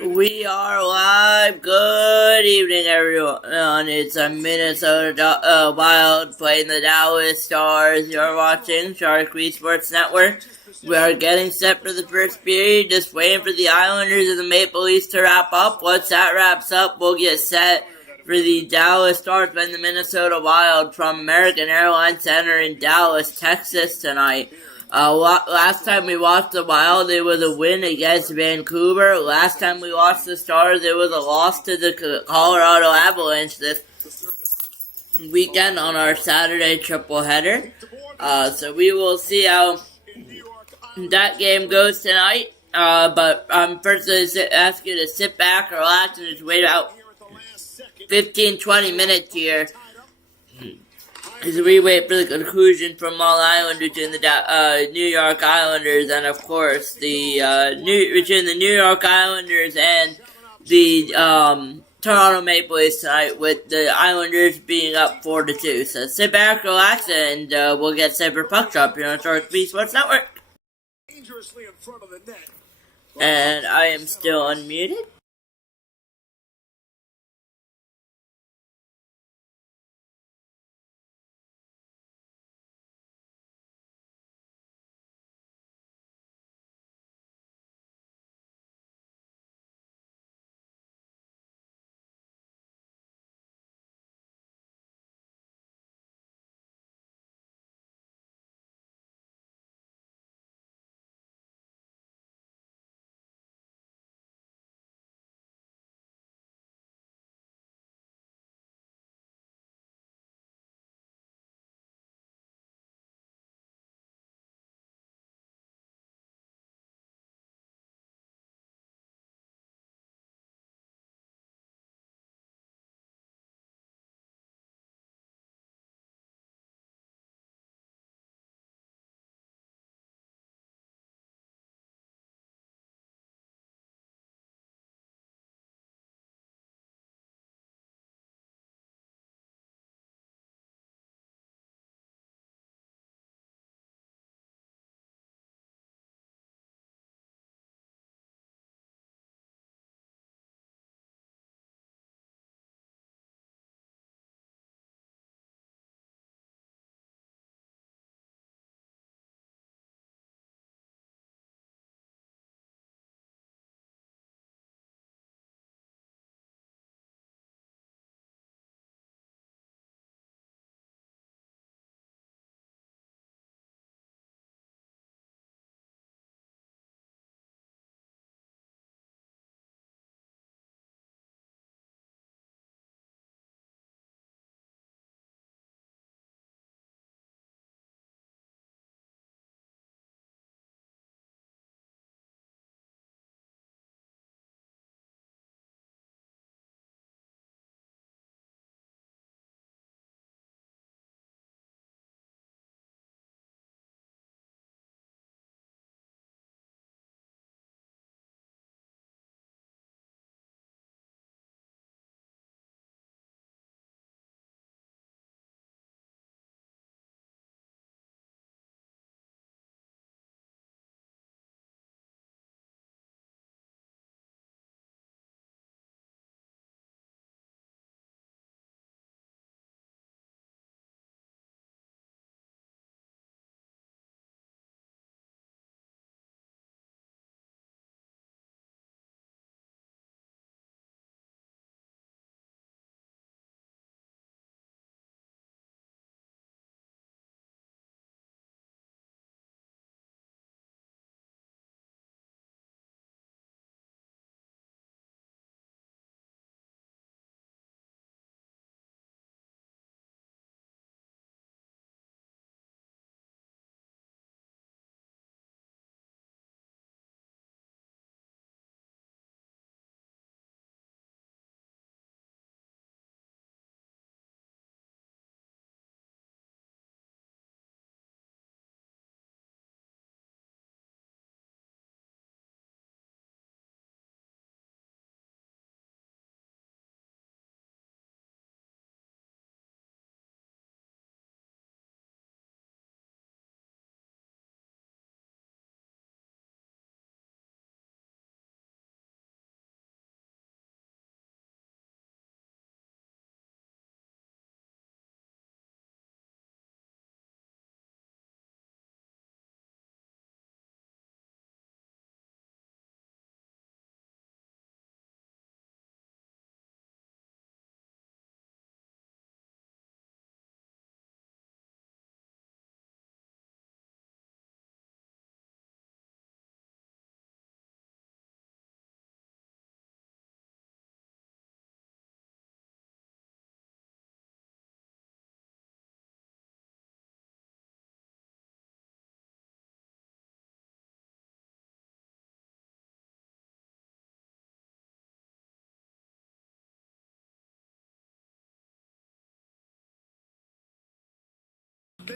We are live. Good evening, everyone. It's a Minnesota Wild playing the Dallas Stars. You're watching Sharik Sports Network. We are getting set for the first period, just waiting for the Islanders and the Maple Leafs to wrap up. Once that wraps up, we'll get set for the Dallas Stars playing the Minnesota Wild from American Airlines Center in Dallas, Texas tonight. Last time we watched the Wild, it was a win against Vancouver. Last time we watched the Stars, it was a loss to the Colorado Avalanche this weekend on our Saturday triple header. So we will see how that game goes tonight. But I'm first going to ask you to sit back, relax, and just wait out 15-20 minutes here as we wait for the conclusion from Long Island between the New York Islanders and, of course, between the New York Islanders and the Toronto Maple Leafs tonight, with the Islanders being up 4-2. So sit back, relax, and we'll get set for puck drop here on Sharik Sports Network. And I am still unmuted.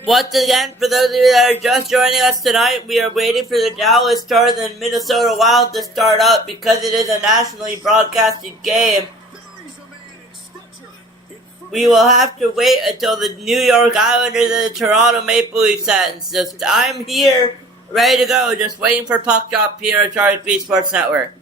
Once again, for those of you that are just joining us tonight, we are waiting for the Dallas Stars and Minnesota Wild to start up because it is a nationally broadcasted game. We will have to wait until the New York Islanders and the Toronto Maple Leafs sentence. I'm here, ready to go, just waiting for puck drop here at Sharik Sports Network.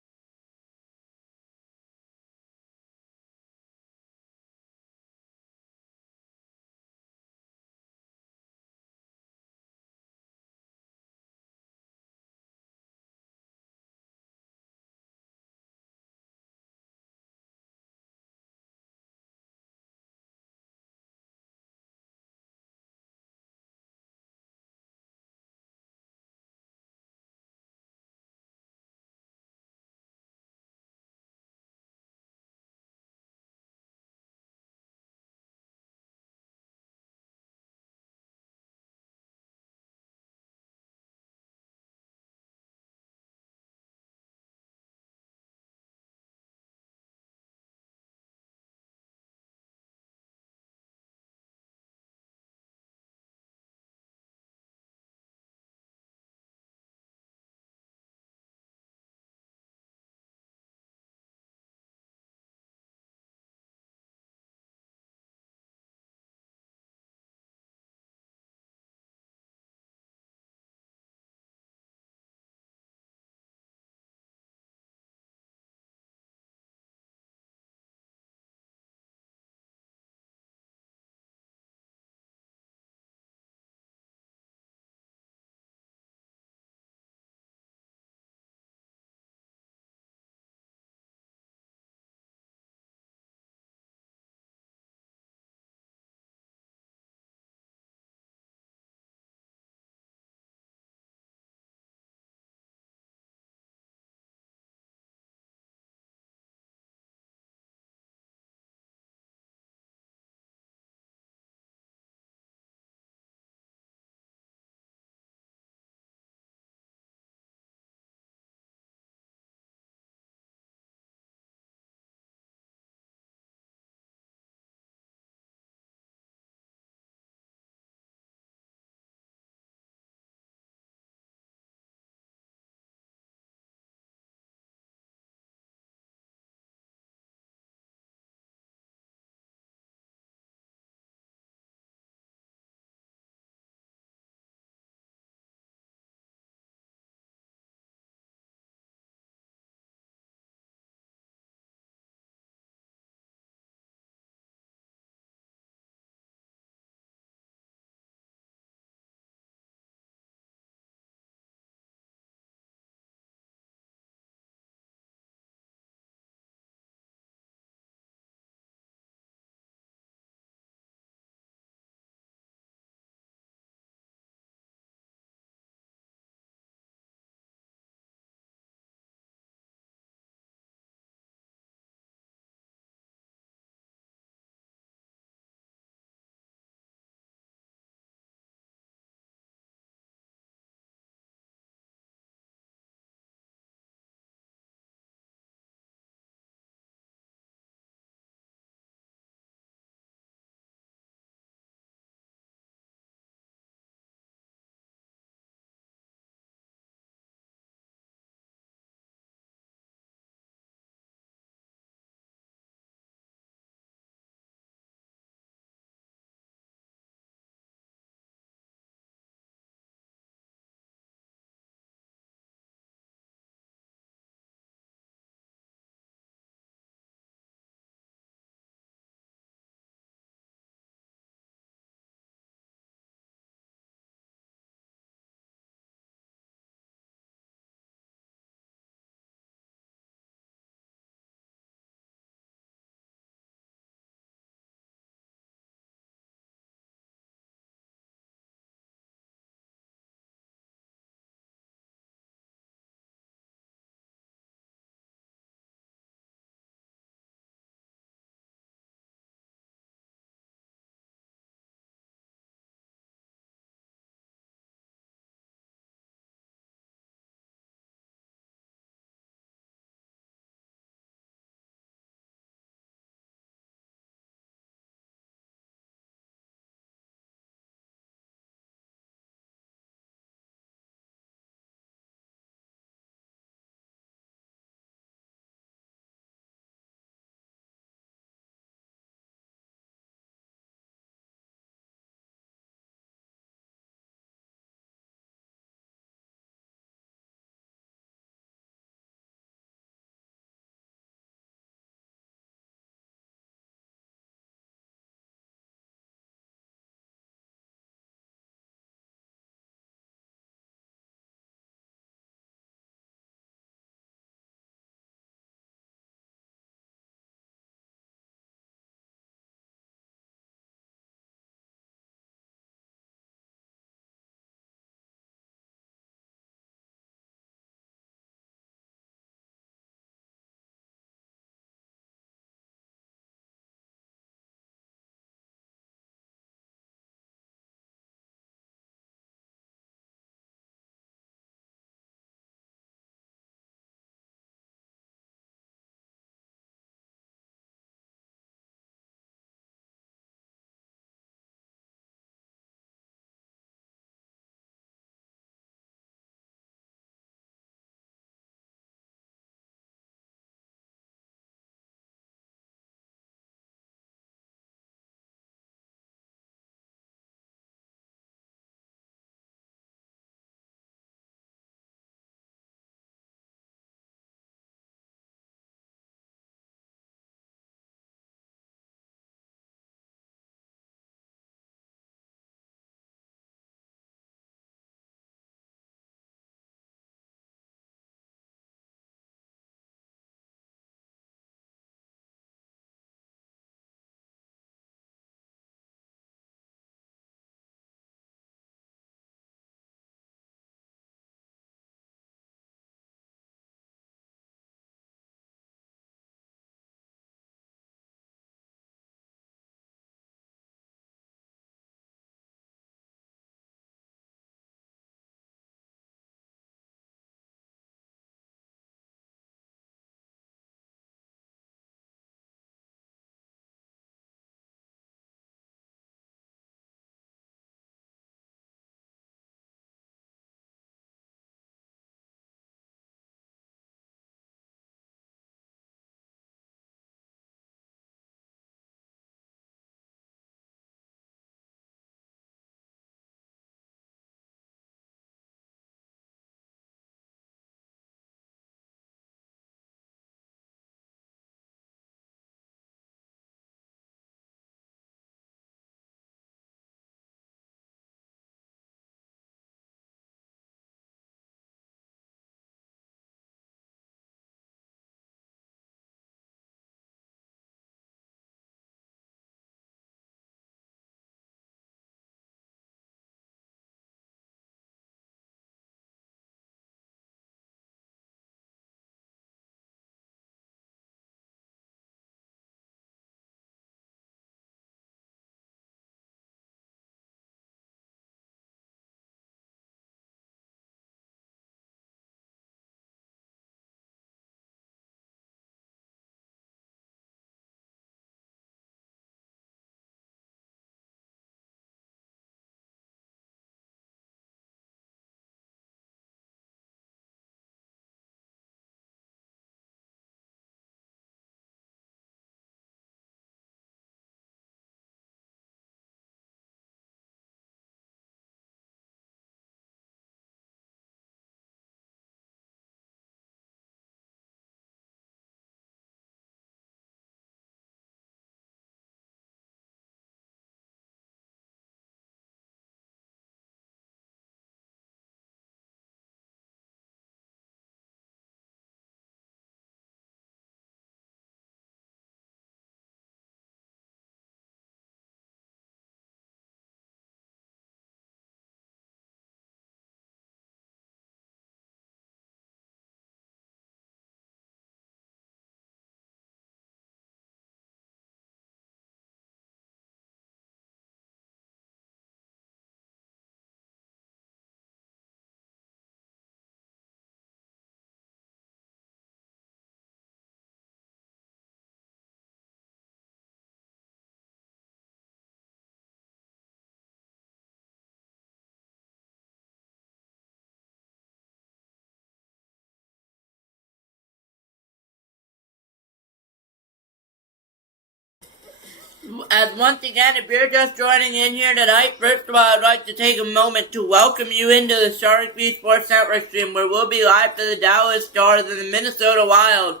As once again, if you're just joining in here tonight, first of all, I'd like to take a moment to welcome you into the Sharik Sports Network stream, where we'll be live to the Dallas Stars and the Minnesota Wild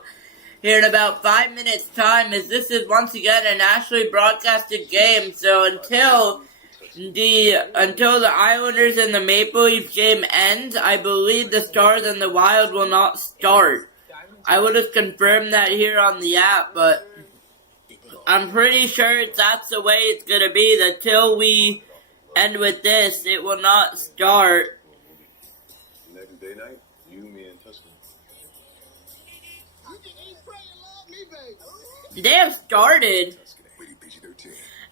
here in about 5 minutes' time, as this is once again a nationally broadcasted game. So until the Islanders and the Maple Leafs game ends, I believe the Stars and the Wild will not start. I would have confirmed that here on the app, but I'm pretty sure that's the way it's going to be. Until we end with this, it will not start. Next day night, you, me, and Tuscany. They have started.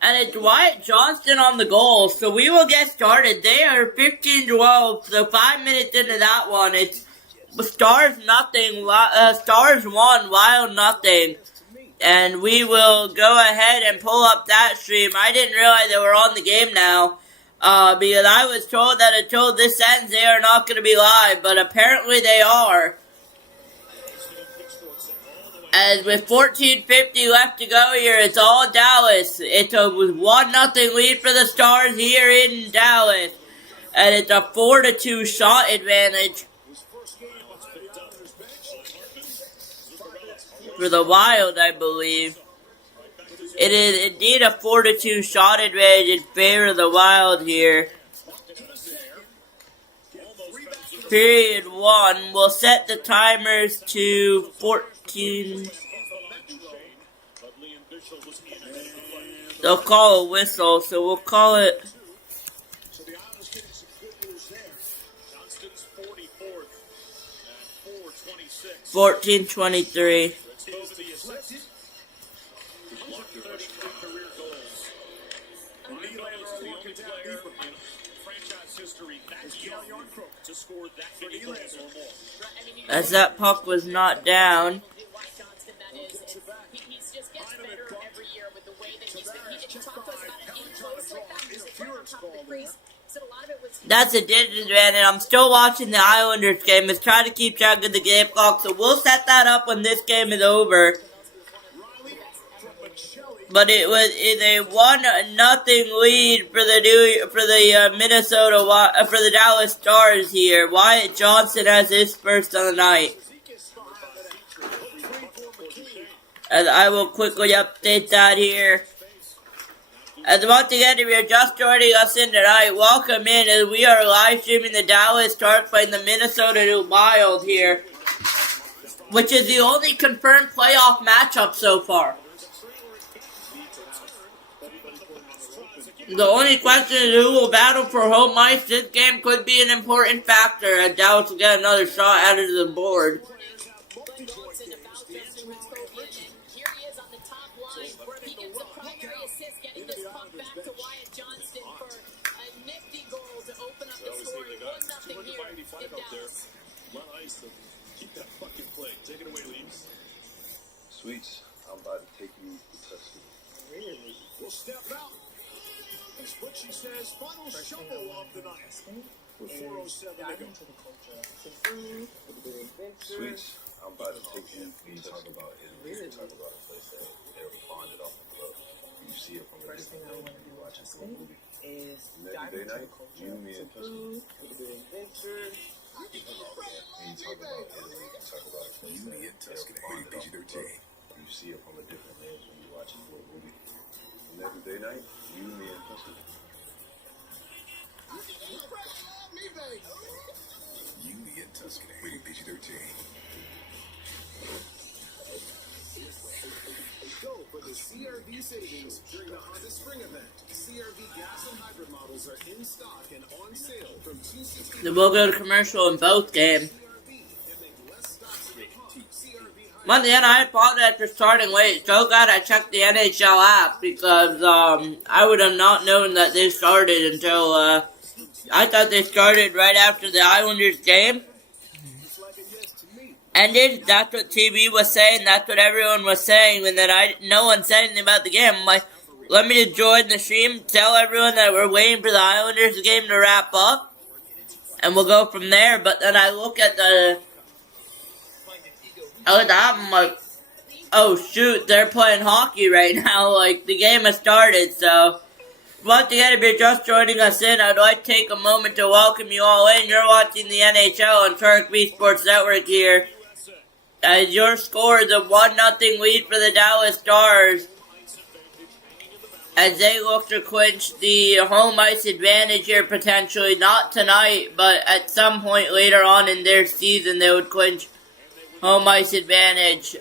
And it's Wyatt Johnston on the goal, so we will get started. They are 15-12, so 5 minutes into that one, it's Stars nothing, Stars 1, Wild nothing. And we will go ahead and pull up that stream. I didn't realize they were on the game now, because I was told that until this ends, they are not going to be live, but apparently they are. And with 14:50 left to go here, it's all Dallas. It's a 1-0 lead for the Stars here in Dallas. And it's a 4-2 shot advantage for the Wild, I believe. It is indeed a 4-2 shot advantage in favor of the Wild here. Period 1. We'll set the timers to 14. They'll call a whistle, so we'll call it 14:23. As that puck was not down. That's a disadvantage. I'm still watching the Islanders game. It's trying to keep track of the game clock, so we'll set that up when this game is over. But it is a 1-0 lead for the Dallas Stars here. Wyatt Johnston has his first of the night. And I will quickly update that here. And once again, if you're just joining us in tonight, welcome in, as we are live streaming the Dallas Stars playing the Minnesota Wild here, which is the only confirmed playoff matchup so far. The only question is who will battle for home ice. This game could be an important factor, and Dallas will get another shot added to the board. Sweets, I'm about to take you to Tuscany. Really? We'll step out. That's what she says. Final shovel of the night. With 4:07 to go. Sweets, I'm about to take you to Talk about Italy. Talk about a place that they're bonded off the club. You see it from a different lens when you watch a movie. Next day night, you, me, and Tuscany. When you talk about Italy, you talk about a place that they're bonded off the club. You see it from a different lens when you watch a movie. Next day night, you, me, and Tuscany. You in Tuscany. Rated PG-13. Go for the CRV savings during the Honda Spring event. CRV gas and hybrid models are in stock and on sale from $260. Then we'll go to commercial in both games. Once again, I apologize for starting late. So glad I checked the NHL app, because I would have not known that they started until I thought they started right after the Islanders game ended. That's what TV was saying. That's what everyone was saying. And then no one said anything about the game. I'm like, let me just join the stream, tell everyone that we're waiting for the Islanders game to wrap up, and we'll go from there. But then I look at the app, I'm like, Oh shoot, they're playing hockey right now. Like, the game has started, so. Once again, if you're just joining us in, I'd like to take a moment to welcome you all in. You're watching the NHL on Sharik Sports Network here. As your score is a 1-0 lead for the Dallas Stars, as they look to clinch the home ice advantage here potentially. Not tonight, but at some point later on in their season, they would clinch home ice advantage.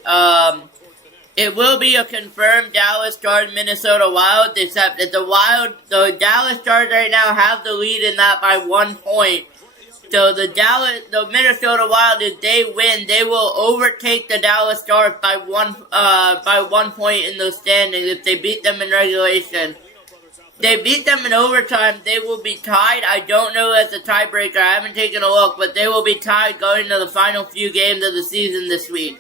It will be a confirmed Dallas Stars Minnesota Wild, except that the Dallas Stars right now have the lead in that by 1 point. So the Minnesota Wild, if they win, they will overtake the Dallas Stars by 1 point in those standings if they beat them in regulation. If they beat them in overtime, they will be tied. I don't know as a tiebreaker. I haven't taken a look, but they will be tied going into the final few games of the season this week.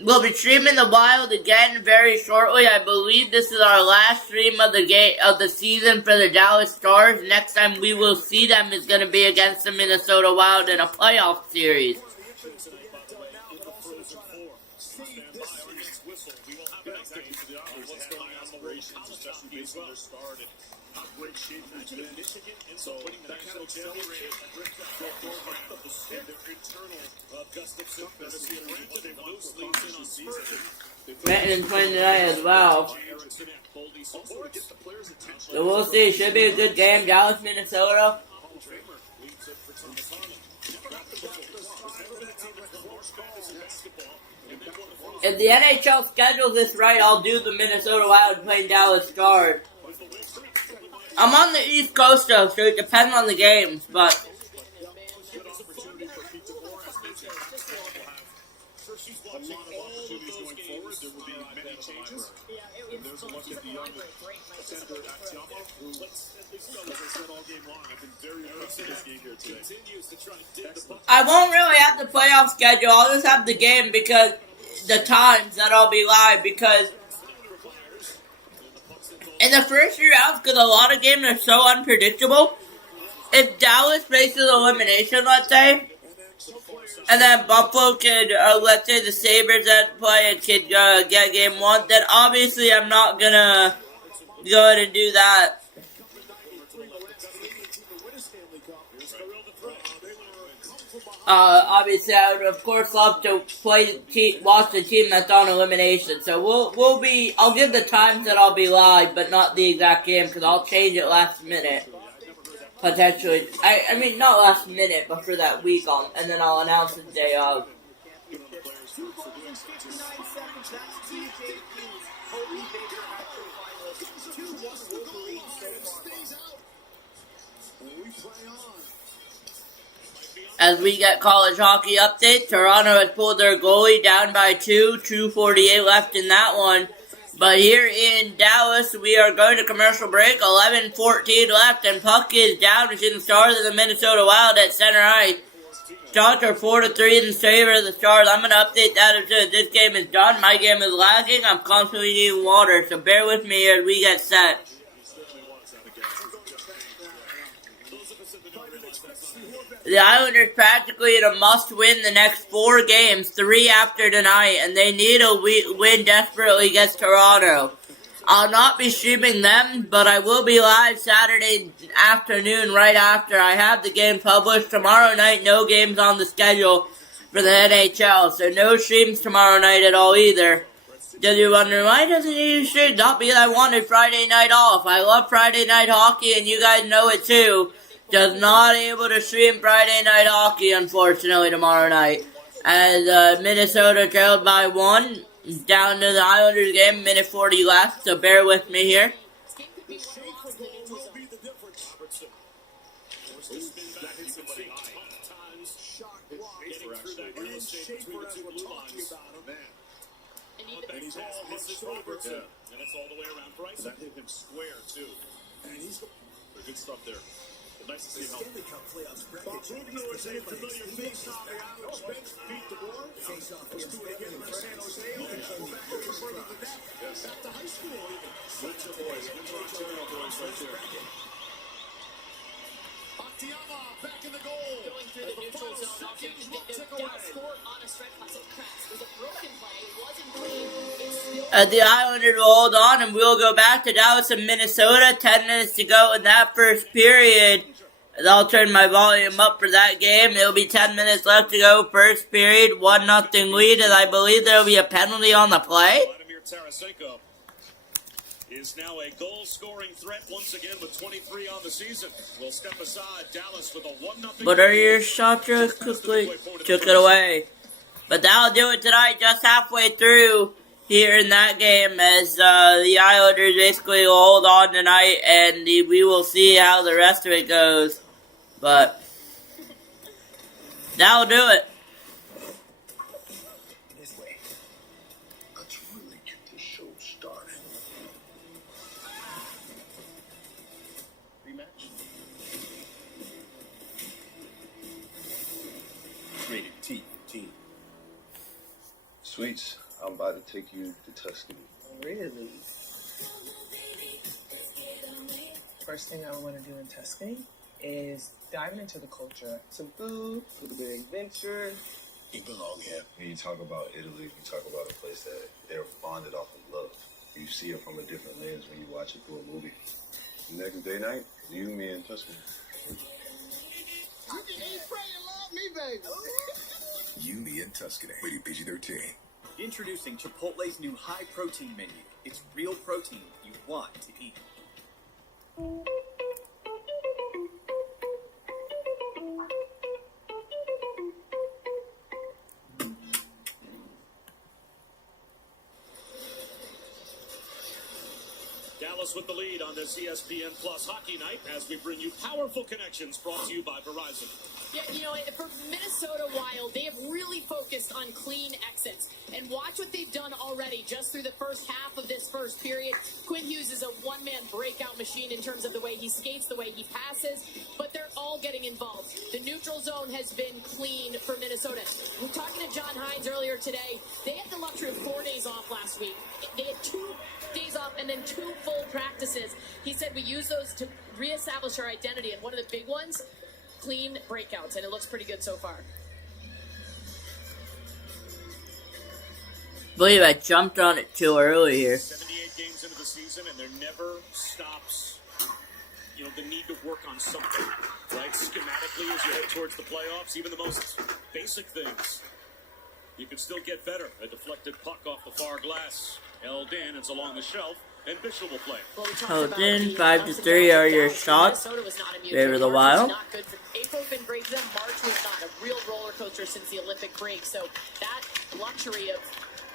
We'll be streaming the Wild again very shortly. I believe this is our last stream of the season for the Dallas Stars. Next time we will see them is going to be against the Minnesota Wild in a playoff series. So that kind of accelerated their internal gust of Trenton playing tonight as well. So we'll see. Should be a good game. Dallas, Minnesota. If the NHL schedules this right, I'll do the Minnesota Wild playing Dallas Stars. I'm on the East Coast though, so it depends on the games, but I won't really have the playoff schedule. I'll just have the game because the times that I'll be live, because in the first few rounds, because a lot of games are so unpredictable, if Dallas faces elimination, let's say, and then Buffalo could, let's say the Sabres that play and could get game one, then obviously I'm not gonna go ahead and do that. Obviously, I would of course love to watch the team that's on elimination. So I'll give the times that I'll be live, but not the exact game because I'll change it last minute. Potentially, I mean not last minute, but for that week and then I'll announce the day of. As we get college hockey update, Toronto has pulled their goalie down by 2:48 left in that one. But here in Dallas, we are going to commercial break, 11:14 left, and puck is down between the Stars and the Minnesota Wild at center ice. Shots are 4-3 in favor of the Stars. I'm going to update that as soon as this game is done. My game is lagging. I'm constantly needing water, so bear with me here as we get set. The Islanders practically in a must-win the next 4 games, 3 after tonight, and they need a win desperately against Toronto. I'll not be streaming them, but I will be live Saturday afternoon right after I have the game published. Tomorrow night, no games on the schedule for the NHL, so no streams tomorrow night at all either. Does you wonder why doesn't he stream? Not because I wanted Friday night off. I love Friday night hockey, and you guys know it too. Just not able to stream Friday night hockey, unfortunately, tomorrow night. As Minnesota trailed by 1, down to the Islanders game, minute 40 left, so bear with me here. That hit him square, too. And he's good stuff there. Nice to see him. Bob Rubio is a familiar face on the Islanders bench. Beat the board. Face off. Let's do it again in San Jose. We'll go back to further than that. At the high school, even. Good boys. Good Ontario boys right there. Vaktiama back in the goal. Going through the neutral zone. Also, down score on a stretch pass. It cracks. It was a broken play. It wasn't clean. It's still... The Islanders will hold on, and we'll go back to Dallas and Minnesota. 10 minutes to go in that first period. And I'll turn my volume up for that game. It'll be 10 minutes left to go. First period, 1-0 lead, and I believe there will be a penalty on the play. Vladimir Tarasenko is now a goal-scoring threat once again with 23 on the season. We'll step aside. Dallas with a 1-0. What are your shots? Quickly took it away. But that'll do it tonight, just halfway through here in that game, as the Islanders basically will hold on tonight, and we will see how the rest of it goes. But that'll do it. This way. Let's really get this show started. Rematch. Rated T. Team. Sweets, I'm about to take you to Tuscany. Really? First thing I want to do in Tuscany is diving into the culture. Some food, a little bit of adventure. You belong here. When you talk about Italy, you talk about a place that they're bonded off of love. You see it from a different lens when you watch it through a movie. The next day night, you, me, and Tuscany. You can eat, pray, and love me, baby. You, me, and Tuscany. Rated PG-13. Introducing Chipotle's new high-protein menu. It's real protein you want to eat. Dallas with the lead on this ESPN Plus Hockey Night as we bring you powerful connections brought to you by Verizon. Yeah, you know, for Minnesota Wild, they have really focused on clean exits. And watch what they've done already just through the first half of this first period. Quinn Hughes is a one-man breakout machine in terms of the way he skates, the way he passes, but they're all getting involved. The neutral zone has been clean for Minnesota. We're talking to John Hines earlier today. They had the luxury of 4 days off last week. They had 2 days off and then 2 full practices. He said we use those to reestablish our identity, and one of the big ones, clean breakouts, and it looks pretty good so far. I believe I jumped on it too early here. 78 games into the season, and there never stops, the need to work on something, right? Schematically, as you head towards the playoffs, even the most basic things, you can still get better. A deflected puck off the far glass. Held in, it's along the shelf, and Bishop will play. Held in, 5-3 are your shots. Favor the Wild. April's been great for them. March was not a real roller coaster since the Olympic break. So that luxury of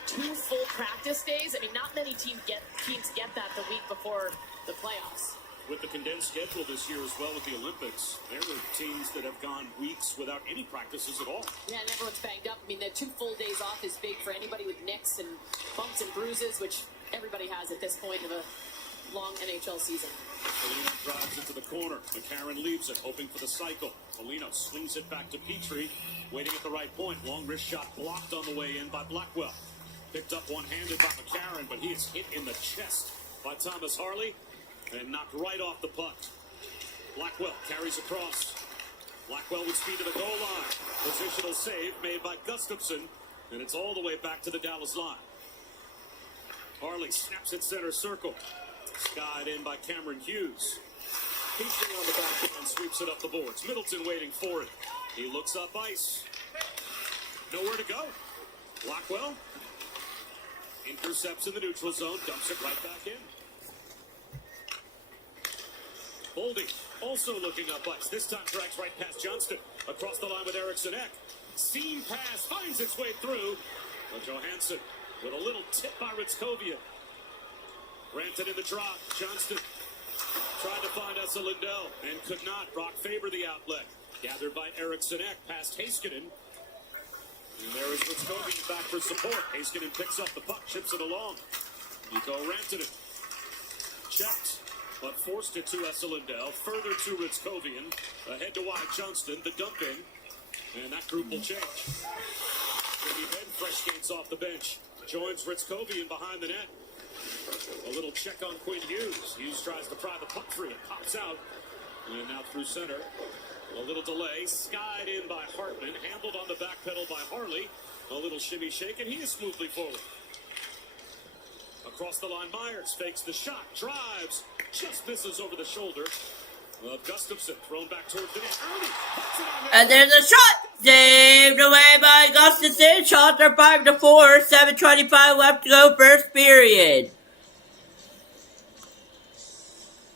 2 full practice days, I mean, not many teams get that the week before the playoffs. With the condensed schedule this year as well with the Olympics, there were teams that have gone weeks without any practices at all. Yeah, and everyone's banged up. I mean, the 2 full days off is big for anybody with nicks and bumps and bruises, which everybody has at this point of a long NHL season. Foligno drives it to the corner. McCarron leaves it, hoping for the cycle. Foligno swings it back to Petrie, waiting at the right point. Long wrist shot blocked on the way in by Blackwell. Picked up one-handed by McCarron, but he is hit in the chest by Thomas Harley and knocked right off the puck. Blackwell carries across. Blackwell with speed to the goal line. Positional save made by Gustafsson, and it's all the way back to the Dallas line. Harley snaps at center circle. Skied in by Cameron Hughes. Petrie on the back end sweeps it up the boards. Middleton waiting for it. He looks up ice. Nowhere to go. Blackwell intercepts in the neutral zone, dumps it right back in. Boldy also looking up ice. This time tracks right past Johnston. Across the line with Eriksson Ek. Seam pass finds its way through. But Johansson with a little tip by Ritzkovian. Ranted in the drop. Johnston tried to find Esa Lindell and could not. Brock favored the outlet. Gathered by Eriksson Ek past Heiskanen. And there is Ritzkovian back for support. Heiskanen picks up the puck, chips it along. Nico Rantanen checked, but forced it to Esa Lindell. Further to Ritzkovian. Ahead to Wyatt Johnston. The dump in. And that group will change. Jimmy Benn fresh skates off the bench. Joins Ritzkovian behind the net. A little check on Quinn Hughes. Hughes tries to pry the puck free. It pops out. And now through center. A little delay, skied in by Hartman, handled on the back pedal by Harley. A little shimmy shake, and he is smoothly forward. Across the line, Myers fakes the shot, drives, just misses over the shoulder. Gustafson thrown back towards the net. Ernie puts it on net. And there's a shot! Saved away by Gustafson. Shots are 5-4. 7:25 left to go, first period.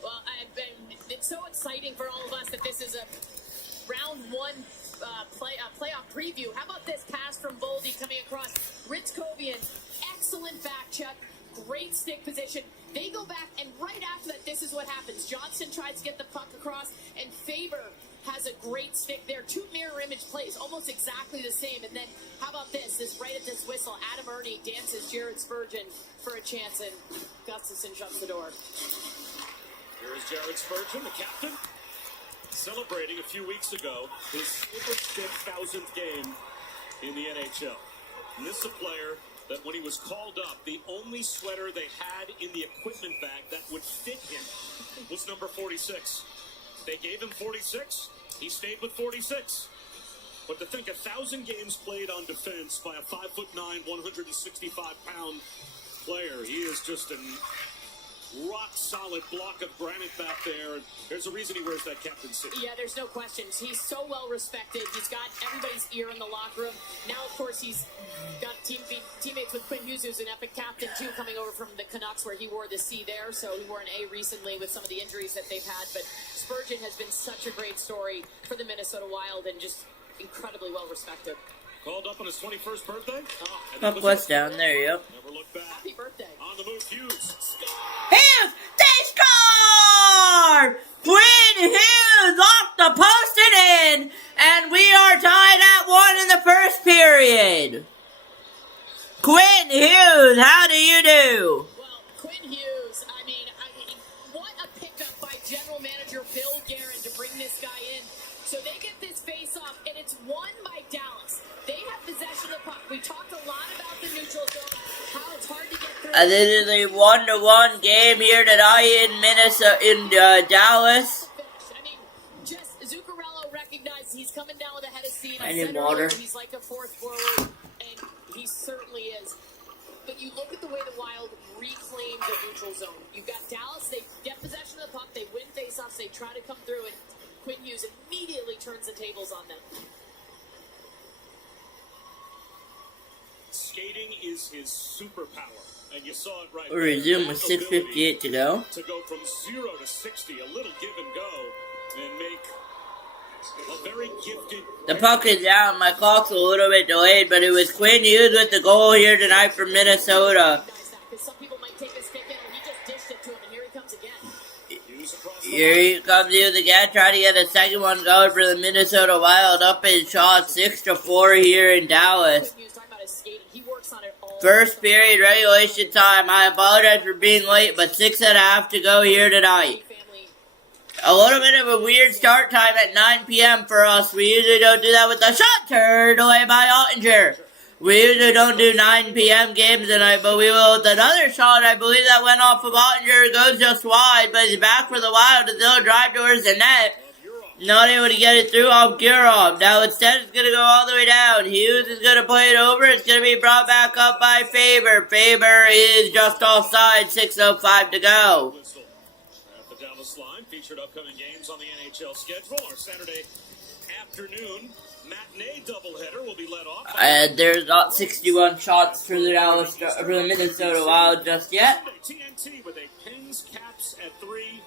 Well, it's so exciting for all of us that this is a round one playoff preview. How about this pass from Boldy coming across? Ritzkovian, excellent back check, great stick position. They go back, and right after that, this is what happens. Johnson tries to get the puck across, and Faber has a great stick there. Two mirror image plays, almost exactly the same. And then, how about this? This right at this whistle, Adam Ernie dances Jared Spurgeon for a chance, and Gustafson shuts the door. Here is Jared Spurgeon, the captain, celebrating a few weeks ago his 1,000th game in the NHL. And this is a player that when he was called up, the only sweater they had in the equipment bag that would fit him was number 46. They gave him 46. He stayed with 46. But to think 1,000 games played on defense by a 5'9", 165-pound player, he is just an rock-solid block of granite back there. There's a reason he wears that captaincy. Yeah, there's no questions. He's so well respected. He's got everybody's ear in the locker room. Now, of course, he's got teammates with Quinn Hughes, who's an epic captain, too, coming over from the Canucks, where he wore the C there. So he wore an A recently with some of the injuries that they've had. But Spurgeon has been such a great story for the Minnesota Wild and just incredibly well respected. Called up on his 21st birthday. Puck was down there, yep. Never looked back. Happy birthday. On the move, Hughes. Hughes! They score! Quinn Hughes off the post and in! And we are tied at 1 in the first period. Quinn Hughes, how do you do? Well, Quinn Hughes, I mean, what a pickup by general manager Bill Guerin to bring this guy in. So they get this face-off, and it's won by Dallas. They have possession of the puck. We talked a lot about the neutral zone, how it's hard to get through. And this is a 1-1 game here tonight in Minnesota, Dallas. I mean, just Zuccarello recognizes he's coming down with a head of steam. I need water. He's like a fourth forward, and he certainly is. But you look at the way the Wild reclaimed the neutral zone. You've got Dallas, they get possession of the puck, they win faceoffs, they try to come through, and Quinn Hughes immediately turns the tables on them. Skating is his superpower, and you saw it right We'll there. resume with 6:58 to go. To go from 0 to 60, a little give and go, and make a very gifted. The puck is down. My clock's a little bit delayed, but it was Quinn Hughes with the goal here tonight for Minnesota. Because some people might take a stick in, and he just dished it to him, and here he comes again. Here he comes Hughes again, trying to get a second one going for the Minnesota Wild. Up in shot 6-4 here in Dallas. First period regulation time. I apologize for being late, but 6.5 to go here tonight. A little bit of a weird start time at 9 p.m. for us. We usually don't do that with the shot turned away by Ottinger. We usually don't do 9 p.m. games tonight, but we will with another shot. I believe that went off of Ottinger. It goes just wide, but he's back for the Wild to still drive towards the net. Not able to get it through off Gurov. Now instead it's going to go all the way down. Hughes is going to play it over. It's going to be brought back up by Faber. Faber is just offside. 6:05 to go. At the Dallas line, featured upcoming games on the NHL schedule. Our Saturday afternoon matinee doubleheader will be led off. And there's not 61 shots for the Minnesota Wild just yet. TNT with a Pens Caps at 3.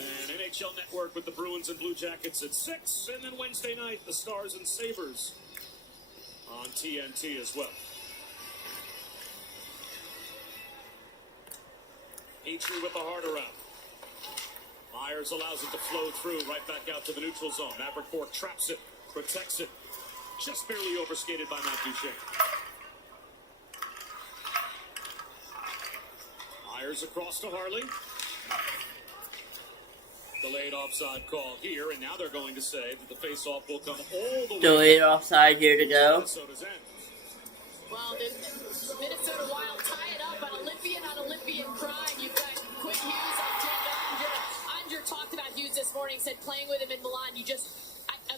And NHL Network with the Bruins and Blue Jackets at 6. And then Wednesday night, the Stars and Sabres on TNT as well. Petrie with the heart around. Myers allows it to flow through right back out to the neutral zone. Maverick Fork traps it, protects it. Just barely overskated by Matt Duchene. Myers across to Harley. Delayed offside call here, and now they're going to say that the face-off will come all the way. Delayed offside here to go. Minnesota's end. Well, the Minnesota Wild tie it up on Olympian crime. You've got Quinn Hughes and Jake Ottinger. Ottinger talked about Hughes this morning, said playing with him in Milan,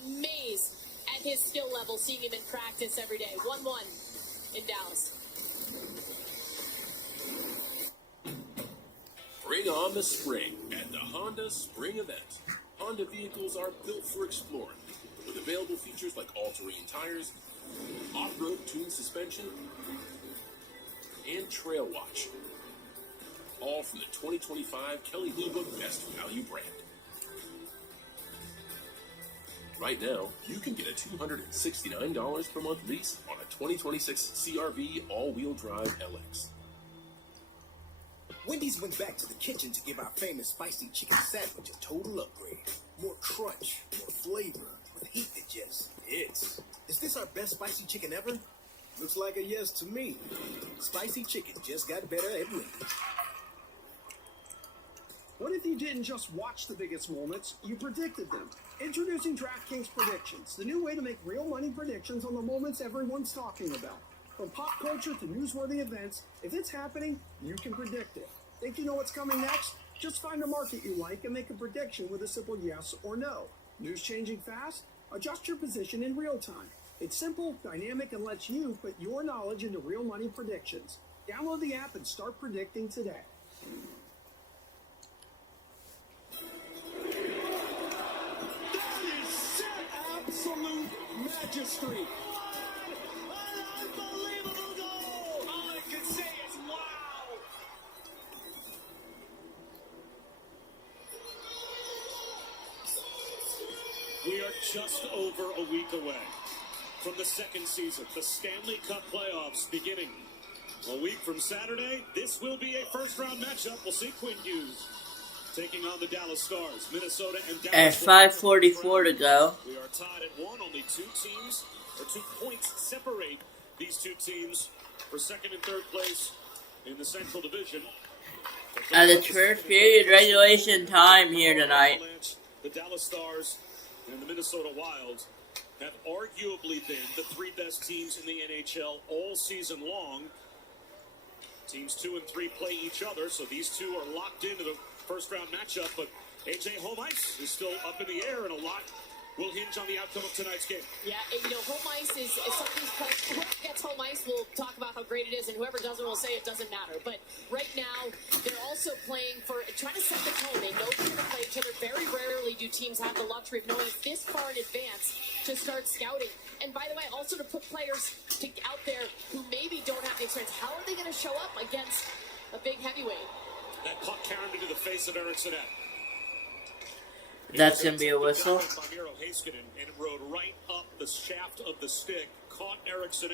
amazed at his skill level, seeing him in practice every day. 1-1 in Dallas. Bring on the spring at the Honda Spring Event. Honda vehicles are built for exploring, with available features like all-terrain tires, off-road tuned suspension, and Trail Watch. All from the 2025 Kelley Blue Book Best Value brand. Right now, you can get a $269 per month lease on a 2026 CRV all-wheel drive LX. Wendy's went back to the kitchen to give our famous spicy chicken sandwich a total upgrade. More crunch, more flavor, with heat that just hits. Is this our best spicy chicken ever? Looks like a yes to me. Spicy chicken just got better at Wendy's. What if you didn't just watch the biggest moments, you predicted them? Introducing DraftKings Predictions, the new way to make real money predictions on the moments everyone's talking about. From pop culture to newsworthy events, if it's happening, you can predict it. Think you know what's coming next? Just find a market you like and make a prediction with a simple yes or no. News changing fast? Adjust your position in real time. It's simple, dynamic, and lets you put your knowledge into real money predictions. Download the app and start predicting today. Absolute magistry. An unbelievable goal. All I can say is wow. We are just over a week away from the second season, the Stanley Cup playoffs beginning. A week from Saturday, this will be a first-round matchup. We'll see Quinn Hughes taking on the Dallas Stars, Minnesota and Dallas. At 5:44 to go. We are tied at 1. Only 2 teams, or 2 points separate these 2 teams for second and third place in the Central Division. At the first period regulation time here tonight. The Dallas Stars and the Minnesota Wild have arguably been the 3 best teams in the NHL all season long. Teams 2 and 3 play each other, so these 2 are locked into the first-round matchup, but AJ home ice is still up in the air, and a lot will hinge on the outcome of tonight's game. Yeah, home ice is something. Whoever gets home ice will talk about how great it is, and whoever doesn't will say it doesn't matter. But right now, they're also playing for trying to set the tone. They know they're going to play each other. Very rarely do teams have the luxury of knowing this far in advance to start scouting. And by the way, also to put players out there who maybe don't have the experience. How are they going to show up against a big heavyweight? That puck carried into the face of Eriksson. That's going to be a whistle. And it rode right up the shaft of the stick, caught Eriksson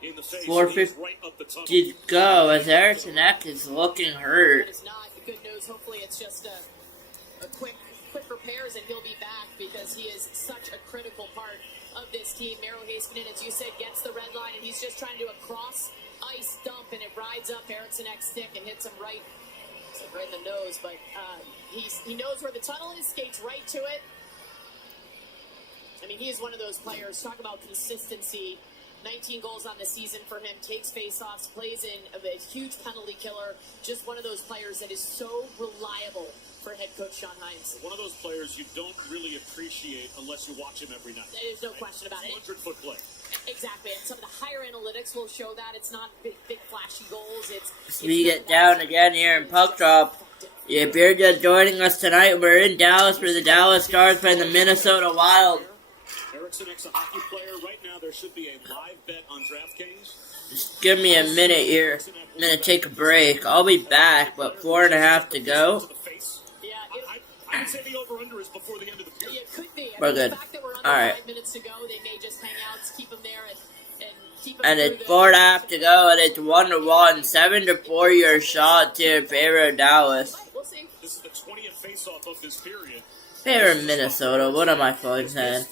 in the face. 4:50 right up the tunnel. to go as Eriksson is looking hurt. It's not good news. Hopefully it's just a quick repairs and he'll be back, because he is such a critical part of this team. Miro Heiskanen, as you said, gets the red line, and he's just trying to do a cross ice dump, and it rides up Eriksson's stick and hits him right in the nose. But he knows where the tunnel is, skates right to it. I mean, he is one of those players. Talk about consistency. 19 goals on the season for him. Takes faceoffs, plays in a huge penalty killer. Just one of those players that is so reliable for head coach Sean Hines. One of those players you don't really appreciate unless you watch him every night. There's no question about it. 200-foot play. Exactly, and some of the higher analytics will show that. It's not big flashy goals. It's We get down again here in puck drop. If you're just joining us tonight, we're in Dallas for the Dallas Stars playing the Minnesota Wild. Eriksson, a hockey player. Right now, there should be a live bet on DraftKings. Just give me a minute here. I'm going to take a break. I'll be back, but 4.5 to go. Yeah, I would say the over-under is before the end of the period. it could be. We're good. The fact that we're under All right. 5 minutes to go, they may just hang out, keep them there, and keep them And through it's 4.5 to go, and it's 1-1. 7-4 your shot to in favor of Dallas. We'll see. This is the 20th face-off of this period. Favor of Minnesota. What am I fucking saying?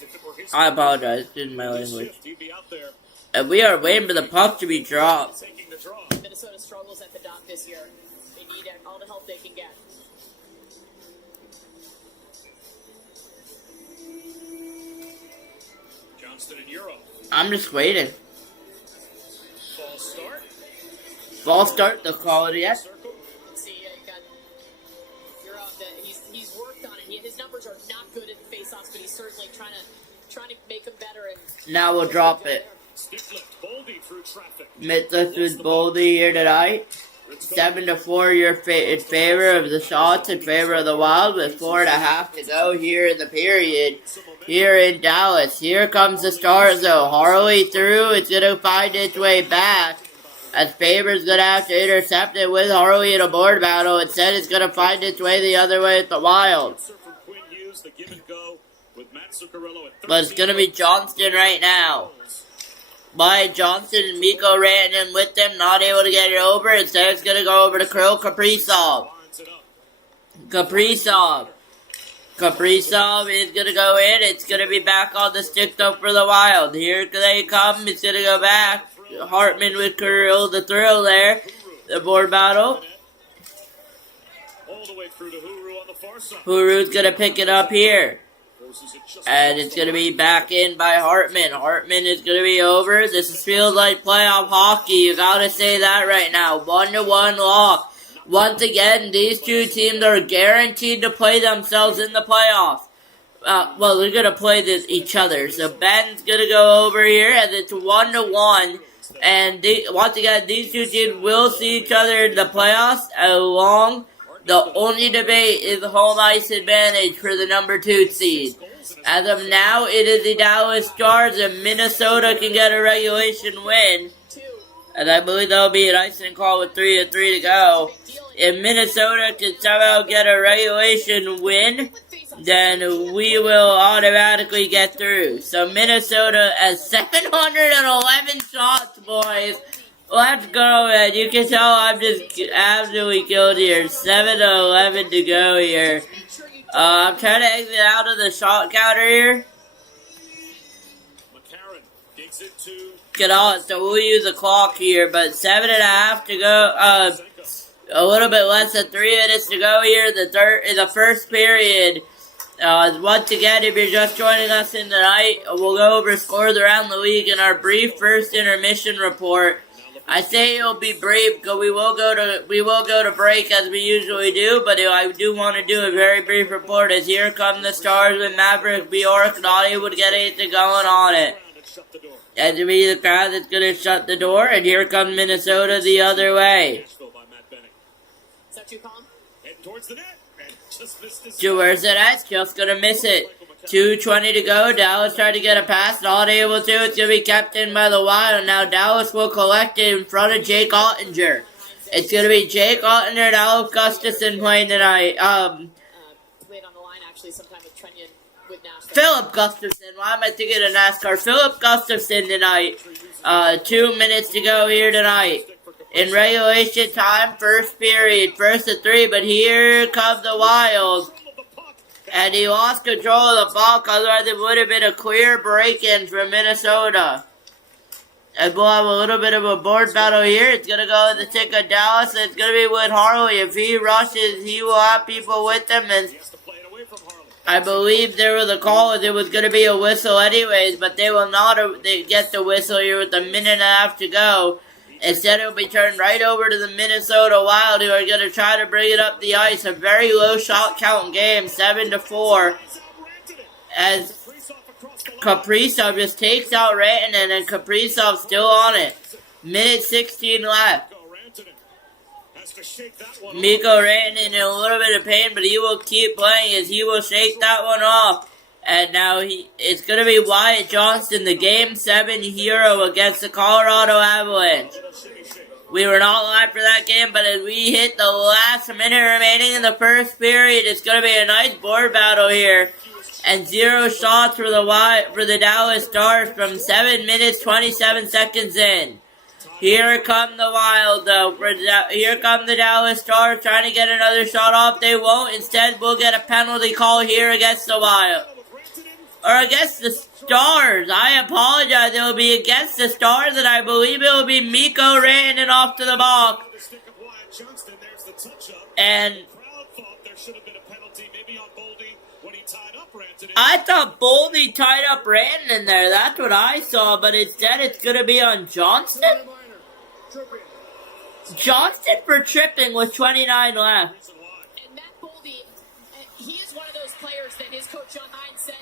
I apologize. This is my language. He'd be out there And we are waiting for the puck to be dropped. taking the draw. Minnesota struggles at the dot this year. They need all the help they can get. Johnston and Euro. I'm just waiting. False start. False start, the quality. Yeah. Circle. See, you got Euro. He's worked on it. His numbers are not good at the faceoffs, but he's certainly trying to trying to make them better. And Now we'll drop it. Stick lift, Boldy through traffic. Midless with Boldy here tonight. 7-4 in favor of the Shots, in favor of the Wild, with 4.5 to go here in the period. Here in Dallas. Here comes the Stars though. Harley through. It's going to find its way back. As Faber's going to have to intercept it with Harley in a board battle. Instead, it's going to find its way the other way at the Wild. But it's going to be Johnston right now. By Johnson and Mikko ran in with them, not able to get it over. Instead, it's going to go over to Kirill Kaprizov. Kaprizov is going to go in. It's going to be back on the stick though for the Wild. Here they come. It's going to go back. Hartman with Kirill, the thrill there. The board battle. Huru's going to pick it up here. And it's going to be back in by Hartman. Hartman is going to be over. This feels like playoff hockey. You got to say that right now. 1-1 lock. Once again, these two teams are guaranteed to play themselves in the playoffs. Well, they're going to play each other. So Ben's going to go over here as it's 1-1. And once again, these two teams will see each other in the playoffs along. The only debate is home ice advantage for the number 2 seed. As of now, it is the Dallas Stars, and Minnesota can get a regulation win. And I believe that'll be an icing call with 3-3 to go. If Minnesota can somehow get a regulation win, then we will automatically get through. So Minnesota has 711 shots, boys. Let's go, man. You can tell I'm just absolutely killed here. 7-11 to go here. I'm trying to exit out of the shot counter here. Get on, so we'll use a clock here, but 7.5 to go. A little bit less than 3 minutes to go here in the first period. Once again, if you're just joining us in tonight, we'll go over scores around the league in our brief first intermission report. I say it'll be brief because we will go to break as we usually do, but I do want to do a very brief report as here come the Stars with Maverick Bjork not able to get anything going on it. And to be the crowd that's going to shut the door, and here comes Minnesota the other way. Is that too calm? Heading towards the net. Towards the net, just going to miss it. 2:20 to go. Dallas tried to get a pass, not able to. It's going to be kept in by the Wild. Now Dallas will collect it in front of Jake Ottinger. It's going to be Jake Ottinger and Alex Gustafson playing tonight. Played on the line actually sometime with Trenyon with NASCAR. Philip Gustafson. Why am I thinking of NASCAR? Philip Gustafson tonight. 2 minutes to go here tonight. In regulation time, first period, 1-3, but here come the Wild. And he lost control of the puck, otherwise it would have been a clear break-in for Minnesota. And we'll have a little bit of a board battle here. It's going to go in the stick of Dallas, and it's going to be with Harley. If he rushes, he will have people with him, and I believe there was a call as it was going to be a whistle anyways, but they will not get the whistle here with 1.5 minutes to go. Instead, it will be turned right over to the Minnesota Wild, who are going to try to bring it up the ice. A very low shot count game, 7-4. As Kaprizov just takes out Rantanen, and Kaprizov still on it. Minute 16 left. Mikko Rantanen in a little bit of pain, but he will keep playing as he will shake that one off. And now it's going to be Wyatt Johnston, the Game 7 hero against the Colorado Avalanche. We were not live for that game, but as we hit the last minute remaining in the first period, it's going to be a nice board battle here. And 0 shots for the Dallas Stars from 7 minutes, 27 seconds in. Here come the Wild, though. Here come the Dallas Stars trying to get another shot off. They won't. Instead, we'll get a penalty call here against the Wild. Or against the Stars. I apologize. It will be against the Stars, and I believe it will be Mikko Rantanen off to the box. And I thought Boldy tied up Rantanen there. That's what I saw, but instead it's going to be on Johnston. Johnston for tripping with 29 left. And Matt Boldy, he is one of those players that his coach John Hines said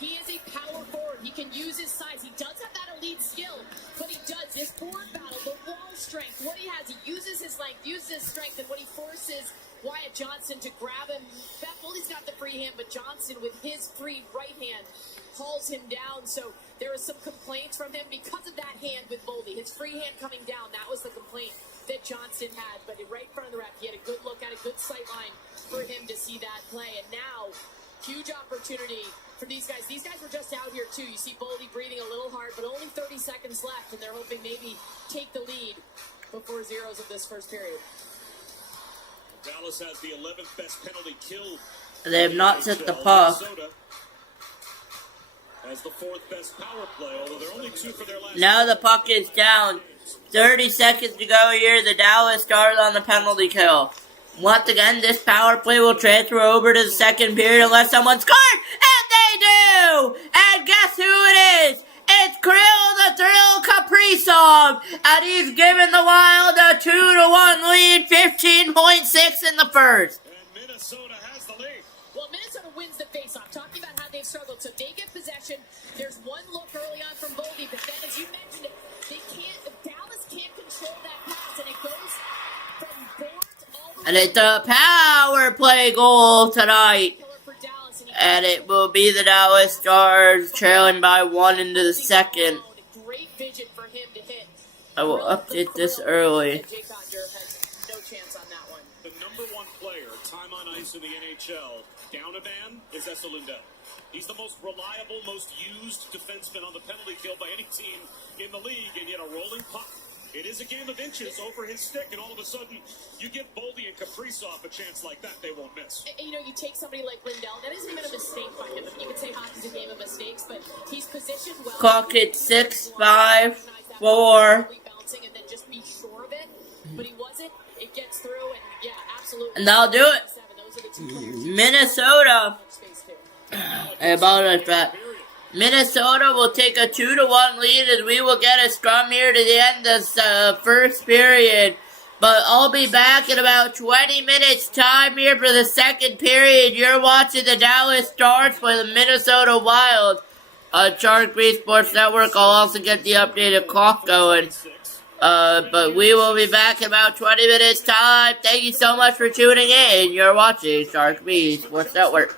He is a power forward. He can use his size. He does have that elite skill, but he does this board battle, the wall strength, what he has. He uses his length, uses his strength, and when he forces Wyatt Johnson to grab him, Boldy's got the free hand, but Johnson with his free right hand hauls him down. So there was some complaints from him because of that hand with Boldy. His free hand coming down, that was the complaint that Johnson had. But right in front of the ref, he had a good look at a good sight line for him to see that play. And now, huge opportunity for these guys. These guys were just out here too. You see Boldy breathing a little hard, but only 30 seconds left, and they're hoping maybe take the lead before zeros of this first period. Dallas has the 11th best penalty kill. They have not set the puck. Has the 4th best power play, although they're only 2 for their last. Now the puck is down. 30 seconds to go here. The Dallas Stars on the penalty kill. Once again, this power play will transfer over to the second period unless someone scores. And they do! And guess who it is? It's Kirill the Thrill Kaprizov. And he's given the Wild a 2-1 lead. 15.6 in the first. And Minnesota has the lead. Well, Minnesota wins the faceoff. Talking about how they've struggled. So they get possession. There's one look early on from Boldy. But then, as you mentioned it, Dallas can't control that pass. And it goes from boards all the way. And it's a power play goal tonight. And it will be the Dallas Stars trailing by 1 into the second. Great vision for him to hit. I will update this early. Jake Oettinger has no chance on that one. The number 1 player, time on ice in the NHL, down a man, is Esa Lindell. He's the most reliable, most used defenseman on the penalty kill by any team in the league, and yet a rolling puck. It is a game of inches over his stick, and all of a sudden, you give Boldy and Kaprizov a chance like that, they won't miss. You know, you take somebody like Lindell, that isn't even a mistake by him. You could say hockey's a game of mistakes, but he's positioned well. Clock it 6, 5, 4. Bouncing and then just be sure of it, but he wasn't. It gets through, and yeah, absolutely. And they'll do it. Minnesota. About that. Minnesota will take a 2-1 lead as we will get a scrum here to the end of the first period. But I'll be back in about 20 minutes time here for the second period. You're watching the Dallas Stars play the Minnesota Wild on Sharik Sports Network. I'll also get the updated clock going. But we will be back in about 20 minutes time. Thank you so much for tuning in. You're watching Sharik Sports Network.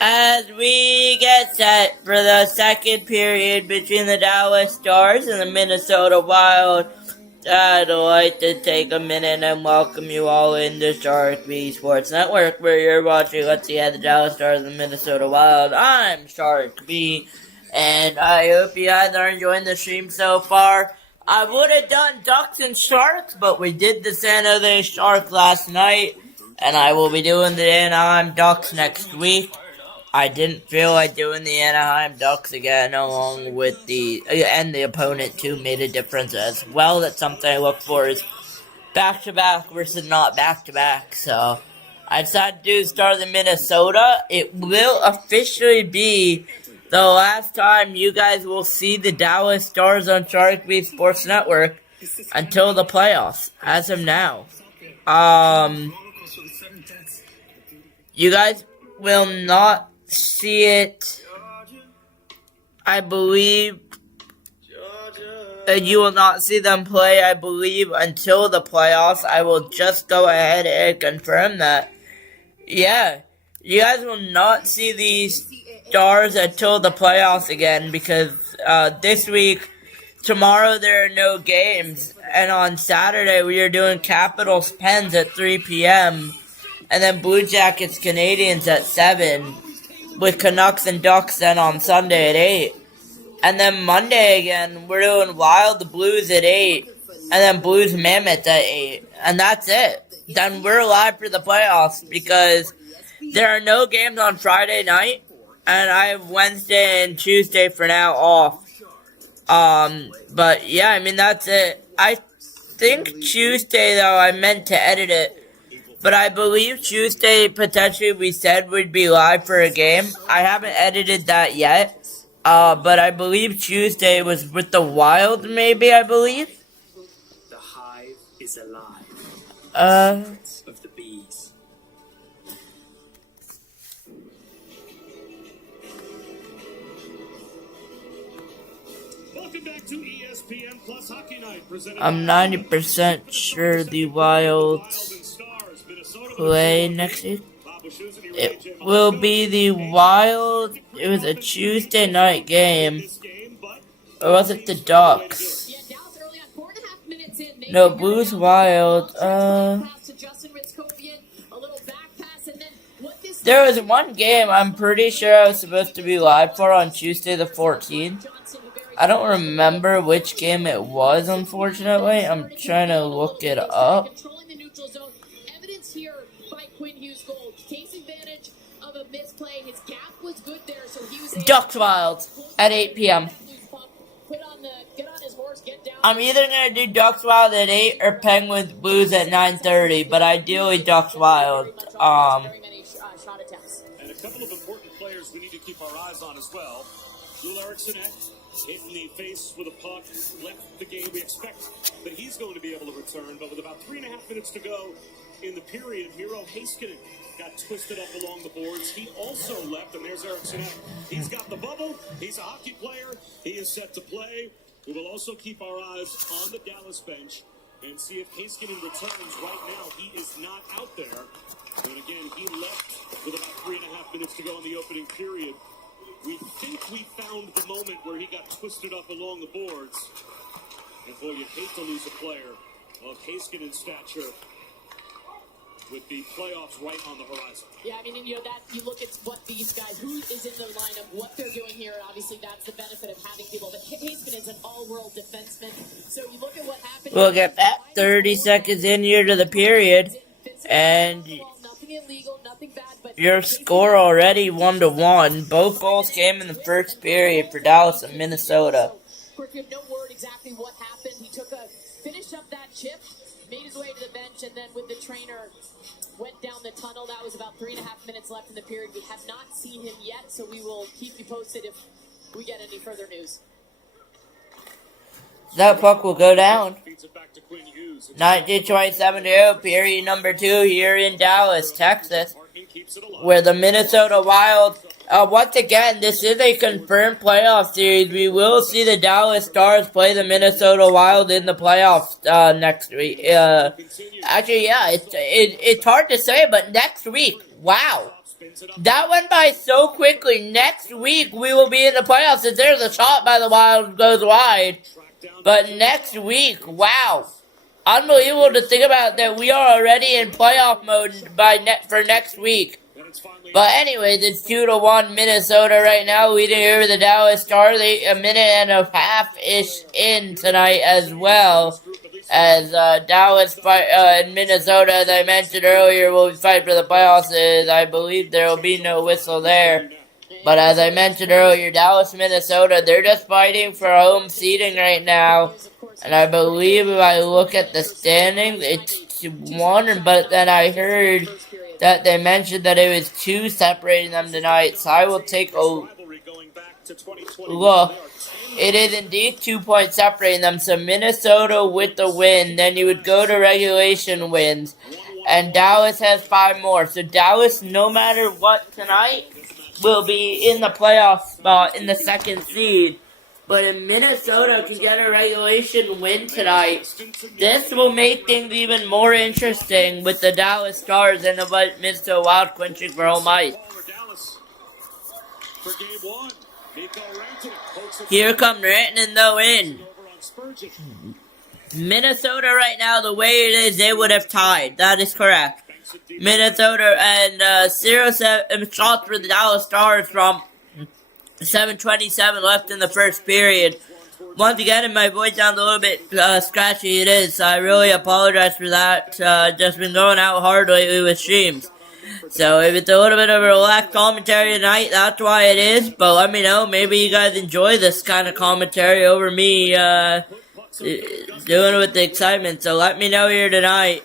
As we get set for the second period between the Dallas Stars and the Minnesota Wild, I'd like to take a minute and welcome you all into Sharik Sports Network, where you're watching Let's See the Dallas Stars and the Minnesota Wild. I'm Sharik B, and I hope you guys are enjoying the stream so far. I would have done Ducks and Sharks, but we did the San Jose Sharks last night, and I will be doing the Anaheim Ducks next week. I didn't feel like doing the Anaheim Ducks again, along with and the opponent too made a difference as well. That's something I look for is back-to-back versus not back-to-back. So I decided to start the Minnesota. It will officially be the last time you guys will see the Dallas Stars on Sharik Sports Network until the playoffs, as of now. You guys will not see it, I believe. You will not see them play, I believe, until the playoffs. I will just go ahead and confirm that. Yeah, you guys will not see these Stars until the playoffs again, because this week, tomorrow there are no games, and on Saturday we are doing Capitals Pens at 3 p.m., and then Blue Jackets Canadians at 7, with Canucks and Ducks then on Sunday at 8. And then Monday again, we're doing Wild the Blues at 8, and then Blues Mammoth at 8. And that's it. Then we're live for the playoffs, because there are no games on Friday night, and I have Wednesday and Tuesday for now off. But yeah, I mean, that's it. I think Tuesday, though, I meant to edit it. But I believe Tuesday, potentially, we said we'd be live for a game. I haven't edited that yet. But I believe Tuesday was with the Wild, maybe, I believe. The hive is alive. Of the bees. Welcome back to ESPN Plus Hockey Night. I'm 90% sure the Wild play next week. It will be the Wild. It was a Tuesday night game. Or was it the Ducks? No, Blues Wild. There was one game I'm pretty sure I was supposed to be live for on Tuesday the 14th. I don't remember which game it was, unfortunately. I'm trying to look it up. Ducks Wild at 8 p.m. I'm either going to do Ducks Wild at 8 or Penguins Blues at 9:30, but ideally Ducks Wild. And a couple of important players we need to keep our eyes on as well. Lou Eriksson hit in the face with a puck, left the game. We expect that he's going to be able to return, but with about 3.5 minutes to go in the period, Miro Heiskanen got twisted up along the boards. He also left, and there's Eriksson. He's got the bubble. He's a hockey player. He is set to play. We will also keep our eyes on the Dallas bench and see if Heiskanen returns. Right now, he is not out there. And again, he left with about 3.5 minutes to go in the opening period. We think we found the moment where he got twisted up along the boards. And boy, you'd hate to lose a player of Heiskanen's stature with the playoffs right on the horizon. Yeah, I mean, and, you know, that you look at what these guys, who is in the lineup, what they're doing here. Obviously, that's the benefit of having people. But Heiskanen is an all-world defenseman. So you look at what happened. We'll get back 30 seconds in here to the period, and your score already 1-1. Both goals came in the first period for Dallas and Minnesota. Of course, we have no word exactly what happened. He finished up that chip, made his way to the bench, and then with the trainer went down the tunnel. That was about 3.5 minutes left in the period. We have not seen him yet, so we will keep you posted if we get any further news. That puck will go down. 1927-2, period number 2 here in Dallas, Texas, where the Minnesota Wild, once again, this is a confirmed playoff series. We will see the Dallas Stars play the Minnesota Wild in the playoffs next week. Actually, yeah, it's hard to say, but next week, wow. That went by so quickly. Next week we will be in the playoffs. If there's a shot by the Wild goes wide. But next week, wow. Unbelievable to think about that we are already in playoff mode for next week. But anyways, it's 2-1 Minnesota right now, leading over the Dallas Stars. A minute and a half-ish in tonight as well. As Dallas and Minnesota, as I mentioned earlier, will fight for the playoffs. I believe there will be no whistle there. But as I mentioned earlier, Dallas, Minnesota, they're just fighting for home seating right now. And I believe if I look at the standings, it's 1, but then I heard that they mentioned that it was 2 separating them tonight. So I will take a look. It is indeed 2 points separating them. So Minnesota with the win, then you would go to regulation wins. And Dallas has 5 more. So Dallas, no matter what tonight, will be in the playoff spot in the 2nd seed. But if Minnesota can get a regulation win tonight, this will make things even more interesting with the Dallas Stars and the Minnesota Wild clinching for home ice. Here come Rantanen though in. Minnesota right now, the way it is, they would have tied. That is correct. Minnesota and 0-7 shots for the Dallas Stars from 7:27 left in the first period. Once again, if my voice sounds a little bit scratchy, it is. So I really apologize for that. Just been going out hard lately with streams. So if it's a little bit of a relaxed commentary tonight, that's why it is. But let me know. Maybe you guys enjoy this kind of commentary over me doing it with the excitement. So let me know here tonight.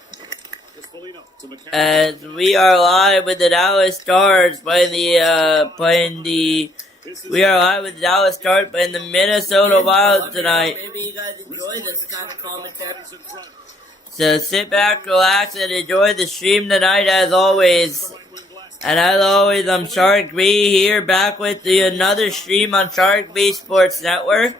As we are live with the Dallas Stars We are live with the Dallas Stars playing the Minnesota Wild tonight. Maybe you guys enjoy this kind of commentary. So sit back, relax, and enjoy the stream tonight as always. And as always, I'm Sharik B here back with another stream on Sharik B Sports Network.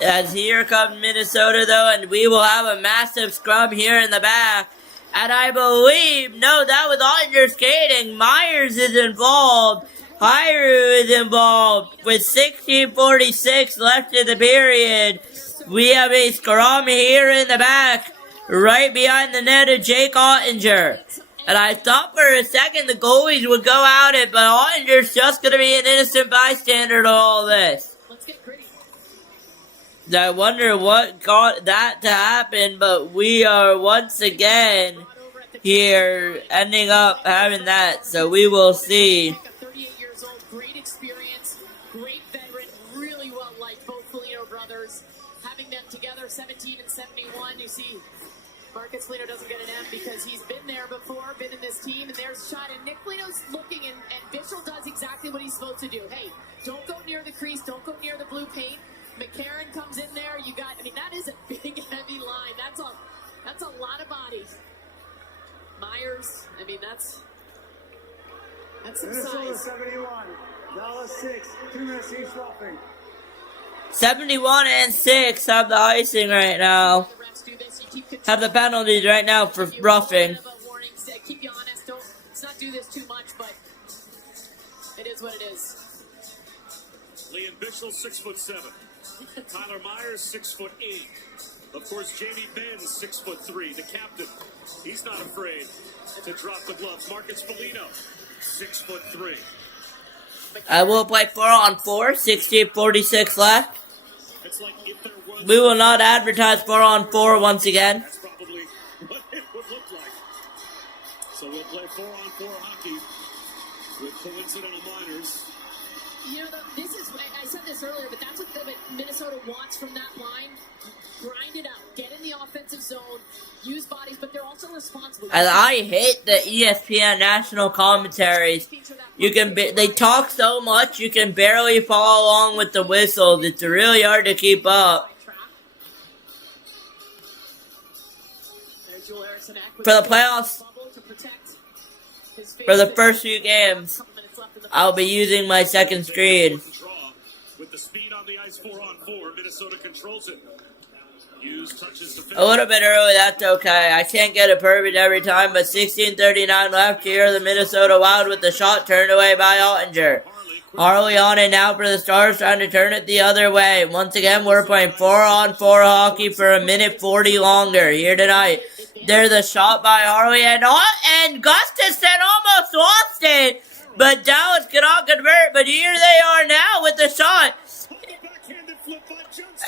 As here comes Minnesota though, and we will have a massive scrum here in the back. And I believe, no, that was Ottinger skating. Myers is involved. Hyru is involved with 16:46 left in the period. We have a scrum here in the back, right behind the net of Jake Ottinger. And I thought for a second the goalies would go out it, but Ottinger's just going to be an innocent bystander to all this. I wonder what got that to happen, but we are once again here ending up having that, so we will see. 38 years old, great experience, great veteran, really well liked, both Foligno brothers. Having them together, 17 and 71, you see Marcus Foligno doesn't get an M because he's been there before, been in this team, and there's a shot, and Nick Foligno's looking, and Bichel does exactly what he's supposed to do. Hey, don't go near the crease, don't go near the blue paint. McCarron comes in there. That is a big, heavy line. That's a lot of bodies. Myers, that's some size. 71, Dallas 6, 2 minutes each roughing. 71 and 6 have the icing right now. Have the penalties right now for roughing. Keep you honest. Let's not do this too much, but it is what it is. Liam Bichel, 6'7". Tyler Myers, 6'8". Of course, Jamie Benn, 6'3". The captain, he's not afraid to drop the gloves. Marcus Foligno, 6'3". I will play 4-on-4, 16:46 left. We will not advertise 4-on-4 once again. That's probably what it would look like. So we'll play 4-on-4 hockey with coincidental minors. I said this earlier, but that's what Minnesota wants from that line. Grind it out. Get in the offensive zone. Use bodies, but they're also responsible. And I hate the ESPN national commentaries. They talk so much, you can barely follow along with the whistles. It's really hard to keep up. For the playoffs, for the first few games, I'll be using my second screen. With the speed on the ice, 4-on-4, Minnesota controls it. A little bit early, that's okay. I can't get it perfect every time, but 16:39 left here. The Minnesota Wild with the shot turned away by Ottinger. Harley on it now for the Stars, trying to turn it the other way. Once again, we're playing 4-on-4 hockey for a minute 40 longer here tonight. There's a shot by Harley, and Gustafson almost lost it, but Dallas cannot convert. But here they are now with the shot.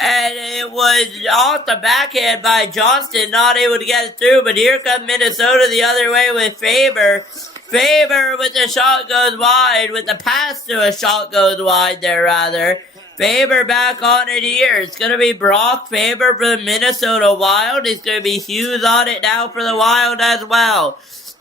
And it was off the backhand by Johnston, not able to get it through. But here comes Minnesota the other way with Faber. Faber with the shot goes wide, with the pass to a shot goes wide there, rather. Faber back on it here. It's going to be Brock Faber for the Minnesota Wild. It's going to be Hughes on it now for the Wild as well.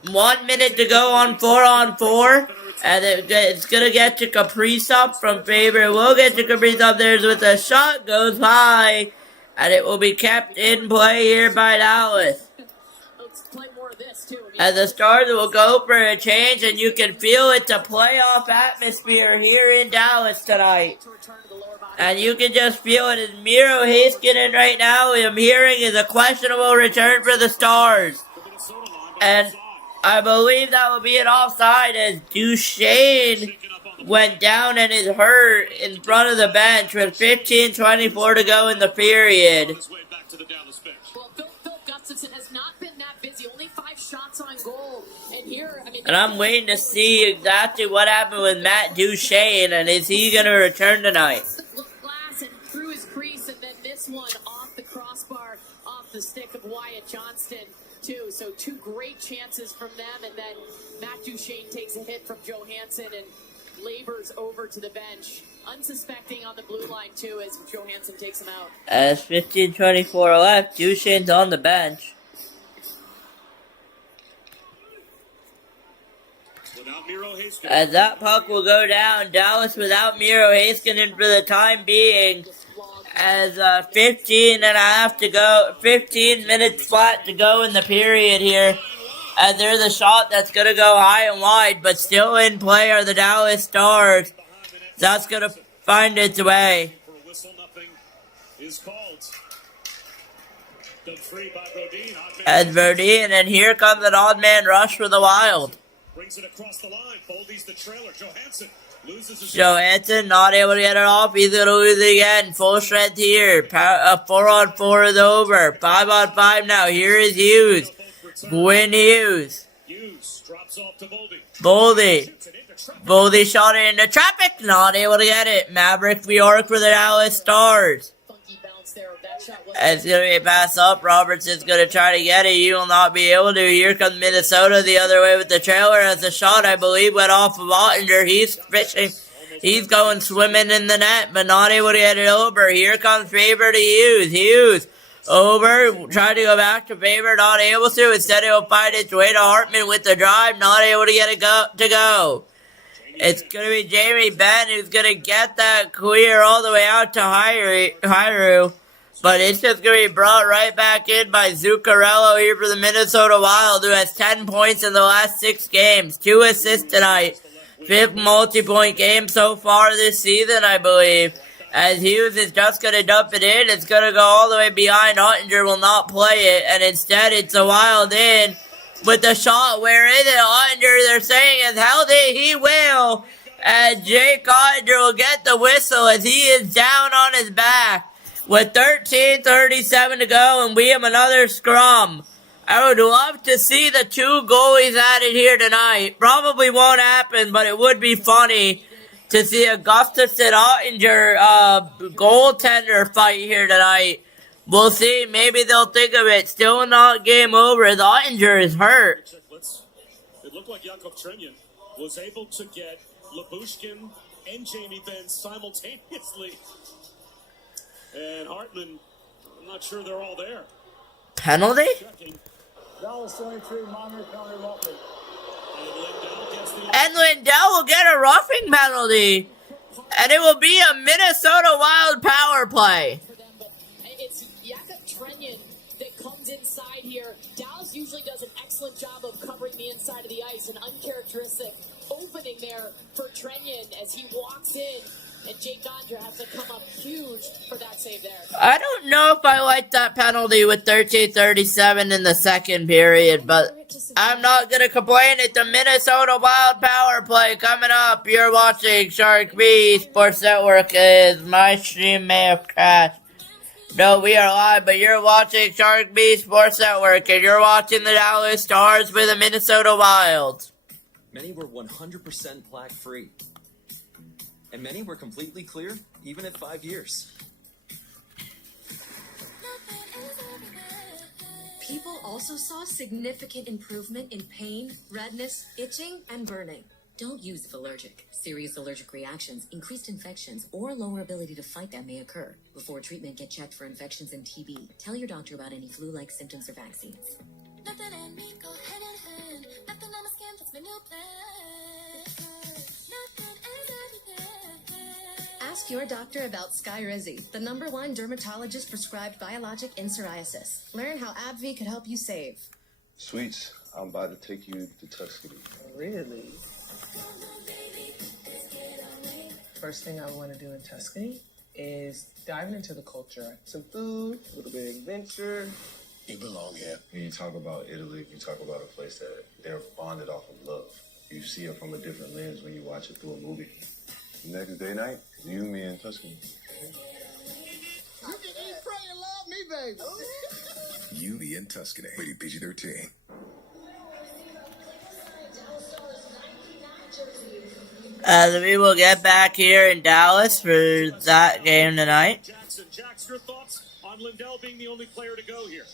1 minute to go on 4-on-4. And it's going to get to Kaprizov from Faber. We'll get to Kaprizov there with a shot goes high. And it will be kept in play here by Dallas. And the Stars will go for a change, and you can feel it's a playoff atmosphere here in Dallas tonight. And you can just feel it. As Miro Heiskanen right now, I'm hearing, is a questionable return for the Stars. And I believe that will be an offside as Duchesne went down and is hurt in front of the bench with 15:24 to go in the period. Has not been that busy. Only 5 shots on goal. And I'm waiting to see exactly what happened with Matt Duchesne, and is he going to return tonight? Glass and through his crease, and then this one off the crossbar, off the stick of Wyatt Johnston, too. So 2 great chances from them, and then Matt Duchesne takes a hit from Johansson and labors over to the bench. Unsuspecting on the blue line, too, as Johansson takes him out. As 15:24 left, Duchene's on the bench. As that puck will go down, Dallas without Miro Heiskanen for the time being. As 15 minutes flat to go in the period here. And there's a shot that's going to go high and wide, but still in play are the Dallas Stars. That's going to find its way. As Verdine, and here comes an odd man rush for the Wild. Brings it across the line. Boldy's the trailer. Johansson not able to get it off. He's going to lose it again. Full strength here. 4-on-4 is over. 5-on-5 now. Here is Hughes. Gwynn Hughes. Boldy. Boldy shot it into traffic. Not able to get it. Maverick Bjork for the Dallas Stars. It's going to be a pass up. Robertson's going to try to get it. You will not be able to. Here comes Minnesota the other way with the trailer. As the shot, I believe, went off of Ottinger. He's fishing. He's going swimming in the net, but not able to get it over. Here comes Faber to Hughes. Hughes over. Trying to go back to Faber. Not able to. Instead, he'll find its way to Hartman with the drive. Not able to get it to go. It's going to be Jamie Benn who's going to get that clear all the way out to Hyru. But it's just going to be brought right back in by Zuccarello here for the Minnesota Wild, who has 10 points in the last 6 games. 2 assists tonight. 5th multi-point game so far this season, I believe. As Hughes is just going to dump it in. It's going to go all the way behind. Ottinger will not play it. And instead, it's a Wild in with the shot. Where is it? Ottinger, they're saying, is held it. He will. And Jake Ottinger will get the whistle as he is down on his back. With 13:37 to go, and we have another scrum. I would love to see the 2 goalies added here tonight. Probably won't happen, but it would be funny to see a Gustafson-Ottinger goaltender fight here tonight. We'll see. Maybe they'll think of it. Still not game over as Ottinger is hurt. It looked like Yakov Trenyan was able to get Labushkin and Jamie Benn simultaneously. And Hartman, I'm not sure they're all there. Penalty? Dallas 23, minor penalty roughing. And Lindell will get a roughing penalty. And it will be a Minnesota Wild power play. It's Yakov Trenyan that comes inside here. Dallas usually does an excellent job of covering the inside of the ice. An uncharacteristic opening there for Trenyan as he walks in And Jake Gondra has to come up huge for that save there. I don't know if I like that penalty with 13:37 in the second period, but I'm not going to complain. It's the Minnesota Wild power play coming up. You're watching Sharik B Sports Network. My stream may have crashed. No, we are live, but you're watching Sharik B Sports Network, and you're watching the Dallas Stars with the Minnesota Wild. Many were 100% plaque-free. And many were completely clear, even at 5 years. People also saw significant improvement in pain, redness, itching, and burning. Don't use if allergic. Serious allergic reactions, increased infections, or lower ability to fight them may occur. Before treatment, get checked for infections and TB. Tell your doctor about any flu-like symptoms or vaccines. Nothing and me go hand in hand. Nothing on my skin that's my new plan. Nothing is everything. Ask your doctor about Skyrizi, the #1 dermatologist prescribed biologic in psoriasis. Learn how AbbVie could help you save. Sweets, I'm about to take you to Tuscany. Really? First thing I want to do in Tuscany is diving into the culture. Some food, a little bit of adventure. You belong here. When you talk about Italy, you talk about a place that they're bonded off of love. You see it from a different lens when you watch it through a movie. Next day night, you, me, and Tuscany. You can eat, pray, and love me, baby. You, me, and Tuscany. Rated PG-13. We will get back here in Dallas for that game tonight. Jax, your thoughts on Lindell being the only player to go here?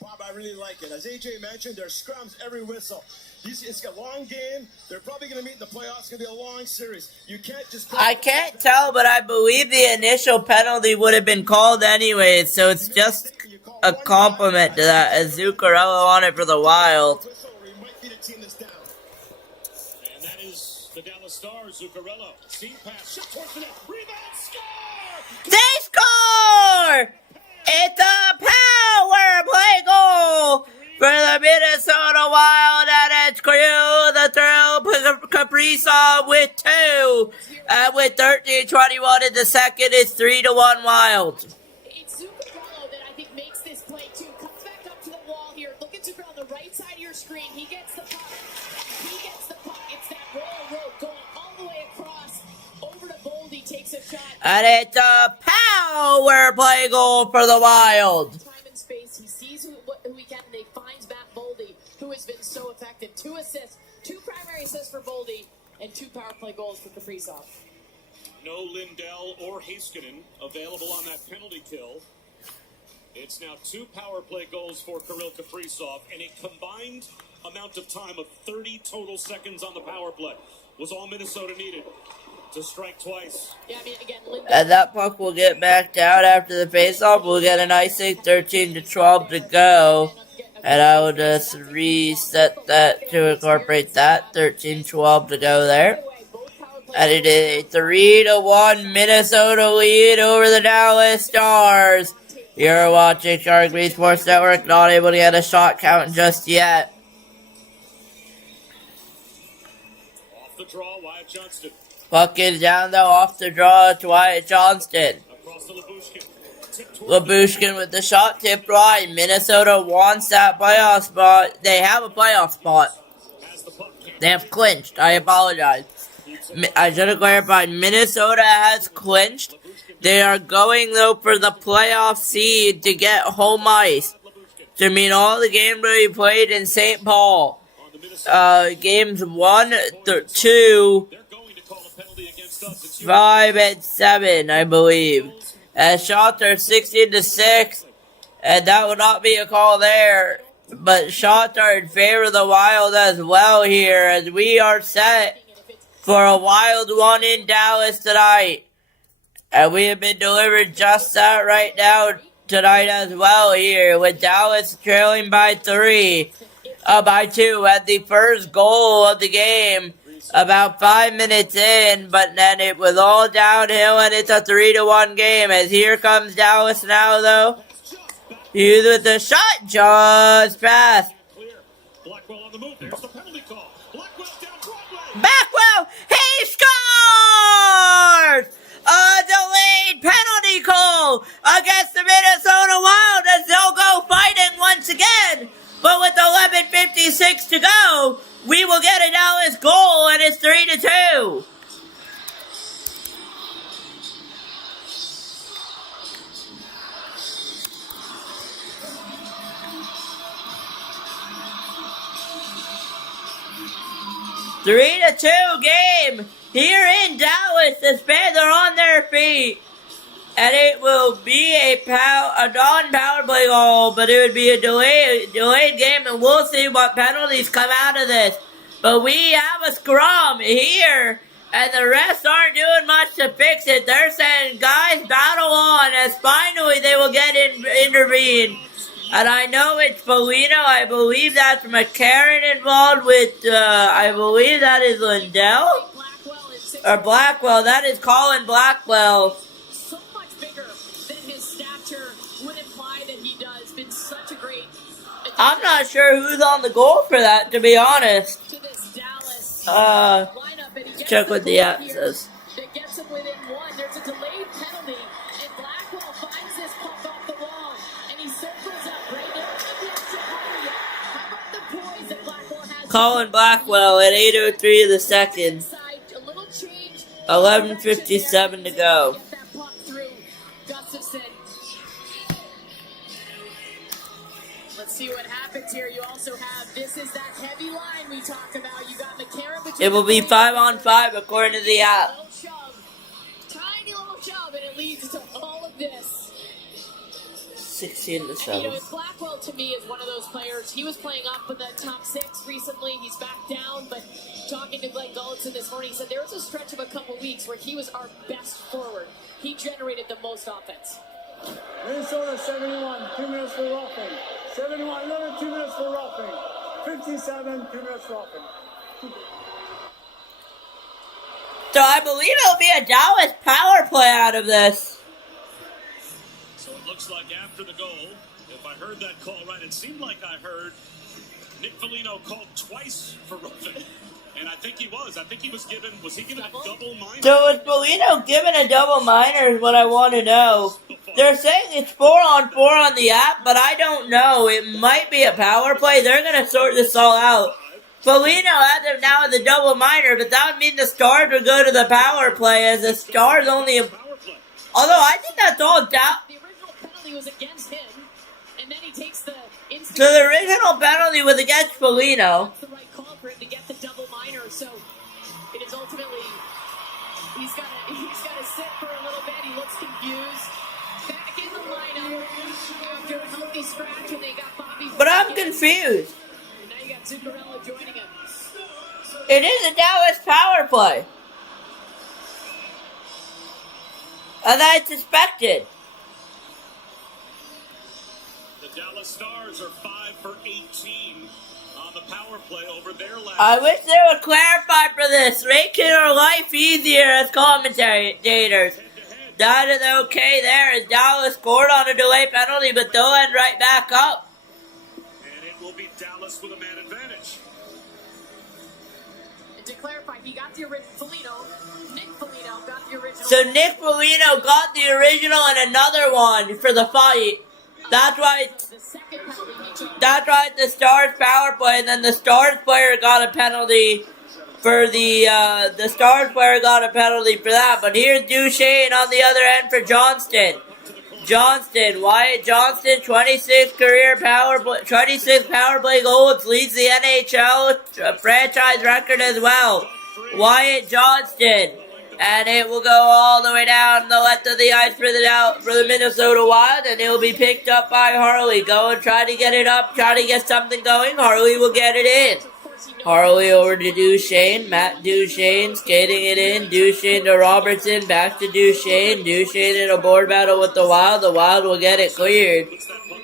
Bob, I really like it. As AJ mentioned, there's scrums every whistle. It's a long game. They're probably going to meet in the playoffs. It's going to be a long series. You can't just... I can't tell, but I believe the initial penalty would have been called anyway, so it's just a compliment to that, as Zuccarello on it for the Wild. And that is the Dallas Stars, Zuccarello. Seam pass, shot towards the net, rebound, score! They score! It's a power play goal for the Minnesota Wild, and it's the thrill Kaprizov with 2. And with 13:21 in the second, it's 3-1 Wild. It's Zuccarello that I think makes this play too. Comes back up to the wall here. Look at Zuccarello on the right side of your screen. He gets the puck. It's that roll going all the way across. Over to Boldy, takes a shot. And it's a power play goal for the Wild. Time and space. He sees who he can, and he finds Matt Boldy, who has been so effective. 2 assists, 2 primary assists for Boldy, and 2 power play goals for Kaprizov. No Lindell or Heiskanen available on that penalty kill. It's now 2 power play goals for Kirill Kaprizov, and a combined amount of time of 30 total seconds on the power play was all Minnesota needed to strike twice. Yeah, I mean, again, Lindell. And that puck will get backed out after the faceoff. We'll get an icing, 13-12 to go. And I will just reset that to incorporate that. 13-12 to go there. And it is a 3-1 Minnesota lead over the Dallas Stars. You're watching Sharik B Sports Network. Not able to get a shot count just yet. Off the draw, Wyatt Johnston. Puck is down though, off the draw to Wyatt Johnston. Across to Labushkin. Labushkin with the shot tipped right. Minnesota wants that playoff spot. They have a playoff spot. They have clinched. I apologize. I should have clarified. Minnesota has clinched. They are going though for the playoff seed to get home ice. To mean all the games that we played in St. Paul. Games 1, 2, 5, and 7, I believe. As shots are 16-6, and that would not be a call there. But shots are in favor of the Wild as well here, as we are set for a Wild one in Dallas tonight. And we have been delivered just that right now tonight as well here, with Dallas trailing by 2 at the first goal of the game. About 5 minutes in, but then it was all downhill, and it's a 3-1 game. As here comes Dallas now, though. Hughes with the shot, just pass. Blackwell on the move. There's the penalty call. Blackwell down Broadway. Blackwell, he 3-2 game here in Dallas. The Spurs are on their feet. And it will be a non-power play goal, but it would be a delayed game, and we'll see what penalties come out of this. But we have a scrum here, and the refs aren't doing much to fix it. They're saying, guys, battle on, as finally they will get intervened. And I know it's Foligno. I believe that's McCarron involved with, I believe that is Lindell? Or Blackwell. That is Colin Blackwell. I'm not sure who's on the goal for that, to be honest. Let's check what the app says. There's a delayed penalty, and Blackwell finds this puck off the wall, and he circles up right there. How about the poise that Blackwell has? Colin Blackwell at 8:03 of the second. 11:57 to go. Let's see what happens here. You also have, this is that heavy line we talked about. You got McCarron. It will be 5-on-5 according to the app. Tiny little shove, and it leads to all of this. 16-7. You know, Blackwell to me is one of those players. He was playing up in the top 6 recently. He's back down, but talking to Glenn Gulletson this morning, he said there was a stretch of a couple weeks where he was our best forward. He generated the most offense. Minnesota 71, 2 minutes for roughing. 71, another 2 minutes for roughing. 57, 2 minutes for roughing. So I believe it'll be a Dallas power play out of this. So it looks like after the goal, if I heard that call right, it seemed like I heard Nick Foligno called twice for roughing. And I think he was. I think he was given, was he given a double minor? So was Foligno given a double minor is what I want to know. They're saying it's 4-on-4 on the app, but I don't know. It might be a power play. They're going to sort this all out. Foligno has it now with a double minor, but that would mean the Stars would go to the power play as the Stars only... Although I think that's all down... The original penalty was against him, and then he takes the... So the original penalty was against Foligno. That's the right call for him to get the double minor, so it is ultimately... He's got to sit for a little bit. He looks confused. Back in the lineup after a healthy scratch, and they got Bobby... But I'm confused. And now you got Zuccarello joining him. It is a Dallas power play. As I suspected. The Dallas Stars are 5 for 18 on the power play over their last. I wish they would clarify for this. Making our life easier as commentators. That is okay there as Dallas scored on a delay penalty, but they'll end right back up. And it will be Dallas with a man advantage. And to clarify, he got the original Foligno. Nick Foligno got the original. So Nick Foligno got the original and another one for the fight. That's right. That's right. The Stars power play, and then the Stars player got a penalty for the Stars player got a penalty for that. But here's Duchesne on the other end for Johnston. Wyatt Johnston, 26 power play goals, leads the NHL franchise record as well. Wyatt Johnston. And it will go all the way down the left of the ice for the Minnesota Wild, and it will be picked up by Harley. Go and try to get it up, try to get something going. Harley will get it in. Harley over to Duchesne. Matt Duchesne skating it in. Duchesne to Robertson. Back to Duchesne. Duchesne in a board battle with the Wild. The Wild will get it cleared.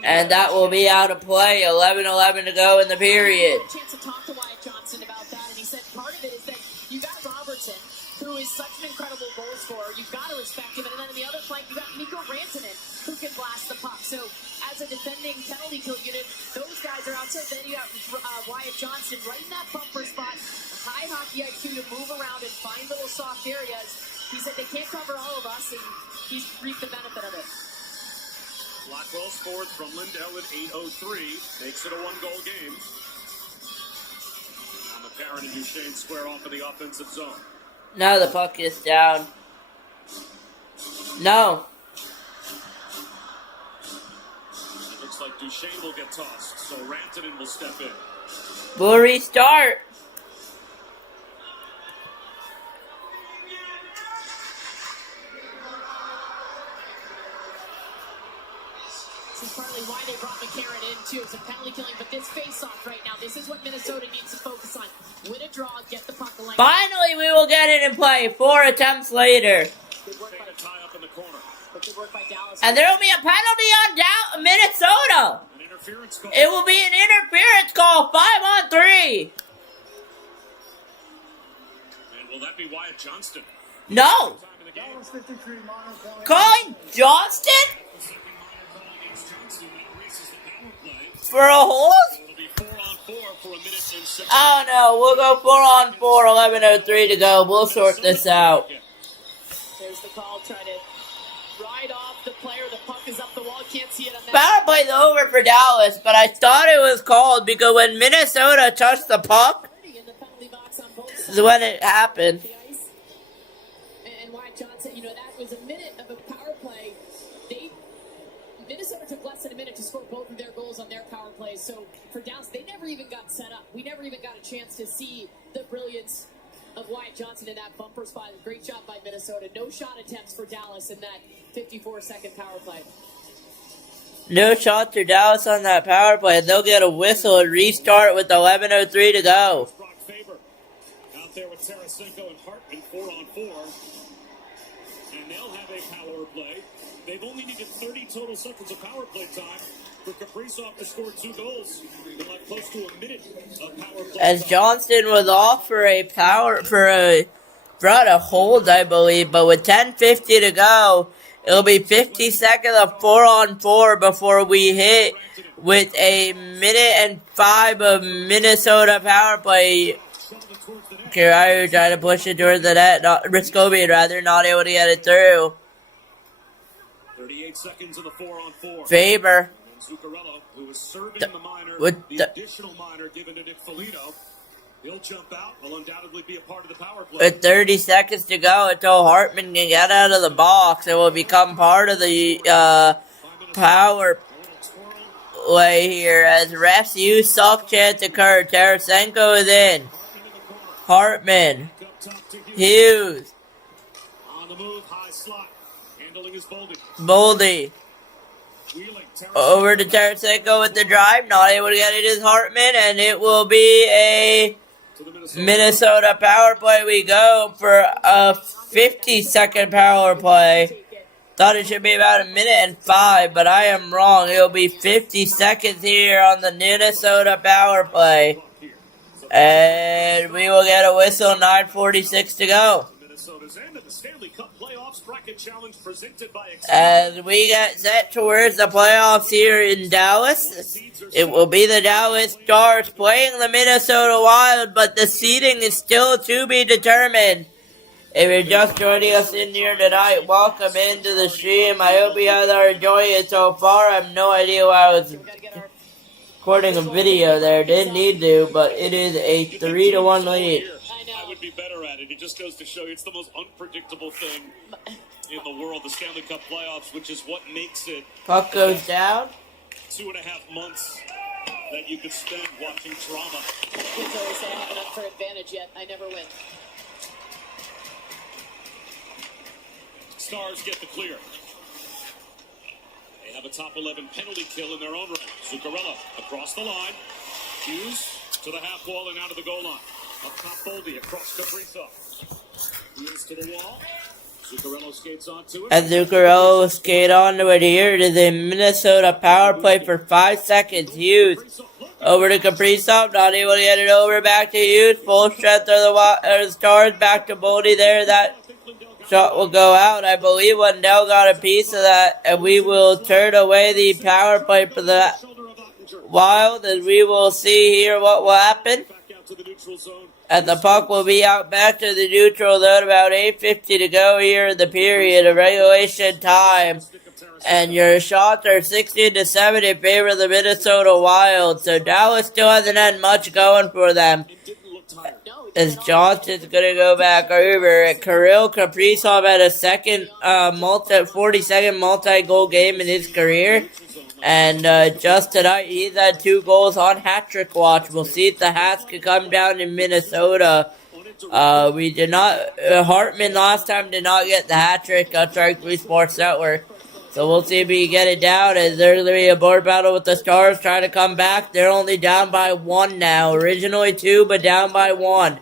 And that will be out of play. 11:11 to go in the period. I had a chance to talk to Wyatt Johnson about that, and he said part of it is that you got Robertson, who is such an incredible goal scorer. You've got to respect him. And then on the other flank, you got Mikko Rantanen, who can blast the puck. So as a defending penalty kill unit, those guys are outside. Then you got Wyatt Johnson right in that bumper spot. High hockey IQ to move around and find little soft areas. He said they can't cover all of us, and he's reaped the benefit of it. Blackwell scored from Lindell at 8:03. Makes it a one-goal game. Now McCarron and Duchesne square off in the offensive zone. Now the puck is down. No. It looks like Duchesne will get tossed, so Rantanen will step in. We'll restart. this is partly why they brought McCarron in, too. Some penalty killing, but this face-off right now, this is what Minnesota needs to focus on. Win a draw, get the puck aligned. Finally, we will get it in play. 4 attempts later. Good work by the tie up in the corner. But good work by Dallas. And there will be a penalty on Minnesota. An interference call. It will be an interference call. 5-on-3. And will that be Wyatt Johnston? No. Dallas 53, minor penalty. Calling Johnston Second minor call against Johnson. That races the power play. for a hold? It'll be 4-on-4 for a minute and 6. Oh no, we'll go 4-on-4, 11:03 to go. We'll sort this out. There's the call, trying to ride off the player. The puck is up the wall. Can't see it on that. Power play's over for Dallas, but I thought it was called because when Minnesota touched the puck, In the penalty box on both sides. this is when it happened. The ice. And Wyatt Johnson, that was a minute of a power play. Minnesota took less than a minute to score both of their goals on their power plays. So for Dallas, they never even got set up. We never even got a chance to see the brilliance of Wyatt Johnson in that bumper spot. Great job by Minnesota. No shot attempts for Dallas in that 54-second power play. No shot to Dallas on that power play. They'll get a whistle and restart with 11:03 to go. Brock Faber out there with Tarasenko and Hartman 4-on-4. And they'll have a power play. They've only needed 30 total seconds of power play time for Kaprizov to score 2 goals. They'll have close to a minute of power play As time. Johnston was off for brought a hold, I believe, but with 10:50 to go, it'll be 50 seconds of 4-on-4 before we hit with a minute and 5 of Minnesota power play. Kirill trying to push it towards the net, Riscovian rather, not able to get it through. 38 seconds of the 4-on-4. Faber. And Zuccarello, who was serving the minor, with the the- additional minor given to Nick Foligno. He'll jump out, will undoubtedly be a part of the power play. With 30 seconds to go until Hartman can get out of the box, it will become part of the power play here as refs use soft chance occurred. Tarasenko is in. Hartman. Hughes. On the move, high slot. Handling his Boldy. Boldy. Wheeling. Over to Tarasenko with the drive. Not able to get it is Hartman. And it will be a Minnesota power play. We go for a 50-second power play. Thought it should be about a minute and 5, but I am wrong. It'll be 50 seconds here on the Minnesota power play. And we will get a whistle, 9:46 to go. Minnesota's end of the Stanley Cup playoffs bracket challenge presented by As we get set towards the playoffs here in Dallas, it will be the Dallas Stars playing the Minnesota Wild, but the seeding is still to be determined. If you're just joining us in here tonight, welcome into the stream. I hope you guys are enjoying it so far. I have no idea why I was recording a video there. Didn't need to, but it is a 3-1 lead. I would be better at it. It just goes to show you it's the most unpredictable thing in the world, the Stanley Cup playoffs, which is what makes it Puck goes down. 2.5 months that you could spend watching drama. Kids always say I have an unfair advantage yet. I never win. Stars get the clear. They have a top 11 penalty kill in their own right. Zuccarello across the line. Hughes to the half wall and out of the goal line. Up top, Boldy across Kaprizov. Hughes to the wall. Zuccarello skates onto it. And Zuccarello will skate onto it here. It is a Minnesota power play for 5 seconds. Hughes over to Kaprizov. Not able to get it over. Back to Hughes. Full strength of the Stars. Back to Boldy there. That shot will go out. I believe Wendell got a piece of that. And we will turn away the power play for the Wild. And we will see here what will happen. And the puck will be out back to the neutral zone. About 8:50 to go here in the period of regulation time. And your shots are 16-7 in favor of the Minnesota Wild. So Dallas still hasn't had much going for them. As Johnson's going to go back over. Kirill Kaprizov had a second 40-second multi-goal game in his career. And just tonight, he's had 2 goals on hat-trick watch. We'll see if the hats can come down in Minnesota. We did not... Hartman last time did not get the hat-trick on Sharik Sports Network. So we'll see if we get it down. As there's going to be a board battle with the Stars trying to come back. They're only down by 1 now. Originally 2, but down by 1.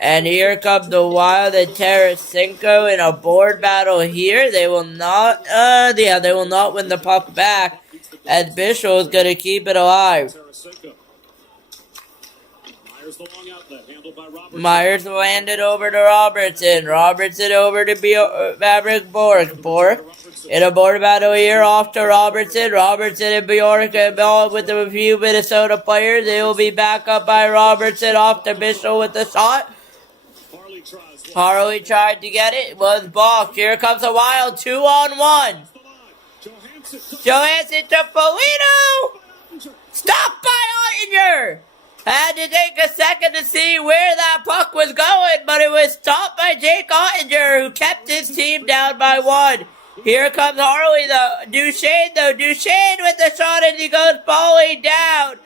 And here comes the Wild and Tarasenko in a board battle here. They will not, they will not win the puck back. As Bishop is going to keep it alive. Myers will hand it over to Robertson. Robertson over to Maverick Bork. Bork in a board battle here off to Robertson. Robertson and Bjork involved with a few Minnesota players. They will be back up by Robertson off to Bishop with the shot. Harley tried to get it. Was blocked. Here comes the Wild. 2-on-1. Johansson to Foligno. Stopped by Ottinger. Had to take a second to see where that puck was going, but it was stopped by Jake Ottinger, who kept his team down by 1. Here comes Harley, Duchesne, though. Duchesne with the shot, and he goes falling down.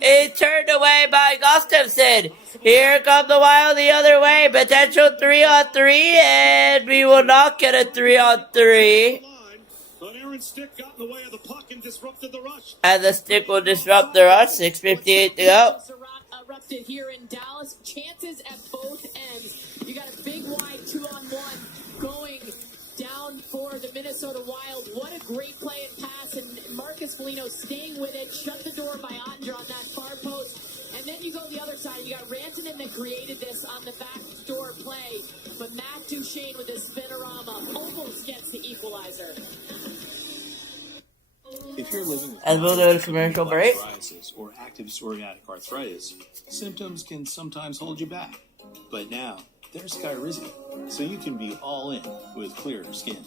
It's turned away by Gustafsson. Here comes the Wild the other way. Potential 3-on-3, and we will not get a 3-on-3. And the stick will disrupt the rush. 6:58 to go. Erupted here in Dallas. Chances at both ends. You got a big wide 2-on-1 going down for the Minnesota Wild. What a great play and pass, and Marcus Foligno staying with it. Shut the door by Ottinger on that far post. And then you go the other side. You got Rantanen that created this on the backdoor play. But Matt Duchesne with his spinorama almost gets the equalizer. If you're living with and we'll do a commercial break or active psoriatic arthritis, symptoms can sometimes hold you back. But now, there's Skyrizi, so you can be all in with clearer skin.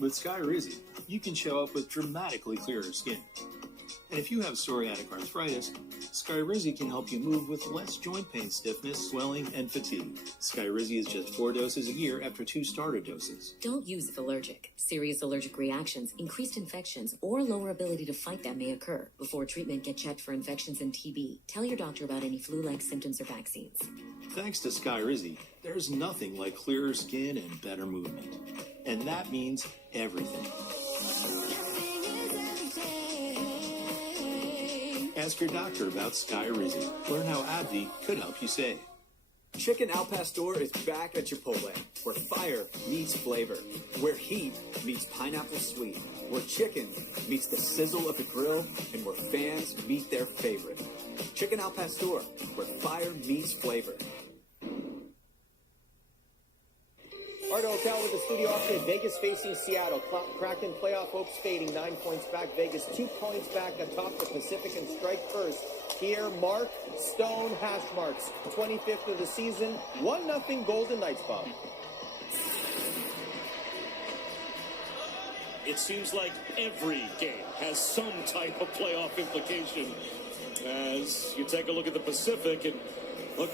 With Skyrizi, you can show up with dramatically clearer skin. And if you have psoriatic arthritis, Skyrizi can help you move with less joint pain, stiffness, swelling, and fatigue. Skyrizi is just 4 doses a year after 2 starter doses. Don't use if allergic. Serious allergic reactions, increased infections, or lower ability to fight them may occur. Before treatment, get checked for infections and TB. Tell your doctor about any flu-like symptoms or vaccines. Thanks to Skyrizi, there's nothing like clearer skin and better movement. And that means everything. Ask your doctor about Skyrizi. Learn how AbbVie could help you save. Chicken Al Pastor is back at Chipotle, where fire meets flavor, where heat meets pineapple sweet, where chicken meets the sizzle of the grill, and where fans meet their favorite. Chicken Al Pastor, where fire meets flavor. Art Hotel with the studio update. Vegas facing Seattle. Kraken playoff hopes fading. 9 points back. Vegas 2 points back atop the Pacific and strike first. Here, Mark Stone hash marks. 25th of the season. 1-0 Golden Knights, Bob. It seems like every game has some type of playoff implication. As you take a look at the Pacific and look.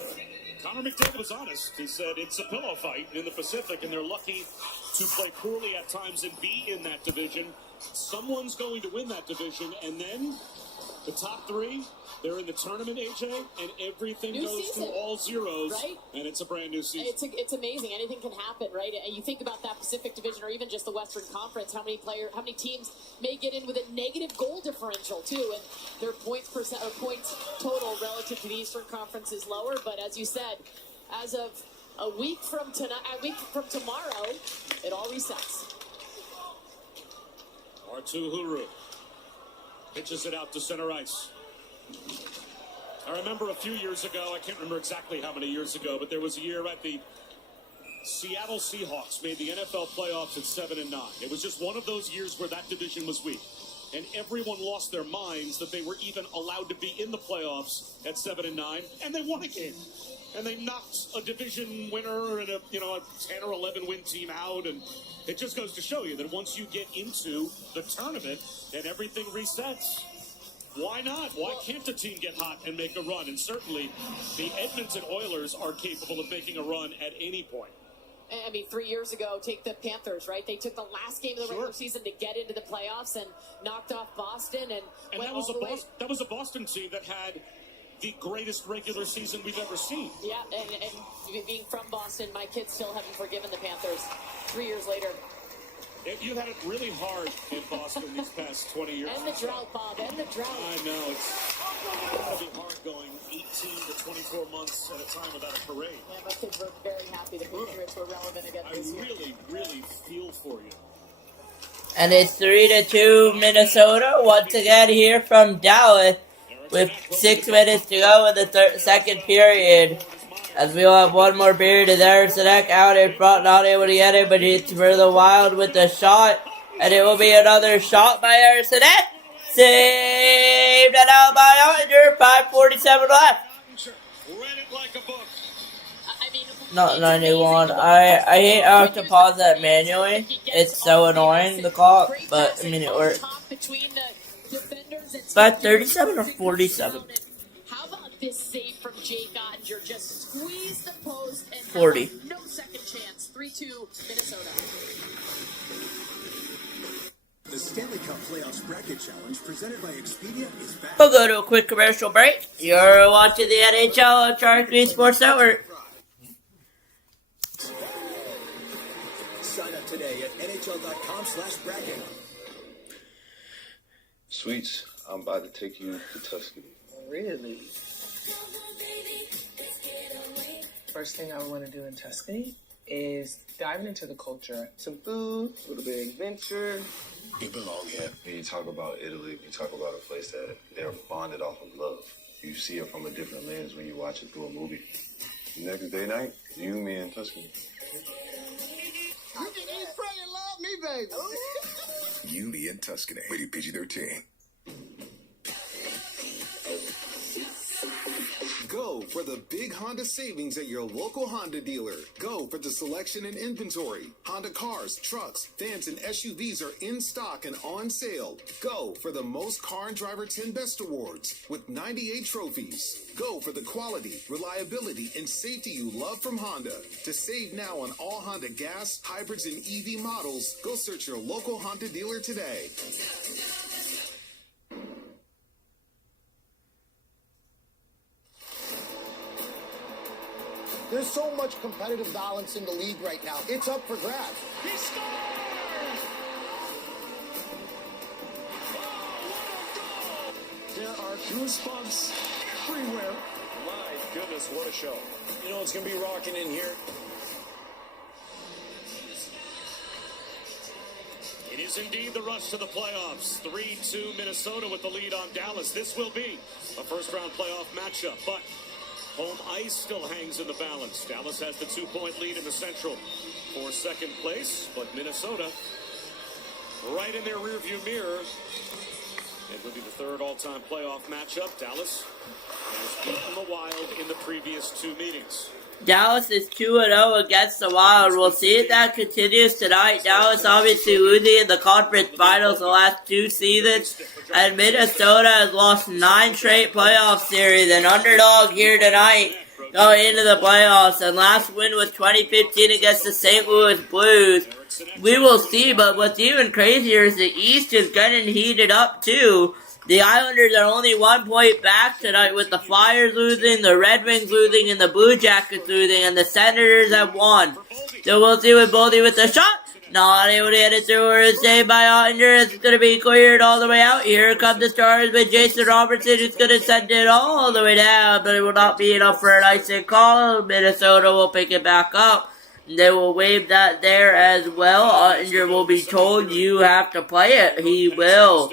Connor McDavid was honest. He said it's a pillow fight in the Pacific, and they're lucky to play poorly at times and be in that division. Someone's going to win that division, and then the top 3, they're in the tournament, AJ, and everything goes to all zeros, right? And it's a brand new season. It's amazing. Anything can happen, right? And you think about that Pacific Division or even just the Western Conference, how many teams may get in with a negative goal differential, too, and their points total relative to the Eastern Conference is lower. But as you said, as of a week from tomorrow, it all resets. R2 Huru pitches it out to center ice. I remember a few years ago, I can't remember exactly how many years ago, but there was a year at the Seattle Seahawks made the NFL playoffs at 7-9. It was just one of those years where that division was weak. And everyone lost their minds that they were even allowed to be in the playoffs at 7-9, and they won a game. And they knocked a division winner and a 10 or 11 win team out, and it just goes to show you that once you get into the tournament, then everything resets. Why not? Why can't a team get hot and make a run? And certainly the Edmonton Oilers are capable of making a run at any point. I mean, 3 years ago, take the Panthers, right? They took the last game of the regular season to get into the playoffs and knocked off Boston. And that was a Boston team that had the greatest regular season we've ever seen. Yeah, and being from Boston, my kids still haven't forgiven the Panthers 3 years later. You had it really hard in Boston these past 20 years. And the drought, Bob, and the drought. I know. It's got to be hard going 18 to 24 months at a time without a parade. Yeah, my kids were very happy the Patriots were relevant again this year. I really feel for you. And it's 3-2 Minnesota once again here from Dallas with 6 minutes to go in the second period. As we will have one more period as Sharik out in front, not able to get it, but it's for the Wild with the shot. And it will be another shot by Sharik. Saved it out by Oettinger. 5:47 left. Not 91. I hate how I have to pause that manually. It's so annoying, the clock, but I mean it works. But 37 or 47? How about this save from Jake Ottinger? Just squeeze the post and 40. No second chance. 3-2 Minnesota. The Stanley Cup Playoffs Bracket Challenge presented by Expedia is back. We'll go to a quick commercial break. You're watching the NHL on Sharik Sports Network. Sign up today at NHL.com/bracket. Sweets, I'm about to take you to Tuscany. Really? First thing I want to do in Tuscany is diving into the culture. Some food, a little bit of adventure. You belong here. When you talk about Italy, you talk about a place that they're bonded off of love. You see it from a different lens when you watch it through a movie. Next day night, you, me, and Tuscany. You can eat, pray, and love me, baby. You, me, and Tuscany. Rated PG-13. Go for the big Honda savings at your local Honda dealer. Go for the selection and inventory. Honda cars, trucks, vans, and SUVs are in stock and on sale. Go for the most Car and Driver 10 Best Awards with 98 trophies. Go for the quality, reliability, and safety you love from Honda. To save now on all Honda gas, hybrids, and EV models, go search your local Honda dealer today. There's so much competitive violence in the league right now. It's up for grabs. He scores! There are goosebumps everywhere. My goodness, what a show. You know it's going to be rocking in here. It is indeed the rush to the playoffs. 3-2 Minnesota with the lead on Dallas. This will be a first-round playoff matchup, but home ice still hangs in the balance. Dallas has the 2-point lead in the Central for second place, but Minnesota right in their rearview mirror. It will be the third all-time playoff matchup. Dallas has beaten the Wild in the previous 2 meetings. Dallas is 2-0 against the Wild. We'll see if that continues tonight. Dallas obviously losing in the conference finals the last 2 seasons. And Minnesota has lost 9 straight playoff series. An underdog here tonight going into the playoffs. And last win was 2015 against the St. Louis Blues. We will see, but what's even crazier is the East is getting heated up too. The Islanders are only 1 point back tonight with the Flyers losing, the Red Wings losing, and the Blue Jackets losing, and the Senators have won. So we'll see with Boldy with the shot. Not able to get it through or saved by Ottinger. It's going to be cleared all the way out. Here come the Stars with Jason Robertson, who's going to send it all the way down, but it will not be enough for an icing call. Minnesota will pick it back up. They will waive that there as well. Ottinger will be told, you have to play it. He will.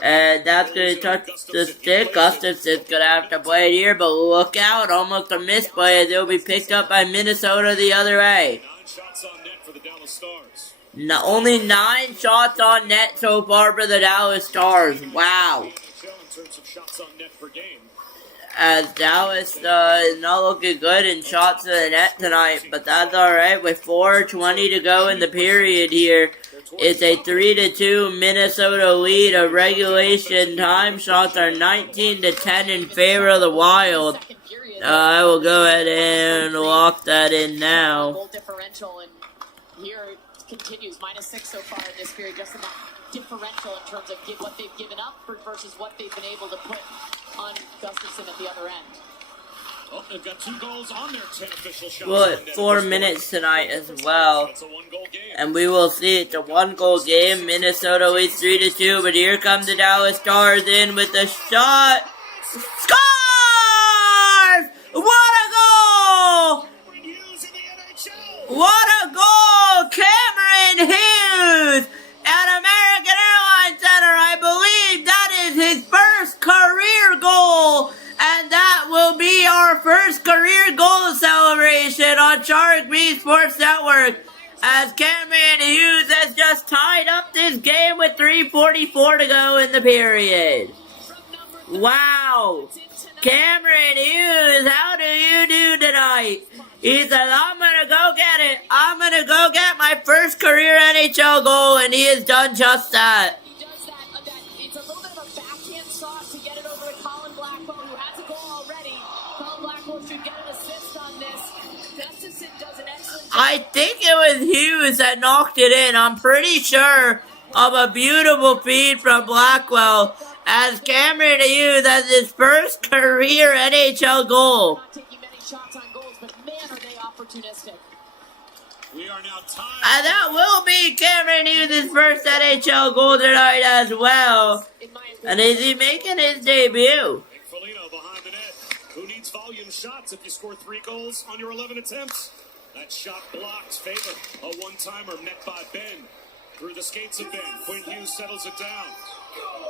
And that's going to touch the stick. Gustafson's going to have to play it here, but look out. Almost a misplay as it will be picked up by Minnesota the other way. 9 shots on net for the Dallas Stars. Only 9 shots on net so far for the Dallas Stars. Wow. In terms of shots on net per game. As Dallas is not looking good in shots to the net tonight, but that's alright with 4:20 to go in the period here. It's a 3-2 Minnesota lead of regulation time. Shots are 19-10 in favor of the Wild. I will go ahead and lock that in now. Goal differential, and here continues. -6 so far in this period, just about differential in terms of what they've given up versus what they've been able to put on Gustafson at the other end. Oh, they've got 2 goals on their 10 official shots. Well, 4 minutes tonight as well. And we will see it's a 1-goal game. Minnesota leads 3-2, but here come the Dallas Stars in with a shot. Scores! What a goal! What a goal! Cameron Hughes at American Airlines Center. I believe that is his first career goal. And that will be our first career goal celebration on Sharik Sports Network, as Cameron Hughes has just tied up this game with 3:44 to go in the period. Wow. Cameron Hughes, how do you do tonight? He said, I'm going to go get it. I'm going to go get my first career NHL goal, and he has done just that. It's a little bit of a backhand shot to get it over to Colin Blackwell, who has a goal already. Colin Blackwell should get an assist on this. Gustafson does an excellent job. I think it was Hughes that knocked it in. I'm pretty sure of a beautiful feed from Blackwell, as Cameron Hughes has his first career NHL goal. Not taking many shots on goals, but man, are they opportunistic. We are now tied. And that will be Cameron Hughes' first NHL goal tonight as well. And is he making his debut? Foligno behind the net. Who needs volume shots if you score 3 goals on your 11 attempts? That shot blocked. Favor. A one-timer met by Ben. Through the skates of Ben. Quinn Hughes settles it down.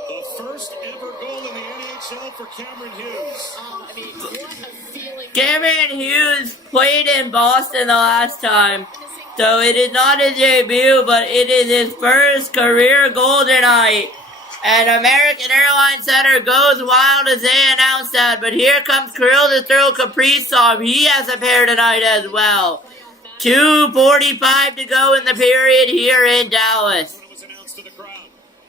The first ever goal in the NHL for Cameron Hughes. I mean, what a feeling. Cameron Hughes played in Boston the last time, so it is not his debut, but it is his first career goal tonight. And American Airlines Center goes wild as they announce that, but here comes Kirill to throw Kaprizov. He has a pair tonight as well. 2:45 to go in the period here in Dallas.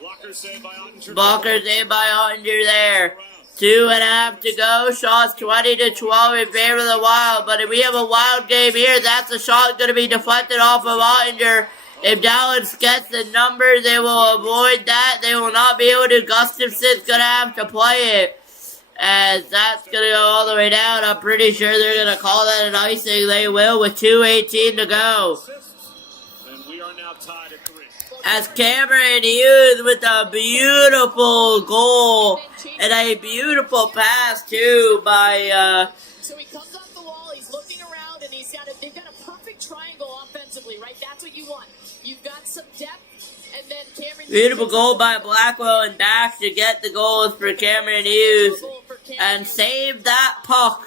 Blocker saved by Ottinger there. 2.5 to go. Shots 20-12 in favor of the Wild. But if we have a Wild game here, that's a shot going to be deflected off of Ottinger. If Dallas gets the numbers, they will avoid that. They will not be able to. Gustafson's going to have to play it, as that's going to go all the way down. I'm pretty sure they're going to call that an icing. They will with 2:18 to go. And we are now tied at 3. As Cameron Hughes with a beautiful goal and a beautiful pass too by So he comes off the wall, he's looking around, and they've got a perfect triangle offensively, right? That's what you want. You've got some depth, and then Cameron beautiful goal by Blackwell and back to get the goals for Cameron Hughes and save that puck.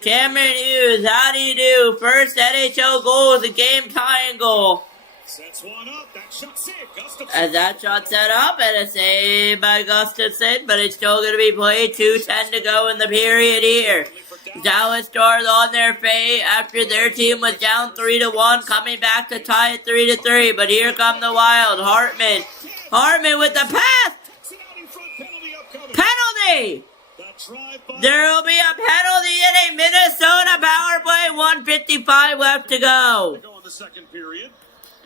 Cameron Hughes, how do you do? First NHL goal is a game tying goal. Sets one up. That shot saved. Gustafson. As that shot set up and a save by Gustafson, but it's still going to be played. 2:10 to go in the period here. Dallas Stars on their feet after their team was down 3-1, coming back to tie it 3-3. But here come the Wild. Hartman with the pass. Penalty. There will be a penalty in a Minnesota power play. 1:55 left to go. In the second period.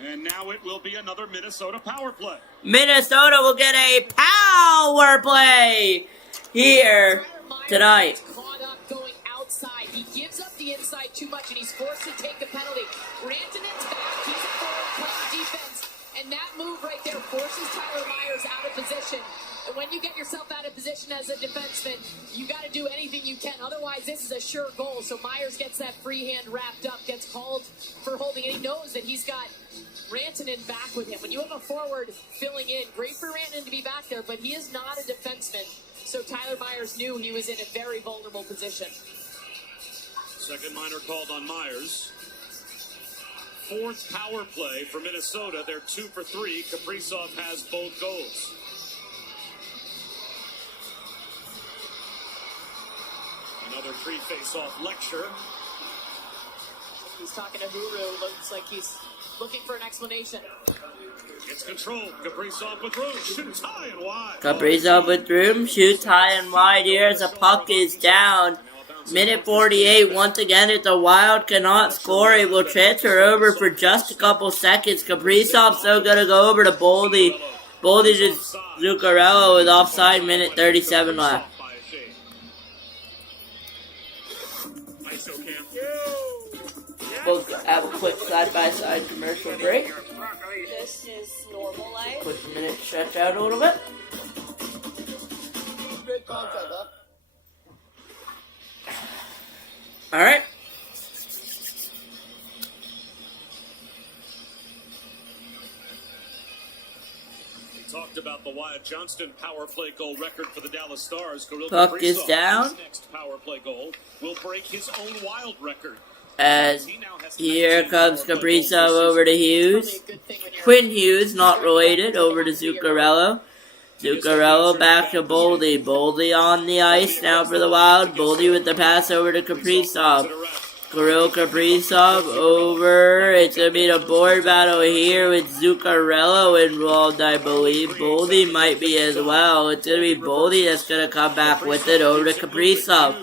And now it will be another Minnesota power play. Minnesota will get a power play here tonight. Caught up going outside. He gives up the inside too much, and he's forced to take a penalty. Rantanen's back. He's a forward playing defense. And that move right there forces Tyler Myers out of position. And when you get yourself out of position as a defenseman, you got to do anything you can. Otherwise, this is a sure goal. So Myers gets that free hand wrapped up, gets called for holding, and he knows that he's got Rantanen back with him. When you have a forward filling in, great for Rantanen to be back there, but he is not a defenseman. So Tyler Myers knew he was in a very vulnerable position. Second minor called on Myers. Fourth power play for Minnesota. They're 2 for 3. Kaprizov has both goals. Another pre-face-off lecture. He's talking to Huru. Looks like he's looking for an explanation. It's controlled. Kaprizov with room. Shoots high and wide. Kaprizov with room. Shoots high and wide here as the puck is down. Minute 48, once again, if the Wild cannot score, it will transfer over for just a couple seconds. Kaprizov's still going to go over to Boldy. Boldy to Zuccarello with offside, minute 37 left. We'll have a quick side-by-side commercial break. This is normal life. Quick minute stretch out a little bit. Great content, huh? Alright. We talked about the Wyatt Johnston power play goal record for the Dallas Stars. Puck is down. His next power play goal will break his own Wild record. As here comes Kaprizov over to Hughes. Quinn Hughes, not related, over to Zuccarello. Zuccarello back to Boldy. Boldy on the ice now for the Wild. Boldy with the pass over to Kaprizov. Kirill Kaprizov over. It's going to be a board battle here with Zuccarello involved, I believe. Boldy might be as well. It's going to be Boldy that's going to come back with it over to Kaprizov.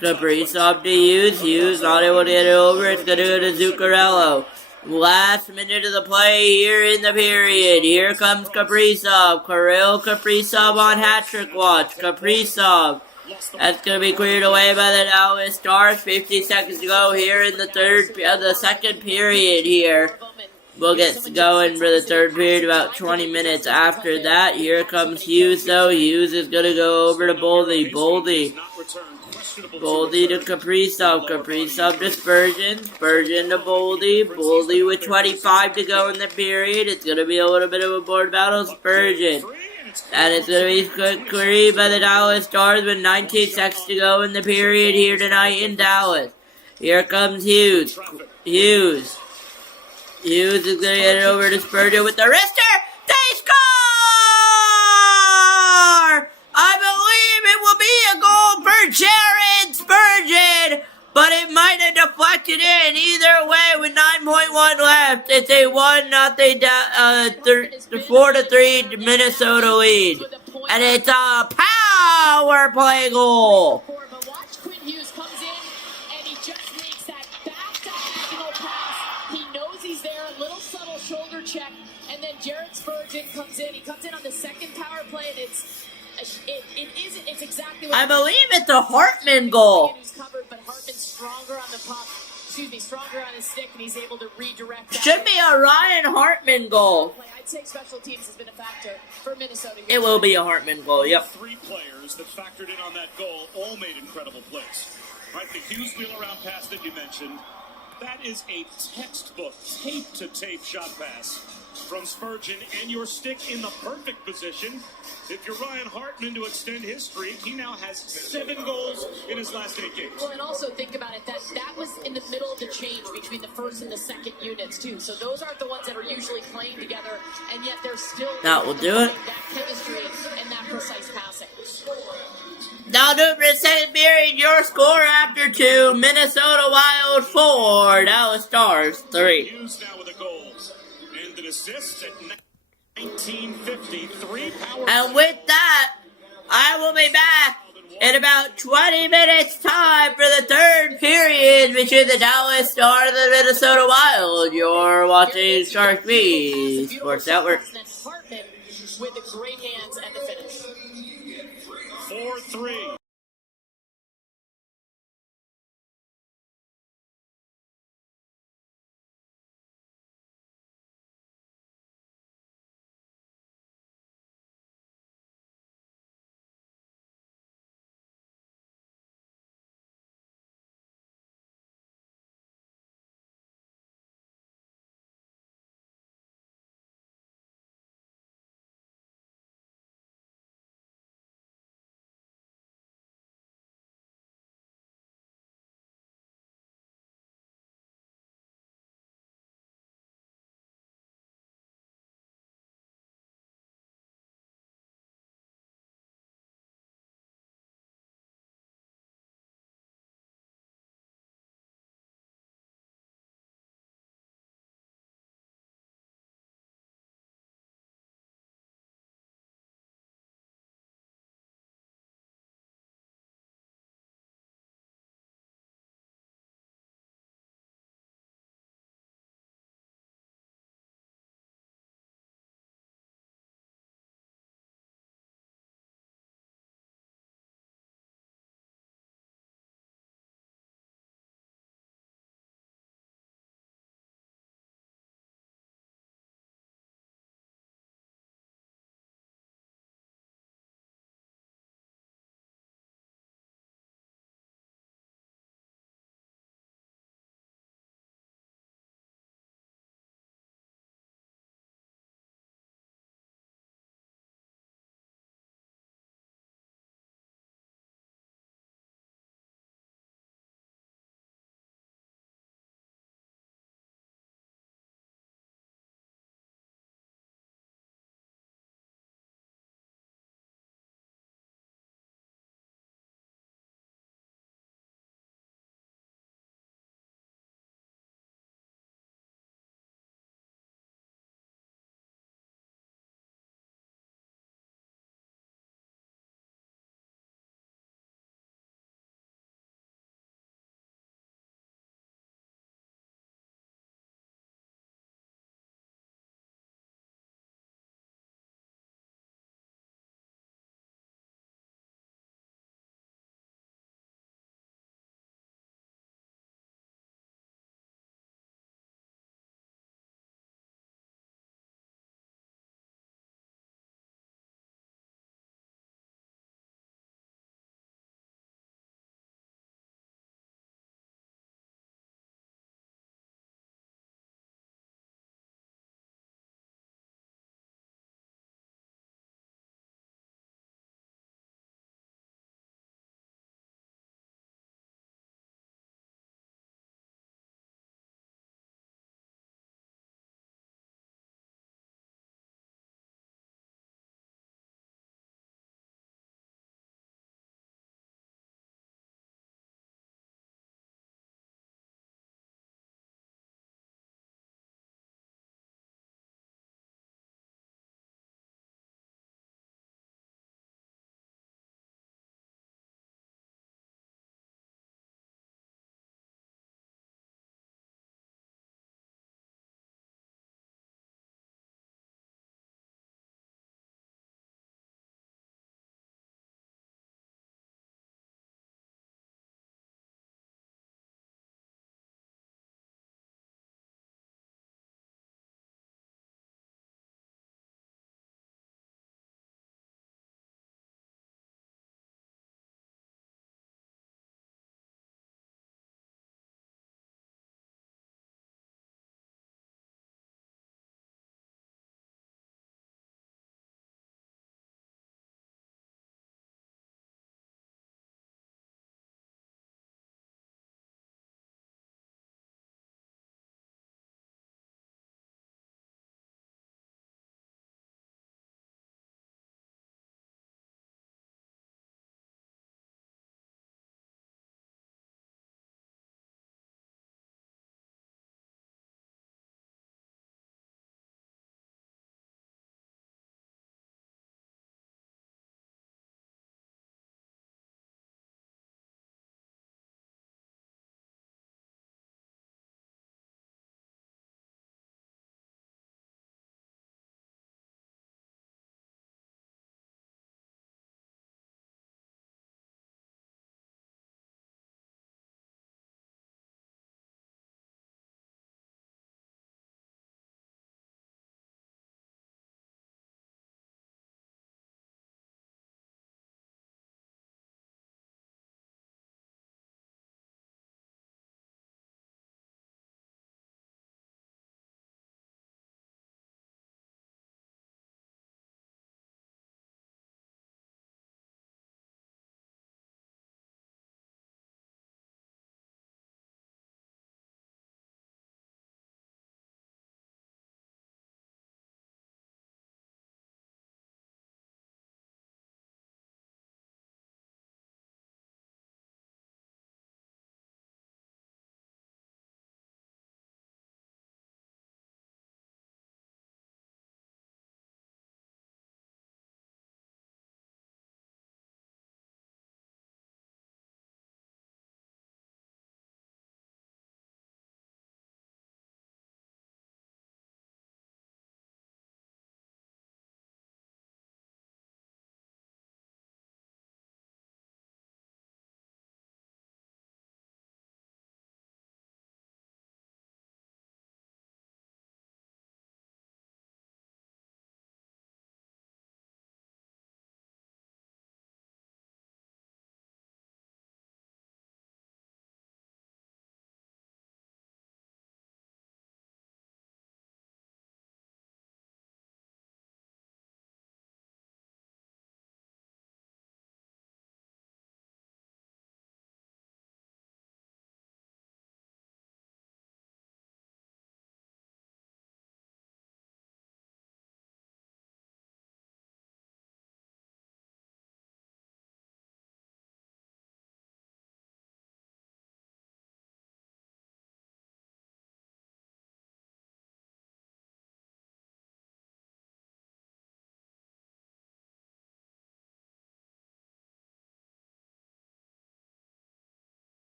Kaprizov to Hughes. Hughes not able to get it over. It's going to go to Zuccarello. Last minute of the play here in the period. Here comes Kaprizov. Kirill Kaprizov on hat-trick watch. Kaprizov. That's going to be cleared away by the Dallas Stars. 50 seconds to go here in the second period here. We'll get going for the third period about 20 minutes after that. Here comes Hughes, though. Hughes is going to go over to Boldy. Boldy to Kaprizov. Kaprizov to Spurgeon. Spurgeon to Boldy. Boldy with 25 to go in the period. It's going to be a little bit of a board battle. Spurgeon. And it's going to be quick query by the Dallas Stars with 19 seconds to go in the period here tonight in Dallas. Here comes Hughes. Hughes is going to get it over to Spurgeon with the wrister. They score! I believe it will be a goal for Jared Spurgeon, but it might have deflected in. Either way, with 9.1 left, it's a 4-3 Minnesota lead. And it's a power play goal. But watch Quinn Hughes comes in, and he just makes that back diagonal pass. He knows he's there, a little subtle shoulder check, and then Jared Spurgeon comes in. He comes in on the second power play, and it's exactly what I believe it's a Hartman goal. Who's covered, but Hartman's stronger on the puck. Stronger on his stick, and he's able to redirect that. Should be a Ryan Hartman goal. I'd say special teams has been a factor for Minnesota. It will be a Hartman goal, yep. Three players that factored in on that goal all made incredible plays. Right, the Hughes wheel around pass that you mentioned, that is a textbook, tape-to-tape shot pass from Spurgeon, and your stick in the perfect position. If you're Ryan Hartman to extend his streak, he now has 7 goals in his last 8 games. Well, and also think about it, that was in the middle of the change between the first and the second units, too. So those aren't the ones that are usually playing together, and yet they're still that will do it. That chemistry and that precise passing. Now do it for the second period. Your score after 2, Minnesota Wild 4, Dallas Stars 3. Hughes now with a goal and an assist at 1953 power. And with that, I will be back in about 20 minutes time for the third period between the Dallas Stars and the Minnesota Wild. You're watching Shark B Sports Network. Hartman with the great hands and the finish. 4-3.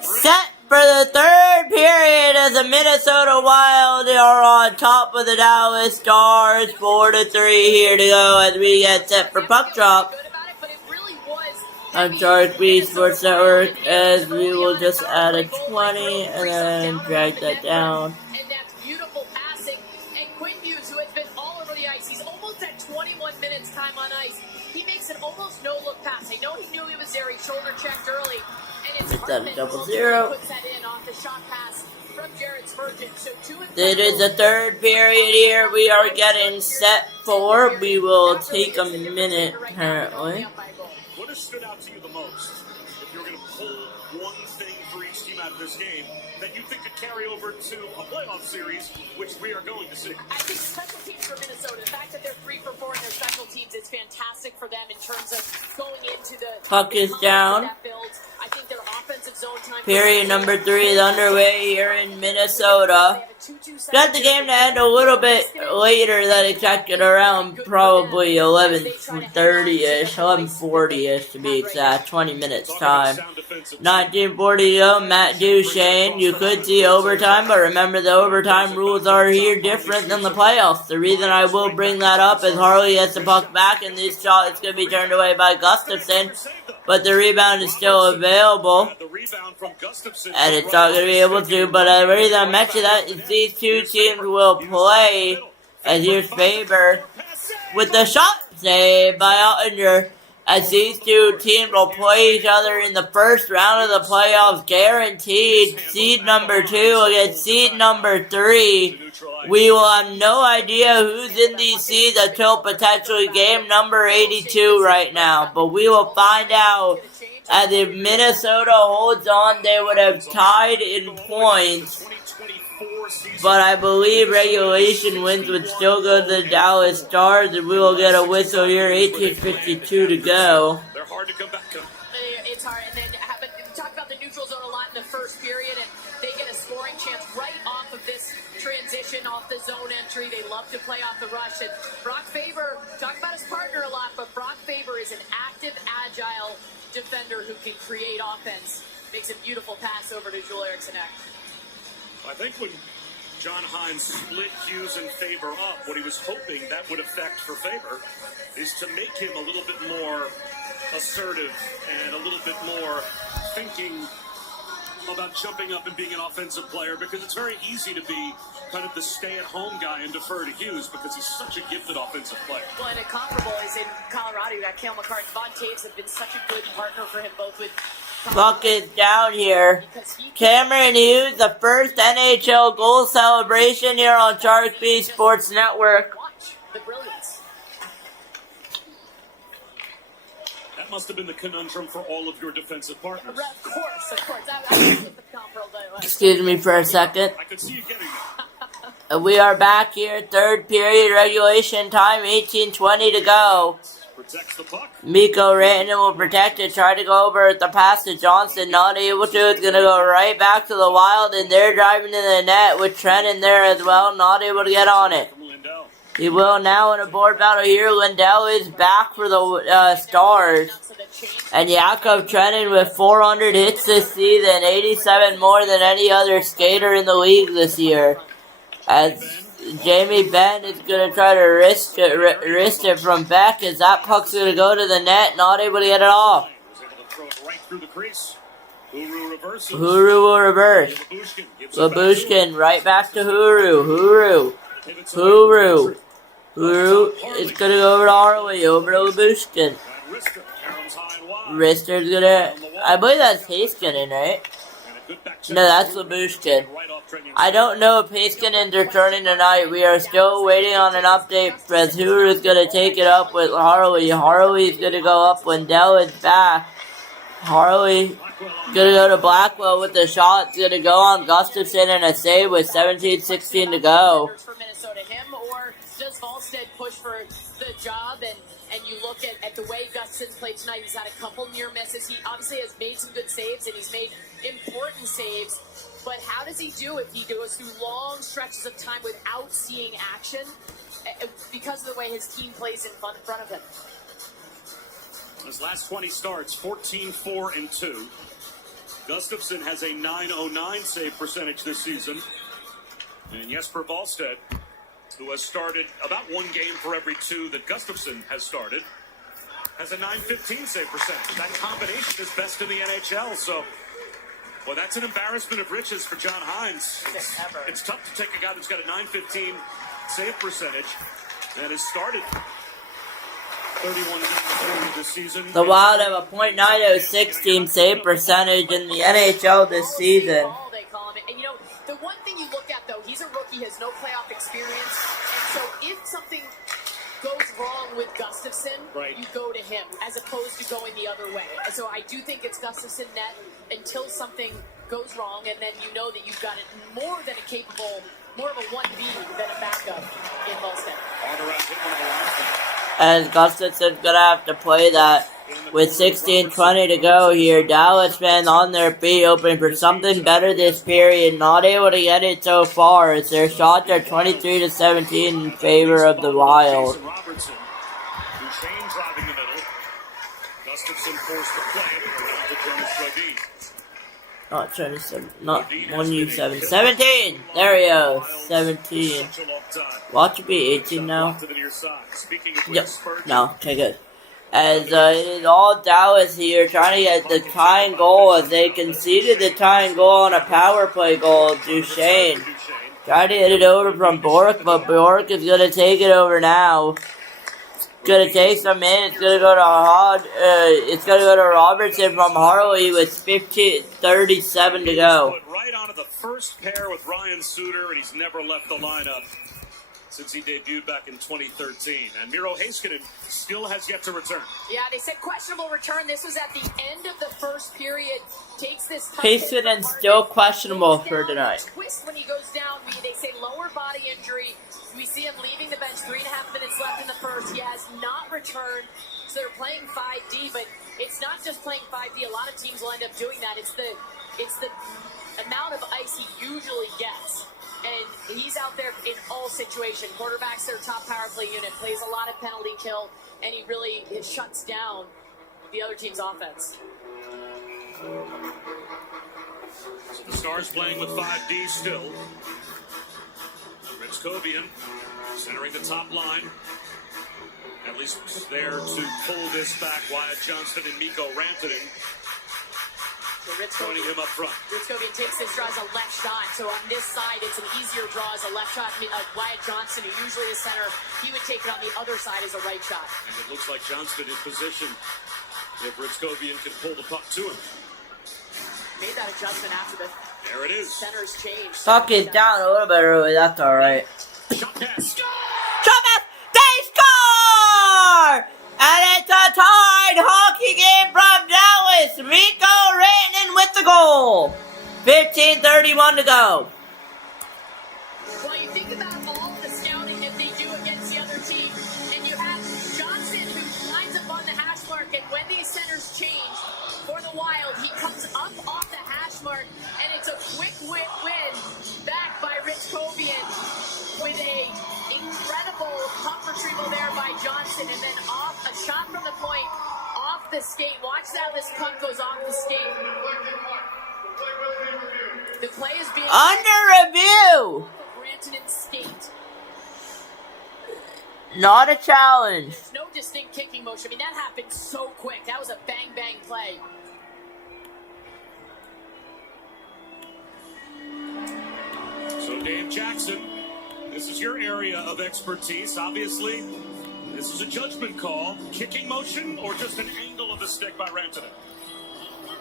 Set for the third period as the Minnesota Wild are on top of the Dallas Stars. 4-3 here to go as we get set for puck drop. I'm Sharik, Sports Network, as we will just add a 20 and then drag that down. And that's beautiful passing. And Quinn Hughes, who has been all over the ice, he's almost at 21 minutes time on ice. He makes an almost no-look pass. I know he knew he was there. He shoulder checked early. And it's Hartman who puts that in off the shot pass from Jared Spurgeon. So it is the third period here. We are getting set for. We will take a minute, apparently. What has stood out to you the most? If you're going to pull one thing for each team out of this game that you think could carry over to a playoff series, which we are going to see? I think special teams for Minnesota. The fact that they're 3 for 4 in their special teams is fantastic for them in terms of going into the puck is down. I think their offensive zone time. Period number 3 is underway here in Minnesota. Got the game to end a little bit later than expected, around probably 11:30-ish, 11:40-ish to be exact, 20 minutes time. 1940 Matt Duchene. You could see overtime, but remember the overtime rules are here different than the playoffs. The reason I will bring that up is Harley gets the puck back, and this shot is going to be turned away by Gustafson. But the rebound is still available, and it's not going to be able to. But the reason I mention that is these two teams will play, as here's Faber with the shot saved by Ottinger, as these two teams will play each other in the first round of the playoffs, guaranteed. Seed number 2 against seed number 3. We will have no idea who's in these seeds until potentially game number 82 right now. But we will find out. As if Minnesota holds on, they would have tied in points. But I believe regulation wins would still go to the Dallas Stars, and we will get a whistle here. 18:52 to go. They're hard to come back to. It's hard. And then we talked about the neutral zone a lot in the first period, and they get a scoring chance right off of this transition, off the zone entry. They love to play off the rush. And Brock Faber, talk about his partner a lot, but Brock Faber is an active, agile defender who can create offense. Makes a beautiful pass over to Joel Eriksson. I think when John Hines split Hughes and Faber up, what he was hoping that would affect for Faber is to make him a little bit more assertive and a little bit more thinking about jumping up and being an offensive player, because it's very easy to be kind of the stay-at-home guy and defer to Hughes because he's such a gifted offensive player. Well, and a comparable is in Colorado. You got Cale Makar and Von Taves have been such a good partner for him, both with puck is down here. Cameron Hughes, the first NHL goal celebration here on Sharik Sports Network. Watch the brilliance. That must have been the conundrum for all of your defensive partners. Of course. That was the comparable. Excuse me for a second. I could see you getting that. We are back here, third period, regulation time, 18:20 to go. Mikko Rantanen will protect it, try to go over at the pass to Johnson, not able to. It's going to go right back to the Wild, and they're driving to the net with Trent in there as well, not able to get on it. He will now in a board battle here. Lindell is back for the Stars. And Yakov Trenin with 400 hits this season, 87 more than any other skater in the league this year. As Jamie Benn is going to try to wrist it from Beck, as that puck's going to go to the net, not able to get it off. Huru will reverse. Labushkin right back to Huru. Huru is going to go over to Harley, over to Labushkin. Rister's going to, I believe that's Heiskanen, right? No, that's Labushkin. I don't know if Heiskanen is returning tonight. We are still waiting on an update as Huru is going to take it up with Harley. Harley is going to go up when Dell is back. Harley going to go to Blackwell with the shot. It's going to go on Gustafson and a save with 17-16 to go. For Minnesota, him or does Volstead push for the job? And you look at the way Gustafson's played tonight, he's had a couple near misses. He obviously has made some good saves, and he's made important saves. But how does he do if he goes through long stretches of time without seeing action because of the way his team plays in front of him? His last 20 starts, 14-4-2. Gustafsson has a .909 save percentage this season. And Jesper Wallstedt, who has started about one game for every two that Gustafsson has started, has a .915 save percentage. That combination is best in the NHL. So, well, that's an embarrassment of riches for John Hines. It's tough to take a guy that's got a .915 save percentage and has started 31 games this season. The Wild have a .906 team save percentage in the NHL this season. They call him. And you know, the one thing you look at though, he's a rookie, has no playoff experience, and so if something goes wrong with Gustafsson, you go to him as opposed to going the other way. And so I do think it's Gustafsson net until something goes wrong, and then you know that you've got it more than a capable, more of a 1B than a backup in Wallstedt. As Gustafsson's gonna have to play that with 16:20 to go here. Dallas been on their feet, hoping for something better this period. Not able to get it so far, as their shots are 23-17 in favor of the Wild. Robertson, Duchesne driving the middle. Gustafsson forced to play it around to Jonas Brodin. Not 27, not 1U7. 17! There he goes. 17. Watch it be 18 now. Yep. No, okay, good. As it is all Dallas here trying to get the tying goal, as they conceded the tying goal on a power play goal. Duchesne tried to hit it over from Bork, but Bork is going to take it over now. It's going to take some minutes. It's going to go to it's going to go to Robertson from Harley with 37 to go. Right onto the first pair with Ryan Suter, and he's never left the lineup since he debuted back in 2013. And Miro Heiskanen still has yet to return. Yeah, they said questionable return. This was at the end of the first period. Takes this Heiskanen still questionable for tonight. Twist when he goes down. They say lower body injury. We see him leaving the bench. 3.5 minutes left in the first. He has not returned. So they're playing 5D, but it's not just playing 5D. A lot of teams will end up doing that. It's the amount of ice he usually gets. And he's out there in all situations. Quarterback's their top power play unit, plays a lot of penalty kill, and he really shuts down the other team's offense. So the Stars playing with 5D still. Ritzkovian centering the top line. At least there to pull this back. Wyatt Johnston and Mikko Rantanen. Pointing him up front. Ritzkovian takes this draw as a left shot. So on this side, it's an easier draw as a left shot. Wyatt Johnston, who usually is center, he would take it on the other side as a right shot. And it looks like Johnston is positioned if Ritzkovian can pull the puck to him. Made that adjustment after the there it is. Center's changed. Puck is down a little bit early. That's all right. Shot pass. Shot pass. They score! And it's a tied hockey game from Dallas. Mikko Rantanen with the goal. 15:31 to go. Well, you think about all the scouting that they do against the other team, and you have Johnson who lines up on the hash mark, and when these centers change for the Wild, he comes up off the hash mark, and it's a quick win back by Ritzkovian with a incredible puck retrieval there by Johnson, and then off a shot from the point, off the skate. Watch how this puck goes off the skate. The play is being under review. Rantanen's skate. Not a challenge. No distinct kicking motion. I mean, that happened so quick. That was a bang play. So Dave Jackson, this is your area of expertise. Obviously, this is a judgment call. Kicking motion or just an angle of the stick by Rantanen?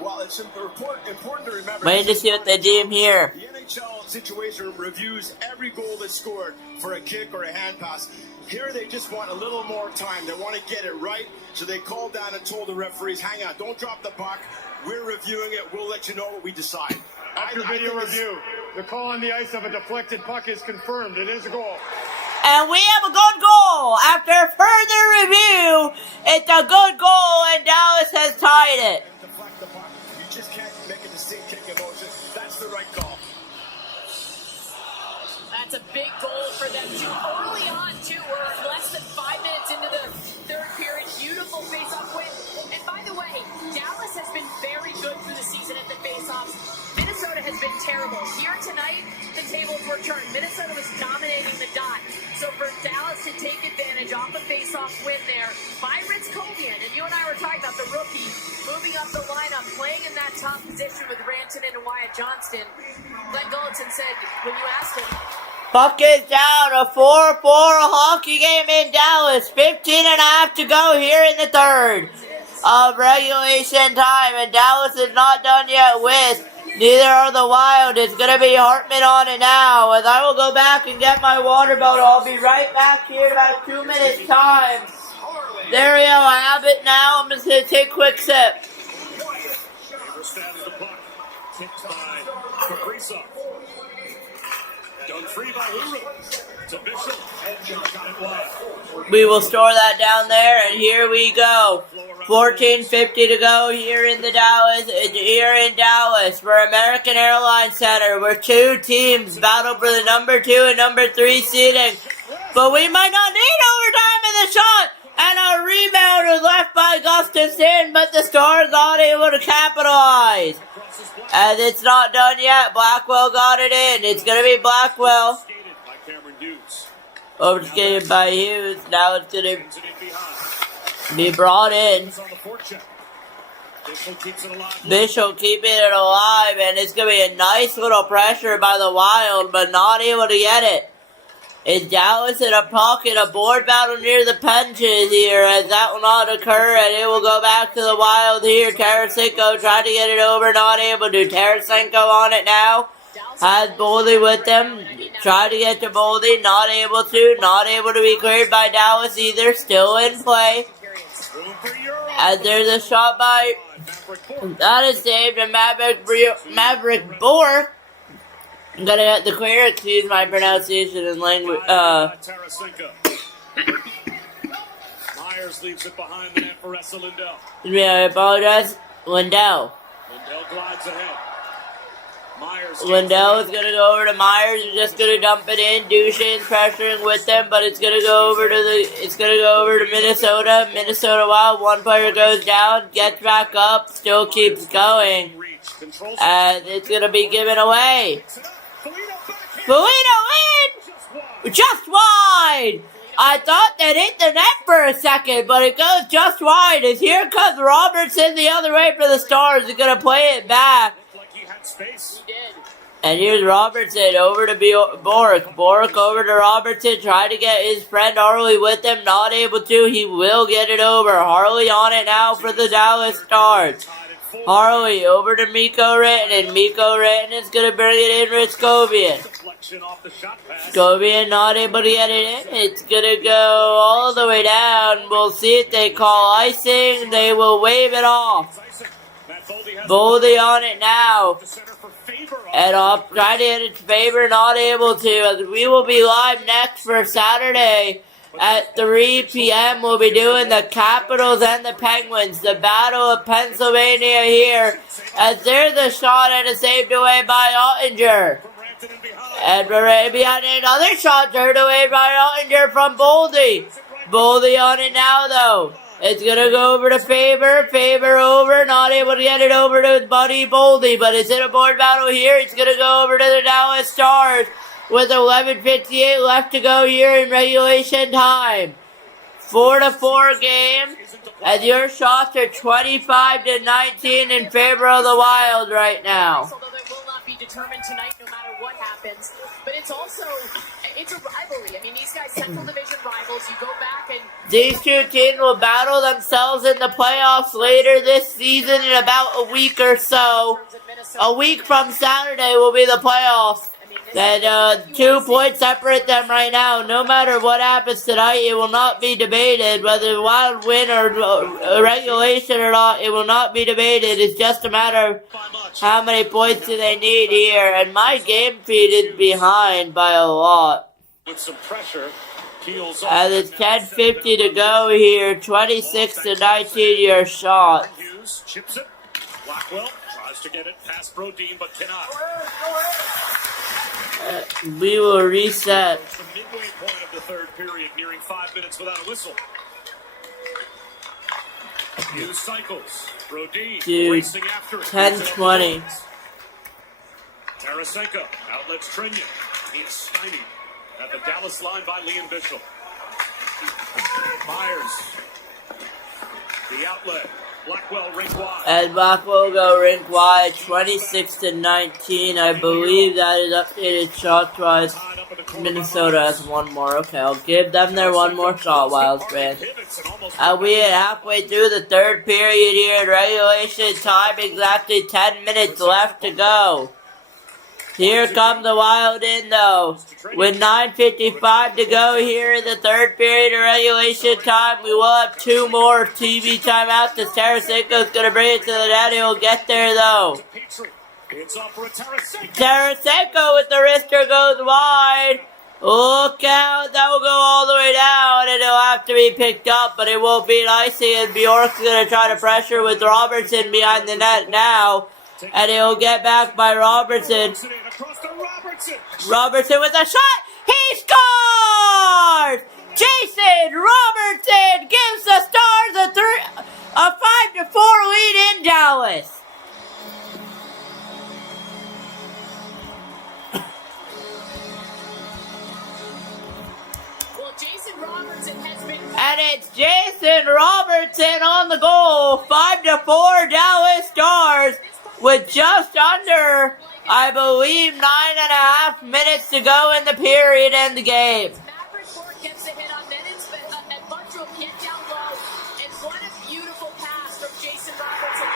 Well, it's important to remember. Wait to see what they do here. The NHL situation reviews every goal that's scored for a kick or a hand pass. Here they just want a little more time. They want to get it right. So they called down and told the referees, hang on, don't drop the puck. We're reviewing it. We'll let you know what we decide. After video review, the call on the ice of a deflected puck is confirmed. It is a goal. And we have a good goal. After further review, it's a good goal, and Dallas has tied it. Deflect the puck. You just can't make a distinct kicking motion. That's the right call. That's a big goal for them, too. Early on, too. We're less than 5 minutes into the third period. Beautiful face-off win. And by the way, Dallas has been very good through the season at the face-off. faceoffs, Minnesota has been terrible. Here tonight, the tables were turned. Minnesota was dominating the dot. So for Dallas to take advantage off a faceoff win there by Ritz-Kovian, and you and I were talking about the rookie moving up the lineup, playing in that top position with Rantanen and Wyatt Johnston. Glenn Gulletson said when you asked him, puck is down, a 4-4 hockey game in Dallas. 15.5 to go here in the third of regulation time. And Dallas is not done yet with. Neither are the Wild. It's going to be Hartman on it now. As I will go back and get my water bottle. I'll be right back here in about 2 minutes time. There we go. I have it now. I'm just going to take a quick sip. We will store that down there, and here we go. 14:50 to go here in Dallas for American Airlines Center, where two teams battle for the number 2 and number 3 seeding. But we might not need overtime in the shot, and a rebound was left by Gustafsson, but the Stars not able to capitalize. And it's not done yet. Blackwell got it in. It's going to be Blackwell. Overskated by Hughes. Now it's going to be brought in. Bishop keeping it alive, and it's going to be a nice little pressure by the Wild, but not able to get it. Is Dallas in a pocket, a board battle near the punches here, as that will not occur, and it will go back to the Wild here. Tarasenko trying to get it over, not able to. Tarasenko on it now. Has Boldy with them. Tried to get to Boldy, not able to. Not able to be cleared by Dallas either. Still in play. As there's a shot by... That is saved, and Maverick Bork. I'm gonna have to clear, excuse my pronunciation in language. Myers leaves it behind the net for Essa Lindell. I apologize. Lindell. Lindell glides ahead. Lindell is going to go over to Myers. He's just going to dump it in. Duchesne's pressuring with them, but it's going to go over to Minnesota. Minnesota Wild. One player goes down, gets back up, still keeps going, and it's going to be given away. Foligno in, just wide. I thought that hit the net for a second, but it goes just wide. As here comes Robertson the other way for the Stars. He's going to play it back. And here's Robertson over to Bork. Bork over to Robertson. Trying to get his friend Harley with him. Not able to. He will get it over. Harley on it now for the Dallas Stars. Harley over to Mikko Rantanen. Mikko Rantanen is going to bring it in with Skovian. Skovian not able to get it in. It's going to go all the way down. We'll see if they call icing. They will wave it off. Boldy on it now. And I'll try to hit its favor, not able to. As we will be live next for Saturday at 3 p.m. We'll be doing the Capitals and the Penguins. The Battle of Pennsylvania here. As there's a shot and it's saved away by Ottinger. And we're behind another shot turned away by Ottinger from Boldy. Boldy on it now though. It's going to go over to Faber. Faber over. Not able to get it over to Buddy Boldy. But it's in a board battle here. It's going to go over to the Dallas Stars with 11:58 left to go here in regulation time. 4-4 game. As your shots are 25-19 in favor of the Wild right now. Although that will not be determined tonight no matter what happens. But it's also... It's a rivalry. I mean, these guys, Central Division rivals. You go back and... These two teams will battle themselves in the playoffs later this season in about a week or so. A week from Saturday will be the playoffs. And 2 points separate them right now. No matter what happens tonight, it will not be debated. Whether the Wild win or regulation or not, it will not be debated. It's just a matter of how many points do they need here. And my game feed is behind by a lot. With some pressure, as it's 10:50 to go here, 26-19 your shot. Hughes chips it. Blackwell tries to get it past Brodin, but cannot. We will reset. The midway point of the third period, nearing 5 minutes without a whistle. Hughes cycles. Brodin racing after it. 10-20. Tarasenko outlets Trinya. He is stymied at the Dallas line by Liam Bishop. Myers. The outlet. Blackwell rink wide. And Blackwell go rink wide, 26-19. I believe that is updated shots wise. Minnesota has one more. Okay, I'll give them their one more shot, Wild fans. We are halfway through the third period here in regulation time. Exactly 10 minutes left to go. Here come the Wild in though. With 9:55 to go here in the third period of regulation time, we will have two more TV timeouts as Tarasenko's going to bring it to the net. He'll get there though. Tarasenko with the wrister goes wide. Look out, that will go all the way down and it'll have to be picked up, but it won't be icy, and Bjork's going to try to pressure with Robertson behind the net now. And he'll get back by Robertson. Robertson with a shot. He scores! Jason Robertson gives the Stars a 5-4 lead in Dallas. Well, Jason Robertson has been... And it's Jason Robertson on the goal. 5-4 Dallas Stars. With just under, I believe, 9.5 minutes to go in the period and the game. Maverick Ford gets a hit on minutes, but Bundrum hit down low. And what a beautiful pass from Jason Robertson.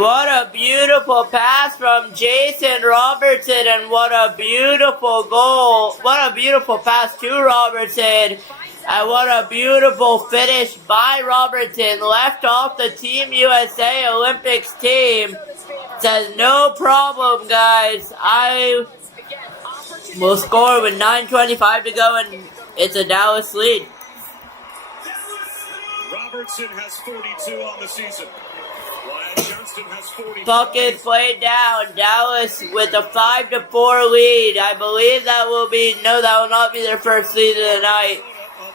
What a beautiful pass from Jason Robertson, and what a beautiful goal. What a beautiful pass to Robertson. And what a beautiful finish by Robertson. Left off the Team USA Olympics team. Says, no problem, guys. I will score with 9:25 to go, and it's a Dallas lead. Robertson has 42 on the season. Wyatt Johnston has 40. Puck is played down. Dallas with a 5-4 lead. I believe that will not be their first lead of the night.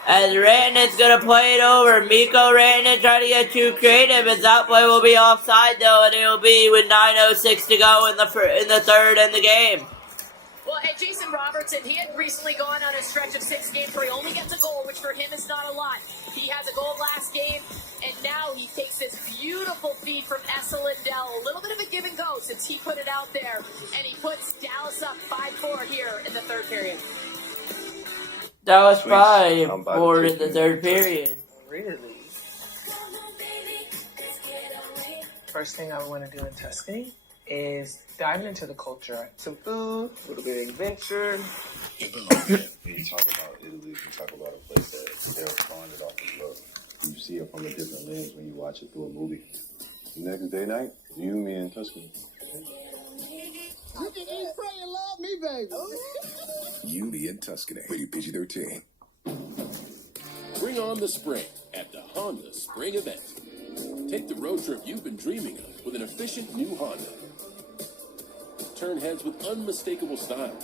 As Rantanen's going to play it over. Mikko Rantanen trying to get too creative, as that play will be offside though, and it will be with 9:06 to go in the third in the game. Well, and Jason Robertson, he had recently gone on a stretch of 6 games where he only gets a goal, which for him is not a lot. He has a goal last game, and now he takes this beautiful feed from Esa Lindell. A little bit of a give and go since he put it out there, and he puts Dallas up 5-4 here in the third period. Dallas 5-4 in the third period. Really? First thing I want to do in Tuscany is diving into the culture. Some food, a little bit of adventure. When you talk about Italy, you talk about a place that they're fonded off the globe. You see it from a different lens when you watch it through a movie. The next day night, you, me, and Tuscany. You can eat, pray, and love me, baby. You, me, and Tuscany. Rated PG-13. Bring on the spring at the Honda Spring Event. Take the road trip you've been dreaming of with an efficient new Honda. Turn heads with unmistakable style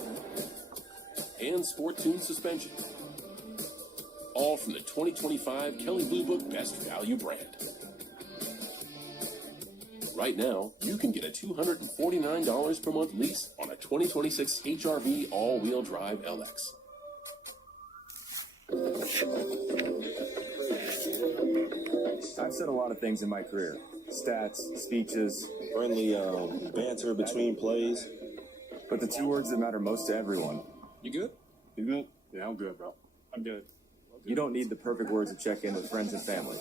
and sport-tuned suspension. All from the 2025 Kelley Blue Book Best Value brand. Right now, you can get a $249 per month lease on a 2026 HR-V all-wheel drive LX. I've said a lot of things in my career. Stats, speeches, Friendly banter between plays. but the 2 words that matter most to everyone. You good? You good? Yeah, I'm good, bro. I'm good. You don't need the perfect words to check in with friends and family,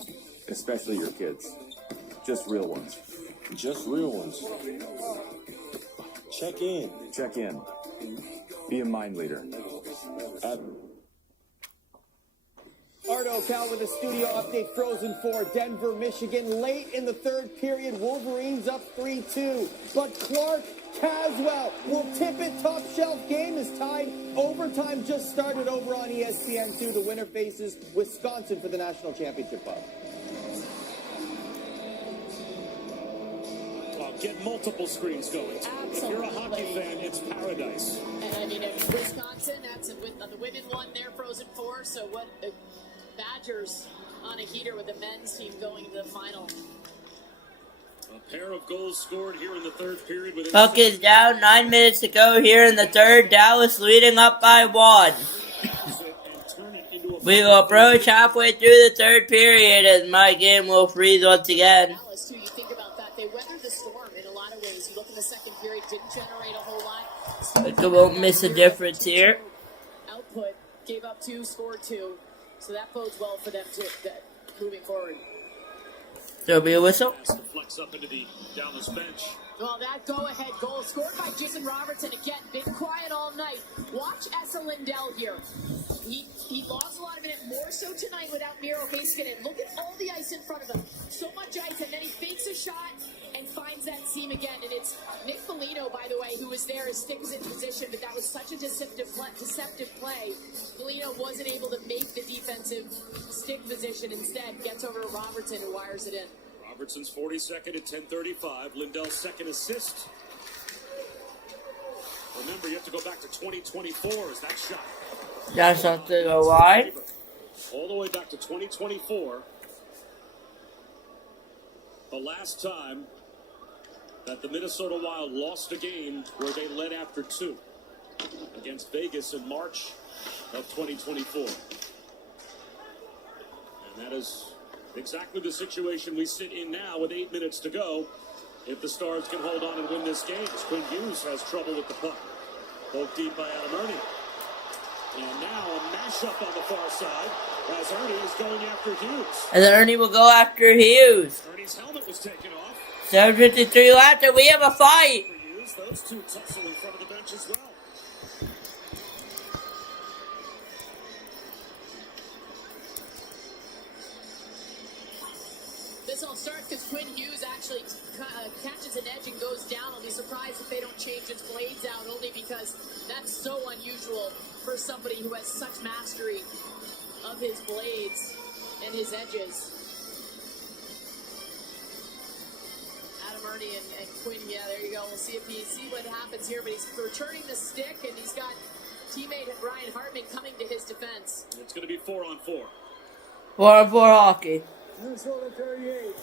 especially your kids. Just real ones. Just real ones. Check in. Check in. Be a mind leader. Ardo Cal with a studio update. Frozen 4, Denver, Michigan. Late in the third period, Wolverines up 3-2. But Clark Caswell will tip it. Top shelf game is tied. Overtime just started over on ESPN2. The winner faces Wisconsin for the national championship bout. Get multiple screens going. Absolutely. If you're a hockey fan, it's paradise. And I mean, Wisconsin, that's the women won their Frozen 4. So what the Badgers on a heater with the men's team going to the final. A pair of goals scored here in the third period. Puck is down, 9 minutes to go here in the third. Dallas leading up by 1. We will approach halfway through the third period as my game will freeze once again. Dallas, too, you think about that. They weathered the storm in a lot of ways. You look in the second period, didn't generate a whole lot. We won't miss a difference here. Output, gave up 2, scored 2. So that bodes well for them too, moving forward. There'll be a whistle. Flex up into the Dallas bench. Well, that go-ahead goal scored by Jason Robertson. Again, been quiet all night. Watch Esa Lindell here. He lost a lot of it, more so tonight without Miro Heiskanen. Look at all the ice in front of him. So much ice, and then he fakes a shot and finds that seam again. And it's Nick Foligno, by the way, who was there. His stick was in position, but that was such a deceptive play. Foligno wasn't able to make the defensive stick position. Instead, gets over to Robertson, who wires it in. Robertson's 42nd at 10:35. Lindell's second assist. Remember, you have to go back to 2024 as that shot. That's not to go wide. All the way back to 2024. The last time that the Minnesota Wild lost a game where they led after 2 against Vegas in March of 2024. And that is exactly the situation we sit in now with 8 minutes to go. If the Stars can hold on and win this game, Quinn Hughes has trouble with the puck. Poked deep by Adam Ernie. And now a mashup on the far side as Ernie is going after Hughes. And Ernie will go after Hughes. Ernie's helmet was taken off. 7:53 left, and we have a fight. Those two tussle in front of the bench as well. This all starts because Quinn Hughes actually catches an edge and goes down. I'll be surprised if they don't change its blades out, only because that's so unusual for somebody who has such mastery of his blades and his edges. Adam Ernie and Quinn, yeah, there you go. We'll see what happens here, but he's returning the stick, and he's got teammate Ryan Hartman coming to his defense. It's going to be 4-on-4. 4-on-4 hockey. Minnesota 38.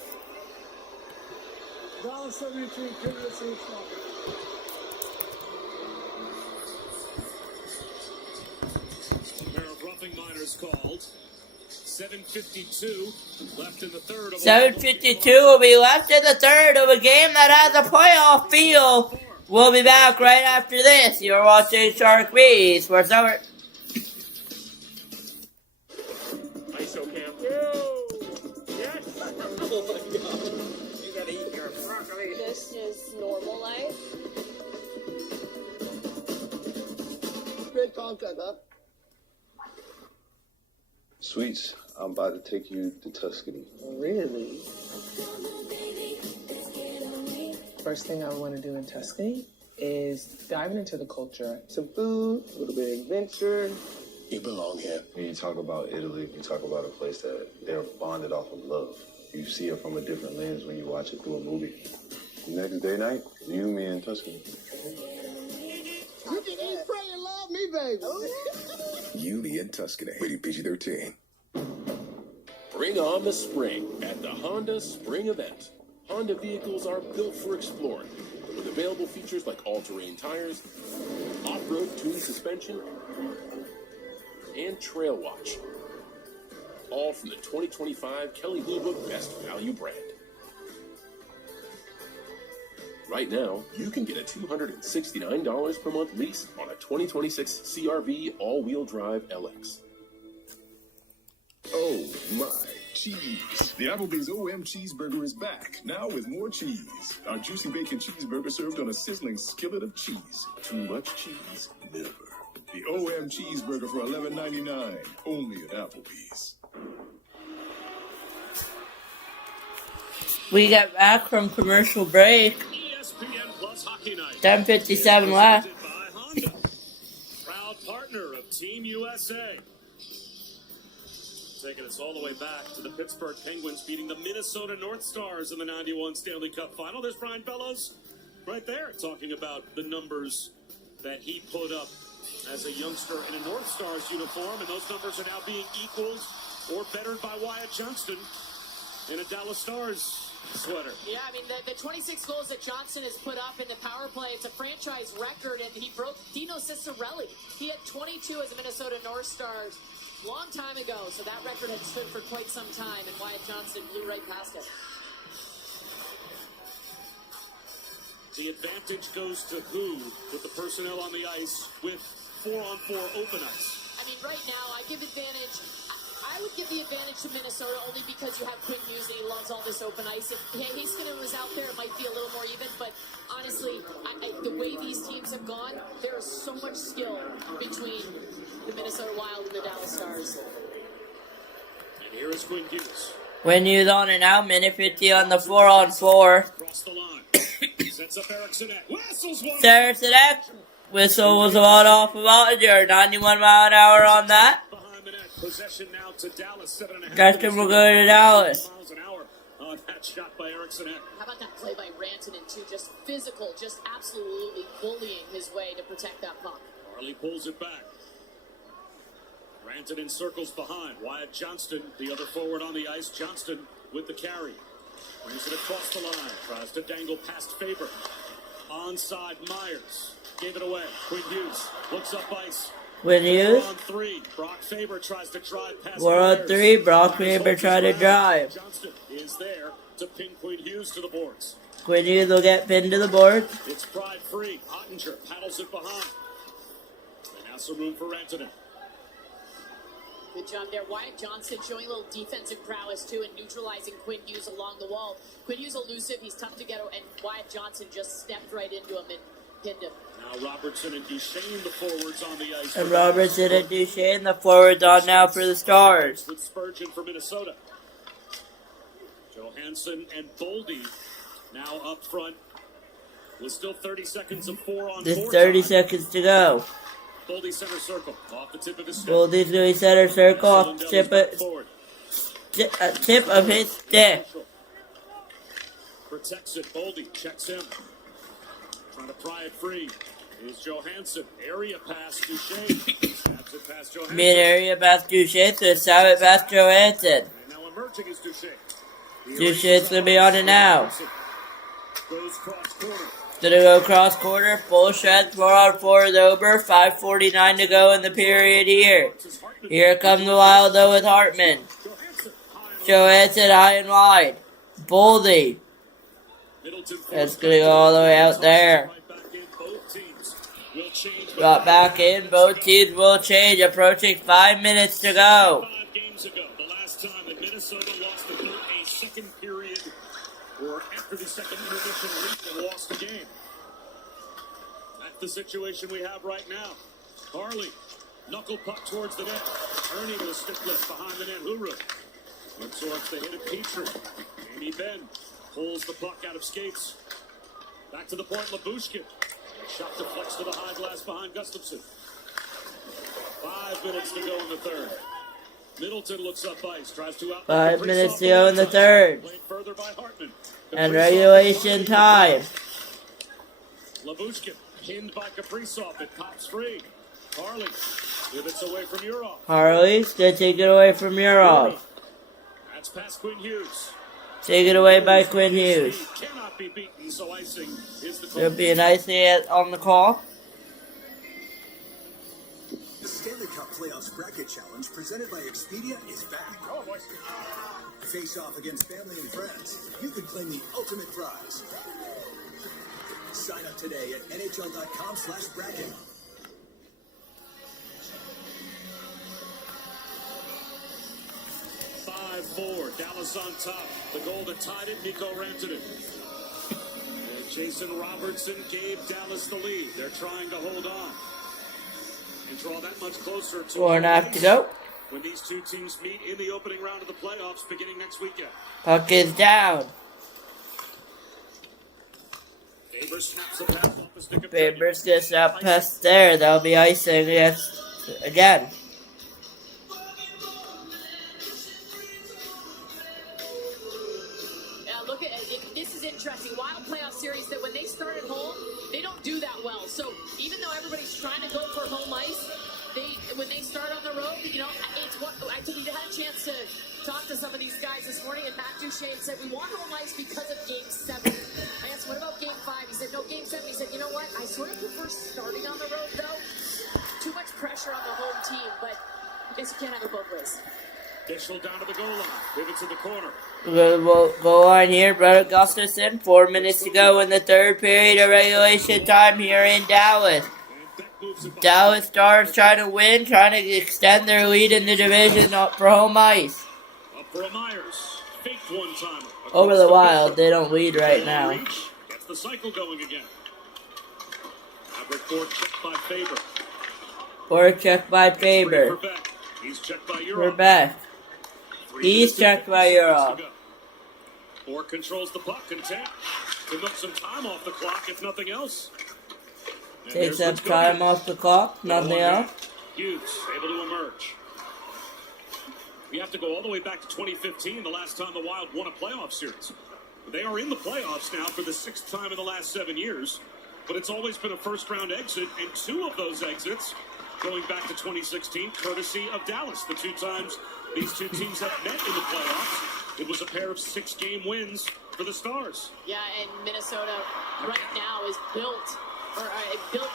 Dallas 73. Cumulus each Pair of roughing minors called. 7:52 left in the third. 7:52 will be left in the third of a game that has a playoff feel. We'll be back right after this. You're watching Sharik Reed Sports Network. ISO cam. Yes. Oh my God. You gotta eat your broccoli. This is normal life. Great content, huh? Sweets, I'm about to take you to Tuscany. Really? First thing I want to do in Tuscany is diving into the culture. Some food, a little bit of adventure. You belong here. When you talk about Italy, you talk about a place that they're bonded off of love. You see it from a different lens when you watch it through a movie. Next day night, you, me, and Tuscany. You can eat, pray, and love me, baby. You, me, and Tuscany. Rated PG-13. Bring on the spring at the Honda Spring Event. Honda vehicles are built for exploring, with available features like all-terrain tires, off-road tuned suspension, and Trail Watch. All from the 2025 Kelley Blue Book Best Value brand. Right now, you can get a $269 per month lease on a 2026 CR-V all-wheel drive LX. Oh my cheese. The Applebee's OM Cheeseburger is back, now with more cheese. Our juicy bacon cheeseburger served on a sizzling skillet of cheese. Too much cheese? Never. The OM Cheeseburger for $11.99, only at Applebee's. We get back from commercial break. ESPN Plus Hockey Night. 10:57 left. By Honda, proud partner of Team USA. Taking us all the way back to the Pittsburgh Penguins beating the Minnesota North Stars in the 91 Stanley Cup Final. There's Brian Bellows right there talking about the numbers that he put up as a youngster in a North Stars uniform, and those numbers are now being equaled or bettered by Wyatt Johnston in a Dallas Stars sweater. Yeah, I mean, the 26 goals that Johnson has put up in the power play, it's a franchise record, and he broke Dino Ciccarelli. He had 22 as a Minnesota North Stars long time ago, so that record had stood for quite some time, and Wyatt Johnston blew right past it. The advantage goes to who with the personnel on the ice with 4-on-4 open ice? I mean, right now, I would give the advantage to Minnesota only because you have Quinn Hughes and he loves all this open ice. If Heiskanen was out there, it might be a little more even, but honestly, the way these teams have gone, there is so much skill between the Minnesota Wild and the Dallas Stars. And here is Quinn Hughes. Quinn Hughes on it now, minute 50 on the 4-on-4. Across the line. Sets up Eriksson. Whistles one. Eriksson whistle was allowed off of Ottinger, 91 mile an hour on that. Behind the net. Possession now to Dallas. 7.5. Justin will go to Dallas. Miles an hour on that shot by Eriksson. How about that play by Rantanen, too? Just physical, just absolutely bullying his way to protect that puck. Harley pulls it back. Rantanen circles behind. Wyatt Johnston, the other forward on the ice. Johnston with the carry. Brings it across the line. Tries to dangle past Faber. Onside Myers. Gave it away. Quinn Hughes looks up ice. Quinn Hughes. 4 on 3. Brock Faber tries to drive past 4 on 3. Brock Faber tried to drive. Johnston is there to pin Quinn Hughes to the boards. Quinn Hughes will get pinned to the board. It's pride free. Ottinger paddles it behind. And now some room for Rantanen. Good job there. Wyatt Johnston showing a little defensive prowess, too, and neutralizing Quinn Hughes along the wall. Quinn Hughes elusive. He's tough to get, and Wyatt Johnson just stepped right into him and pinned him. Now Robertson and Duchesne, the forwards on the ice. And Robertson and Duchesne, the forwards on now for the Stars. With Spurgeon for Minnesota. Johansson and Boldy now up front. With still 30 seconds of 4-on-4 Just 30 time. seconds to go. Boldy center circle, off the tip of his stick. Boldy's doing center circle off the tip of his stick. Protects it. Boldy checks him. Trying to pry it free. Here's Johansson. Area pass. Duchesne. Snaps it past Johansson. Mid-area pass Duchesne, so stab it past Johansson. And now emerging is Duchesne. Duchesne's going to be on it now. Goes cross corner. Gonna go cross corner, full stretch, 4-on-4 is over, 5:49 to go in the period here. Here come the Wild though with Hartman. Johansson high and wide. Boldy. That's gonna go all the way out there. Got back in, both teams will change, approaching 5 minutes to go. 5 games ago, the last time that Minnesota lost a second period, or after the second intermission lead and lost the game. That's the situation we have right now. Harley, knuckle puck towards the net. Ernie with a stick lift behind the net. Huru absorbs the hit of Petrie. Amy Ben pulls the puck out of skates. Back to the point, Labushkin. Shot deflects to the high glass behind Gustafsson. 5 minutes to go in the third. Middleton looks up ice, tries to out. 5 minutes to go in the third. Played further by Hartman. And regulation time. Labushkin pinned by Kaprizov. It pops free. Harley pivots away from Urov. Harley's gonna take it away from Urov. That's past Quinn Hughes. Take it away by Quinn Hughes. Cannot be beaten, so icing is the call. There'll be an icing on the call. The Stanley Cup Playoffs Bracket Challenge presented by Expedia is back. Oh, boy. Face off against family and friends. You could claim the ultimate prize. Sign up today at NHL.com/bracket. Dallas on top. The goal that tied it, Mikko Rantanen. And Jason Robertson gave Dallas the lead. They're trying to hold on and draw that much closer to 4.5 to go. when these two teams meet in the opening round of the playoffs beginning next weekend. Puck is down. Faber snaps the pass off the stick of Faber's just up past there. That'll be icing again. Look at it. This is interesting. Wild playoff series that when they start at home, they don't do that well. So even though everybody's trying to go for home ice, when they start on the road, you know, it's what I think we had a chance to talked to some of these guys this morning, and Matt Duchene said, we want home ice because of Game 7. I asked, what about Game 5? He said, no, Game 7. He said, you know what? I sort of prefer starting on the road, though. Too much pressure on the home team, but I guess you can't have it both ways. Digital down to the goal line. Pivot to the corner. We'll go on here, Brother Gustafson. 4 minutes to go in the third period of regulation time here in Dallas. Dallas Stars trying to win, trying to extend their lead in the division up for home ice. Up for a Myers. Faked one timer. Over the Wild, they don't lead right now. Gets the cycle going again. Average board checked by Faber. Board checked by Faber. He's checked by Urov. We're back. He's checked by Urov. Or controls the puck and tap to knock some time off the clock, if nothing else. And Takes up time off the clock, nothing else. Hughes able to emerge. We have to go all the way back to 2015, the last time the Wild won a playoff series. They are in the playoffs now for the 6th time in the last 7 years, but it's always been a first-round exit, and 2 of those exits going back to 2016, courtesy of Dallas. The 2 times these 2 teams have met in the playoffs, it was a pair of 6-game wins for the Stars. Yeah, and Minnesota right now is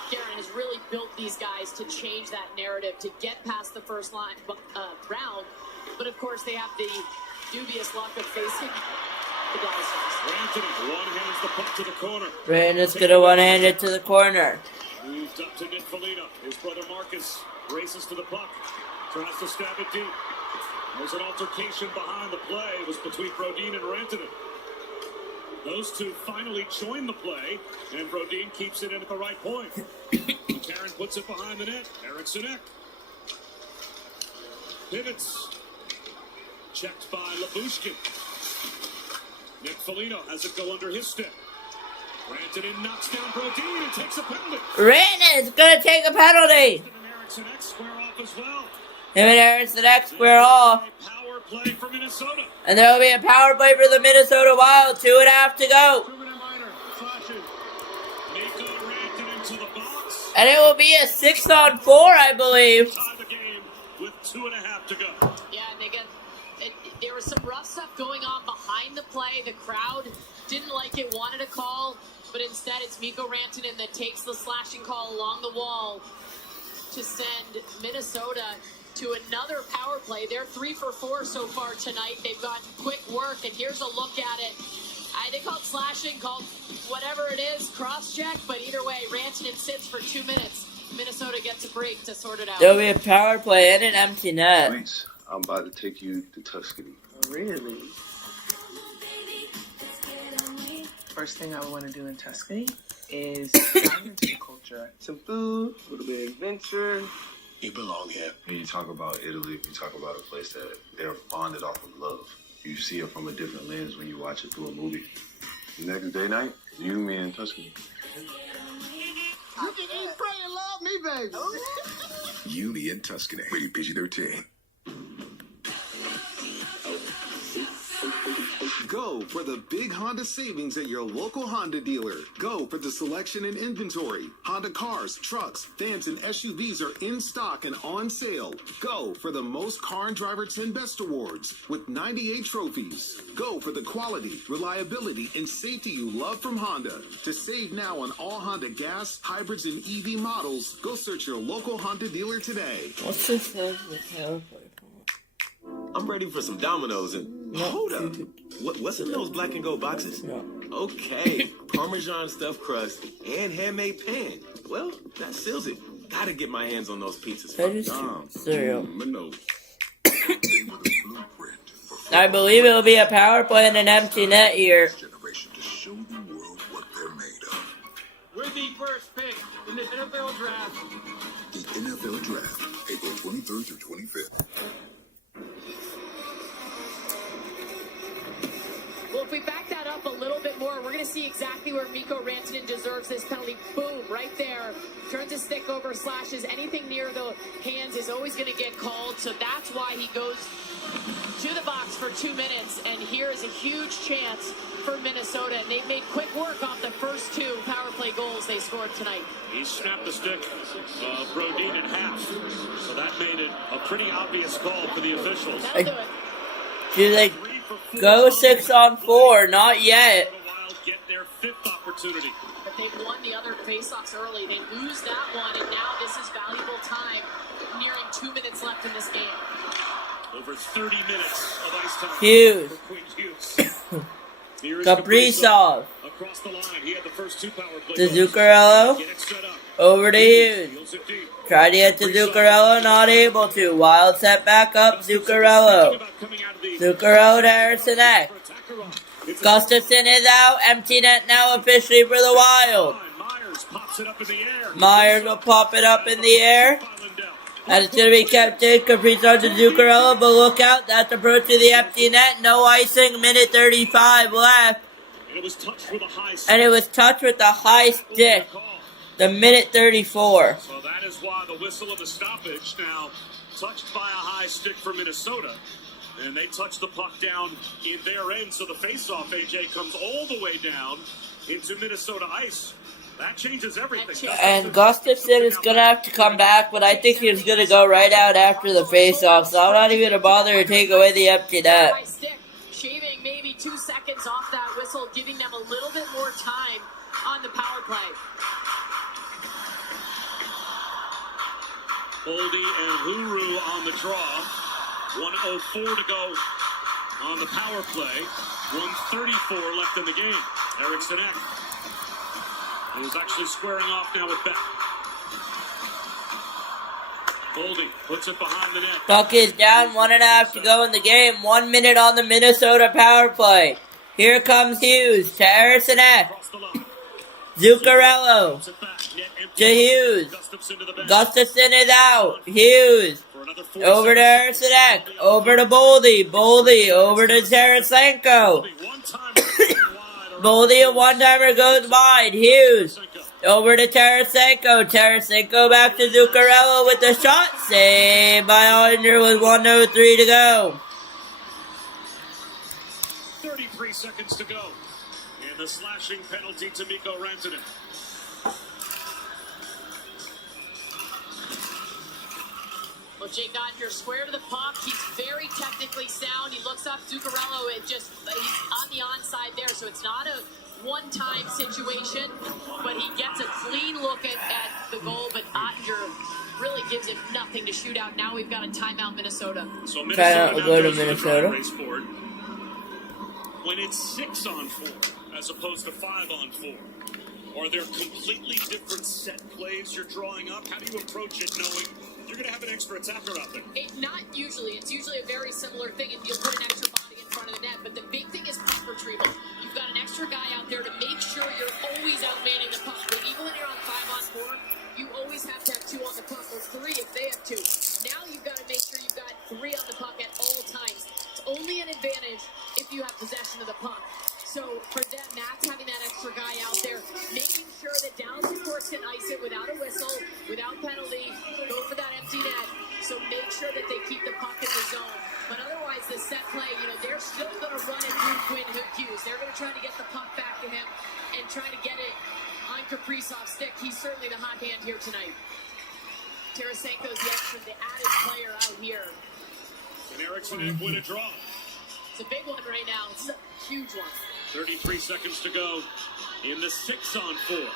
Garen has really built these guys to change that narrative, to get past the first round. But of course, they have the dubious luck of facing the Dallas Stars. Anthony one-hands the puck to the corner. Brandon's going to one-hand it to the corner. Moved up to Nick Foligno. His brother Marcus races to the puck. Tries to stab it deep. There's an altercation behind the play. It was between Brodin and Rantanen. Those 2 finally join the play, and Brodin keeps it in at the right point. Karen puts it behind the net. Eriksson Ek. Pivots. Checked by Labushkin. Nick Foligno has it go under his stick. Rantanen knocks down Brodin and takes a penalty. Rantanen's going to take a penalty. Eriksson Ek square off as well. Him and Eriksson Ek square off. Power play for Minnesota. And there will be a power play for the Minnesota Wild. 2.5 to go. And it will be a 6-on-4, I believe. Tie the game with 2.5 to go. Yeah, there was some rough stuff going on behind the play. The crowd didn't like it, wanted a call, but instead it's Mikko Rantanen that takes the slashing call along the wall to send Minnesota to another power play. They're 3 for 4 so far tonight. They've got quick work, and here's a look at it. They call it slashing, called whatever it is, cross-check, but either way, Rantanen sits for 2 minutes. Minnesota gets a break to sort it out. There'll be a power play and an empty net. Wait, I'm about to take you to Tuscany. Really? First thing I want to do in Tuscany is dive into the culture. Some food, a little bit of adventure. You belong here. When you talk about Italy, you talk about a place that they're bonded off of love. You see it from a different lens when you watch it through a movie. Next day night, you, me, and Tuscany. You can eat, pray, and love me, baby. You, me, and Tuscany. Rated PG-13. Go for the big Honda savings at your local Honda dealer. Go for the selection and inventory. Honda cars, trucks, vans, and SUVs are in stock and on sale. Go for the most Car and Driver 10 Best Awards with 98 trophies. Go for the quality, reliability, and safety you love from Honda. To save now on all Honda gas, hybrids, and EV models, go search your local Honda dealer today. What's this power play? I'm ready for some Dominoes and hold up. What's in those black and gold boxes? Okay, Parmesan stuffed crust and handmade pan. Well, that seals it. Gotta get my hands on those pizzas. Cereal. I believe it will be a power play and an empty net here. We're the first pick in the NFL draft. The NFL draft, April 23rd through 25th. Well, if we back that up a little bit more, we're going to see exactly where Mikko Rantanen deserves this penalty. Boom, right there. Turns his stick over, slashes. Anything near the hands is always going to get called, so that's why he goes to the box for 2 minutes, and here is a huge chance for Minnesota, and they've made quick work off the first 2 power play goals they scored tonight. He snapped the stick of Brodin in half, so that made it a pretty obvious call for the officials. That'll do it. Do they go 6-on-4? Not yet. Get their fifth opportunity. But they've won the other faceoffs early. They lose that one, and now this is valuable time, nearing 2 minutes left in this game. Over 30 minutes of ice time. Hughes. For Quinn Hughes. Here is Kaprizov. Across the line. He had the first 2 power plays. To Zuccarello. Over to Hughes. Try to get to Zuccarello, not able to. Wild set back up, Zuccarello. Zuccarello to Harrisonek. Gustafson is out. Empty net now officially for the Wild. Myers will pop it up in the air. And it's going to be kept in. Kaprizov to Zuccarello, but look out. That's approaching the empty net. No icing. Minute 35 left. And it was touched with a high stick. And it was touched with a high stick. The minute 34. So that is why the whistle of the stoppage now touched by a high stick for Minnesota. And they touch the puck down in their end. So the faceoff, AJ, comes all the way down into Minnesota ice. That changes everything. And Gustafson is going to have to come back, but I think he's going to go right out after the faceoff. So I'm not even going to bother to take away the empty net. Shaving maybe 2 seconds off that whistle, giving them a little bit more time on the power play. Boldy and Huru on the draw. 1:04 to go on the power play. 1:34 left in the game. Eriksson Ek is actually squaring off now with Beck. Boldy puts it behind the net. Puck is down, 1.5 to go in the game. 1 minute on the Minnesota power play. Here comes Hughes to Harrison Ek. Zuccarello to Hughes. Gustafson is out. Hughes over to Harrison Ek. Over to Boldy. Boldy over to Tarasenko. Boldy, a one-timer, goes wide. Hughes over to Tarasenko. Tarasenko back to Zuccarello with the shot. Saved by Oettinger with 1:03 to go. 33 seconds to go. And the slashing penalty to Mikko Rantanen. Well, Jake Oettinger square to the puck. He's very technically sound. He looks up Zuccarello. He's on the onside there, so it's not a one-time situation, but he gets a clean look at the goal, but Oettinger really gives him nothing to shoot out. Now we've got a timeout, Minnesota. So Timeout will go to Minnesota. When it's 6-on-4 as opposed to 5-on-4, are there completely different set plays you're drawing up? How do you approach it knowing you're going to have an extra attacker out there? Not usually. It's usually a very similar thing, and you'll put an extra body in front of the net, but the big thing is puck retrieval. You've got an extra guy out there to make sure you're always outmanning the puck. But even when you're on 5-on-4, you always have to have 2 on the puck, or 3 if they have 2. Now you've got to make sure you've got 3 on the puck at all times. It's only an advantage if you have possession of the puck. So for them, that's having that extra guy out there, making sure that Dallas, of course, can ice it without a whistle, without penalty, go for that empty net. So make sure that they keep the puck in the zone. But otherwise, the set play, they're still going to run it through Quinn Hughes. They're going to try to get the puck back to him and try to get it on Kaprizov's stick. He's certainly the hot hand here tonight. Tarasenko's the added player out here. And Eriksson win a draw. It's a big one right now. It's a huge one. 33 seconds to go in the 6-on-4.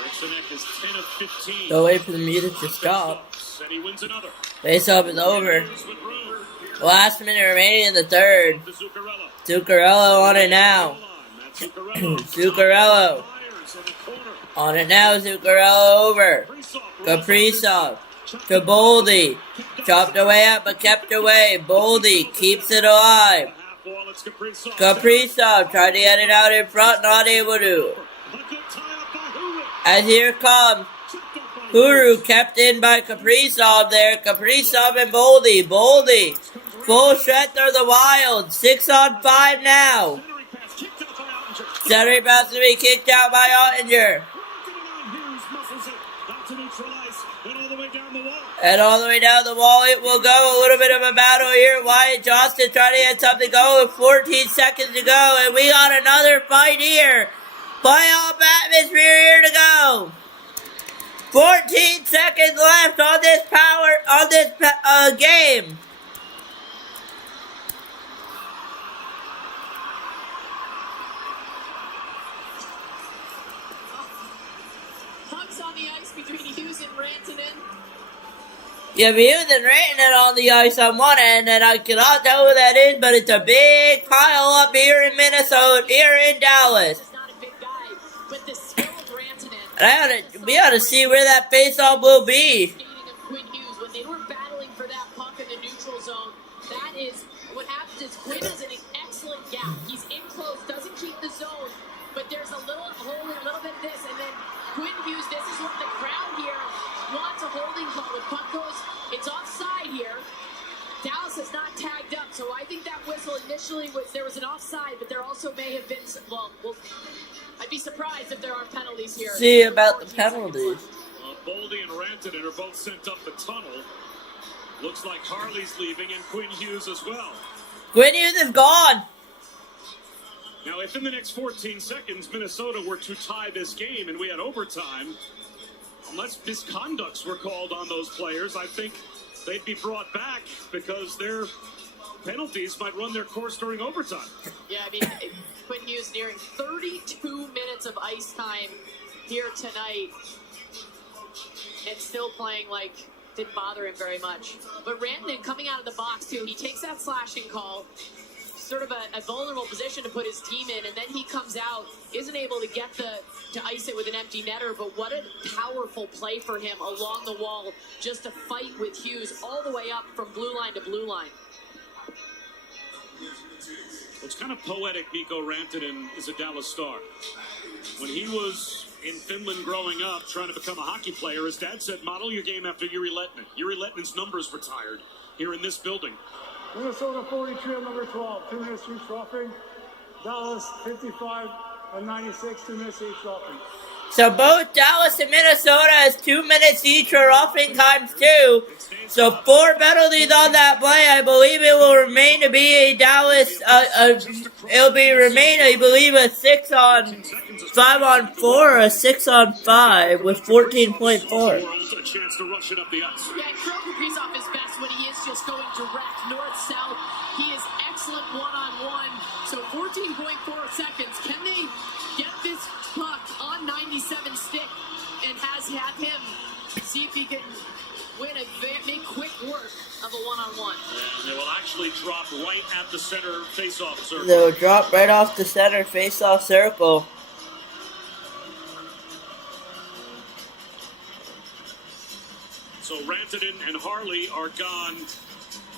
Eriksson is 10 of 15. Don't wait for the music to stop. And he wins another. Face-off is over. Last minute remaining in the third. Zuccarello on it now. Zuccarello. On it now, Zuccarello over. Kaprizov. To Boldy. Chopped away up but kept away. Boldy keeps it alive. Kaprizov tried to get it out in front, not able to. As here comes Huru, kept in by Kaprizov there. Kaprizov and Boldy. Boldy. Full strength of the Wild. 6-on-5 now. Centering pass to be kicked out by Oettinger. And all the way down the wall it will go. A little bit of a battle here. Wyatt Johnston trying to get something going with 14 seconds to go. And we got another fight here. Playoff atmosphere here to go. 14 seconds left on this game. Hugs on the ice between Hughes and Rantanen. Yeah, Hughes and Rantanen on the ice on one end, and I cannot tell who that is, but it's a big pile up here in Minnesota, here in Dallas. And we ought to see where that face-off will be. Quinn Hughes, when they were battling for that puck in the neutral zone, that is what happens is Quinn is in an excellent gap. He's in close, doesn't keep the zone, but there's a little hole, a little bit of this, and then Quinn Hughes, this is what the crowd here wants, a holding call. The puck goes, it's offside here. Dallas is not tagged up, so I think that whistle initially there was an offside, but there also may have been, I'd be surprised if there aren't penalties here. See about the penalties. Boldy and Rantanen are both sent up the tunnel. Looks like Harley's leaving and Quinn Hughes as well. Quinn Hughes is gone. Now, if in the next 14 seconds Minnesota were to tie this game and we had overtime, unless misconducts were called on those players, I think they'd be brought back because their penalties might run their course during overtime. Yeah, I mean, Quinn Hughes nearing 32 minutes of ice time here tonight and still playing like didn't bother him very much. But Rantanen coming out of the box too, he takes that slashing call, sort of a vulnerable position to put his team in, and then he comes out, isn't able to get to ice it with an empty netter, but what a powerful play for him along the wall just to fight with Hughes all the way up from blue line to blue line. It's kind of poetic. Mikko Rantanen is a Dallas Star. When he was in Finland growing up, trying to become a hockey player, his dad said, model your game after Jiri Lehtinen. Jiri Lehtinen's numbers retired here in this building. Minnesota 43 on number 12, 2 minutes each roughing. Dallas 55 and 96, 2 minutes each roughing. So both Dallas and Minnesota has 2 minutes each for roughing times 2. So 4 penalties on that play. I believe it will remain to be a Dallas. It'll be remain, I believe, a 6 on 5 on 4 or a 6 on 5 with 14.4. A chance to rush it up the ice. Yeah, Kirill Kaprizov is best when he is just going direct north-south. He is excellent one-on-one. So 14.4 seconds. Can they get this puck on 97 stick and has had him see if he can make quick work of a one-on-one. And they will actually drop right at the center face-off circle. They'll drop right off the center face-off circle. So Rantanen and Harley are gone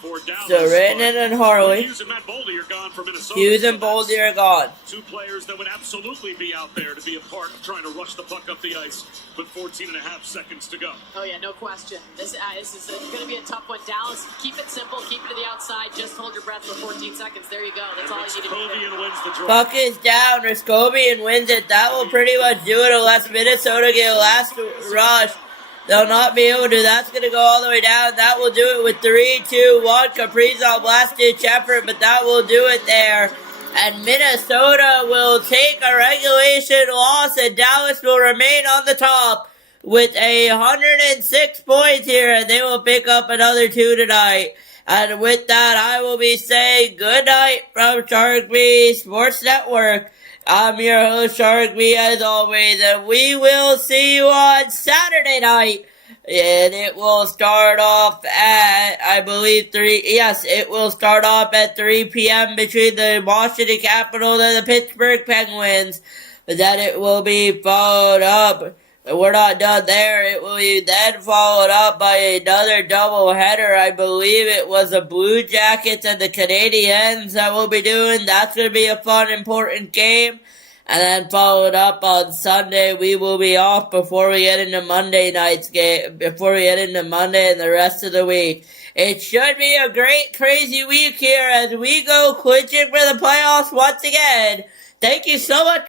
for Dallas. So Rantanen and Harley. Hughes and Matt Boldy are gone for Minnesota. Hughes and Boldy are gone. 2 players that would absolutely be out there to be a part of trying to rush the puck up the ice with 14 and a half seconds to go. Oh, yeah, no question. This is going to be a tough one. Dallas, keep it simple. Keep it to the outside. Just hold your breath for 14 seconds. There you go. That's all you need to do. Wins the draw. Puck is down. Rascovian wins it. That will pretty much do it unless Minnesota get a last rush. They'll not be able to. That's going to go all the way down. That will do it with 3, 2, 1. Kaprizov last-ditch effort, but that will do it there. And Minnesota will take a regulation loss, and Dallas will remain on the top with 106 points here, and they will pick up another 2 tonight. And with that, I will be saying good night from Sharik Sports Network. I'm your host, Sharik, as always, and we will see you on Saturday night. And it will start off at, I believe, 3, yes, it will start off at 3 p.m. between the Washington Capitals and the Pittsburgh Penguins. But then it will be followed up. We're not done there. It will be then followed up by another doubleheader. I believe it was the Blue Jackets and the Canadiens that we'll be doing. That's going to be a fun, important game. And then followed up on Sunday, we will be off before we get into Monday night's game, before we get into Monday and the rest of the week. It should be a great, crazy week here as we go clinching for the playoffs once again. Thank you so much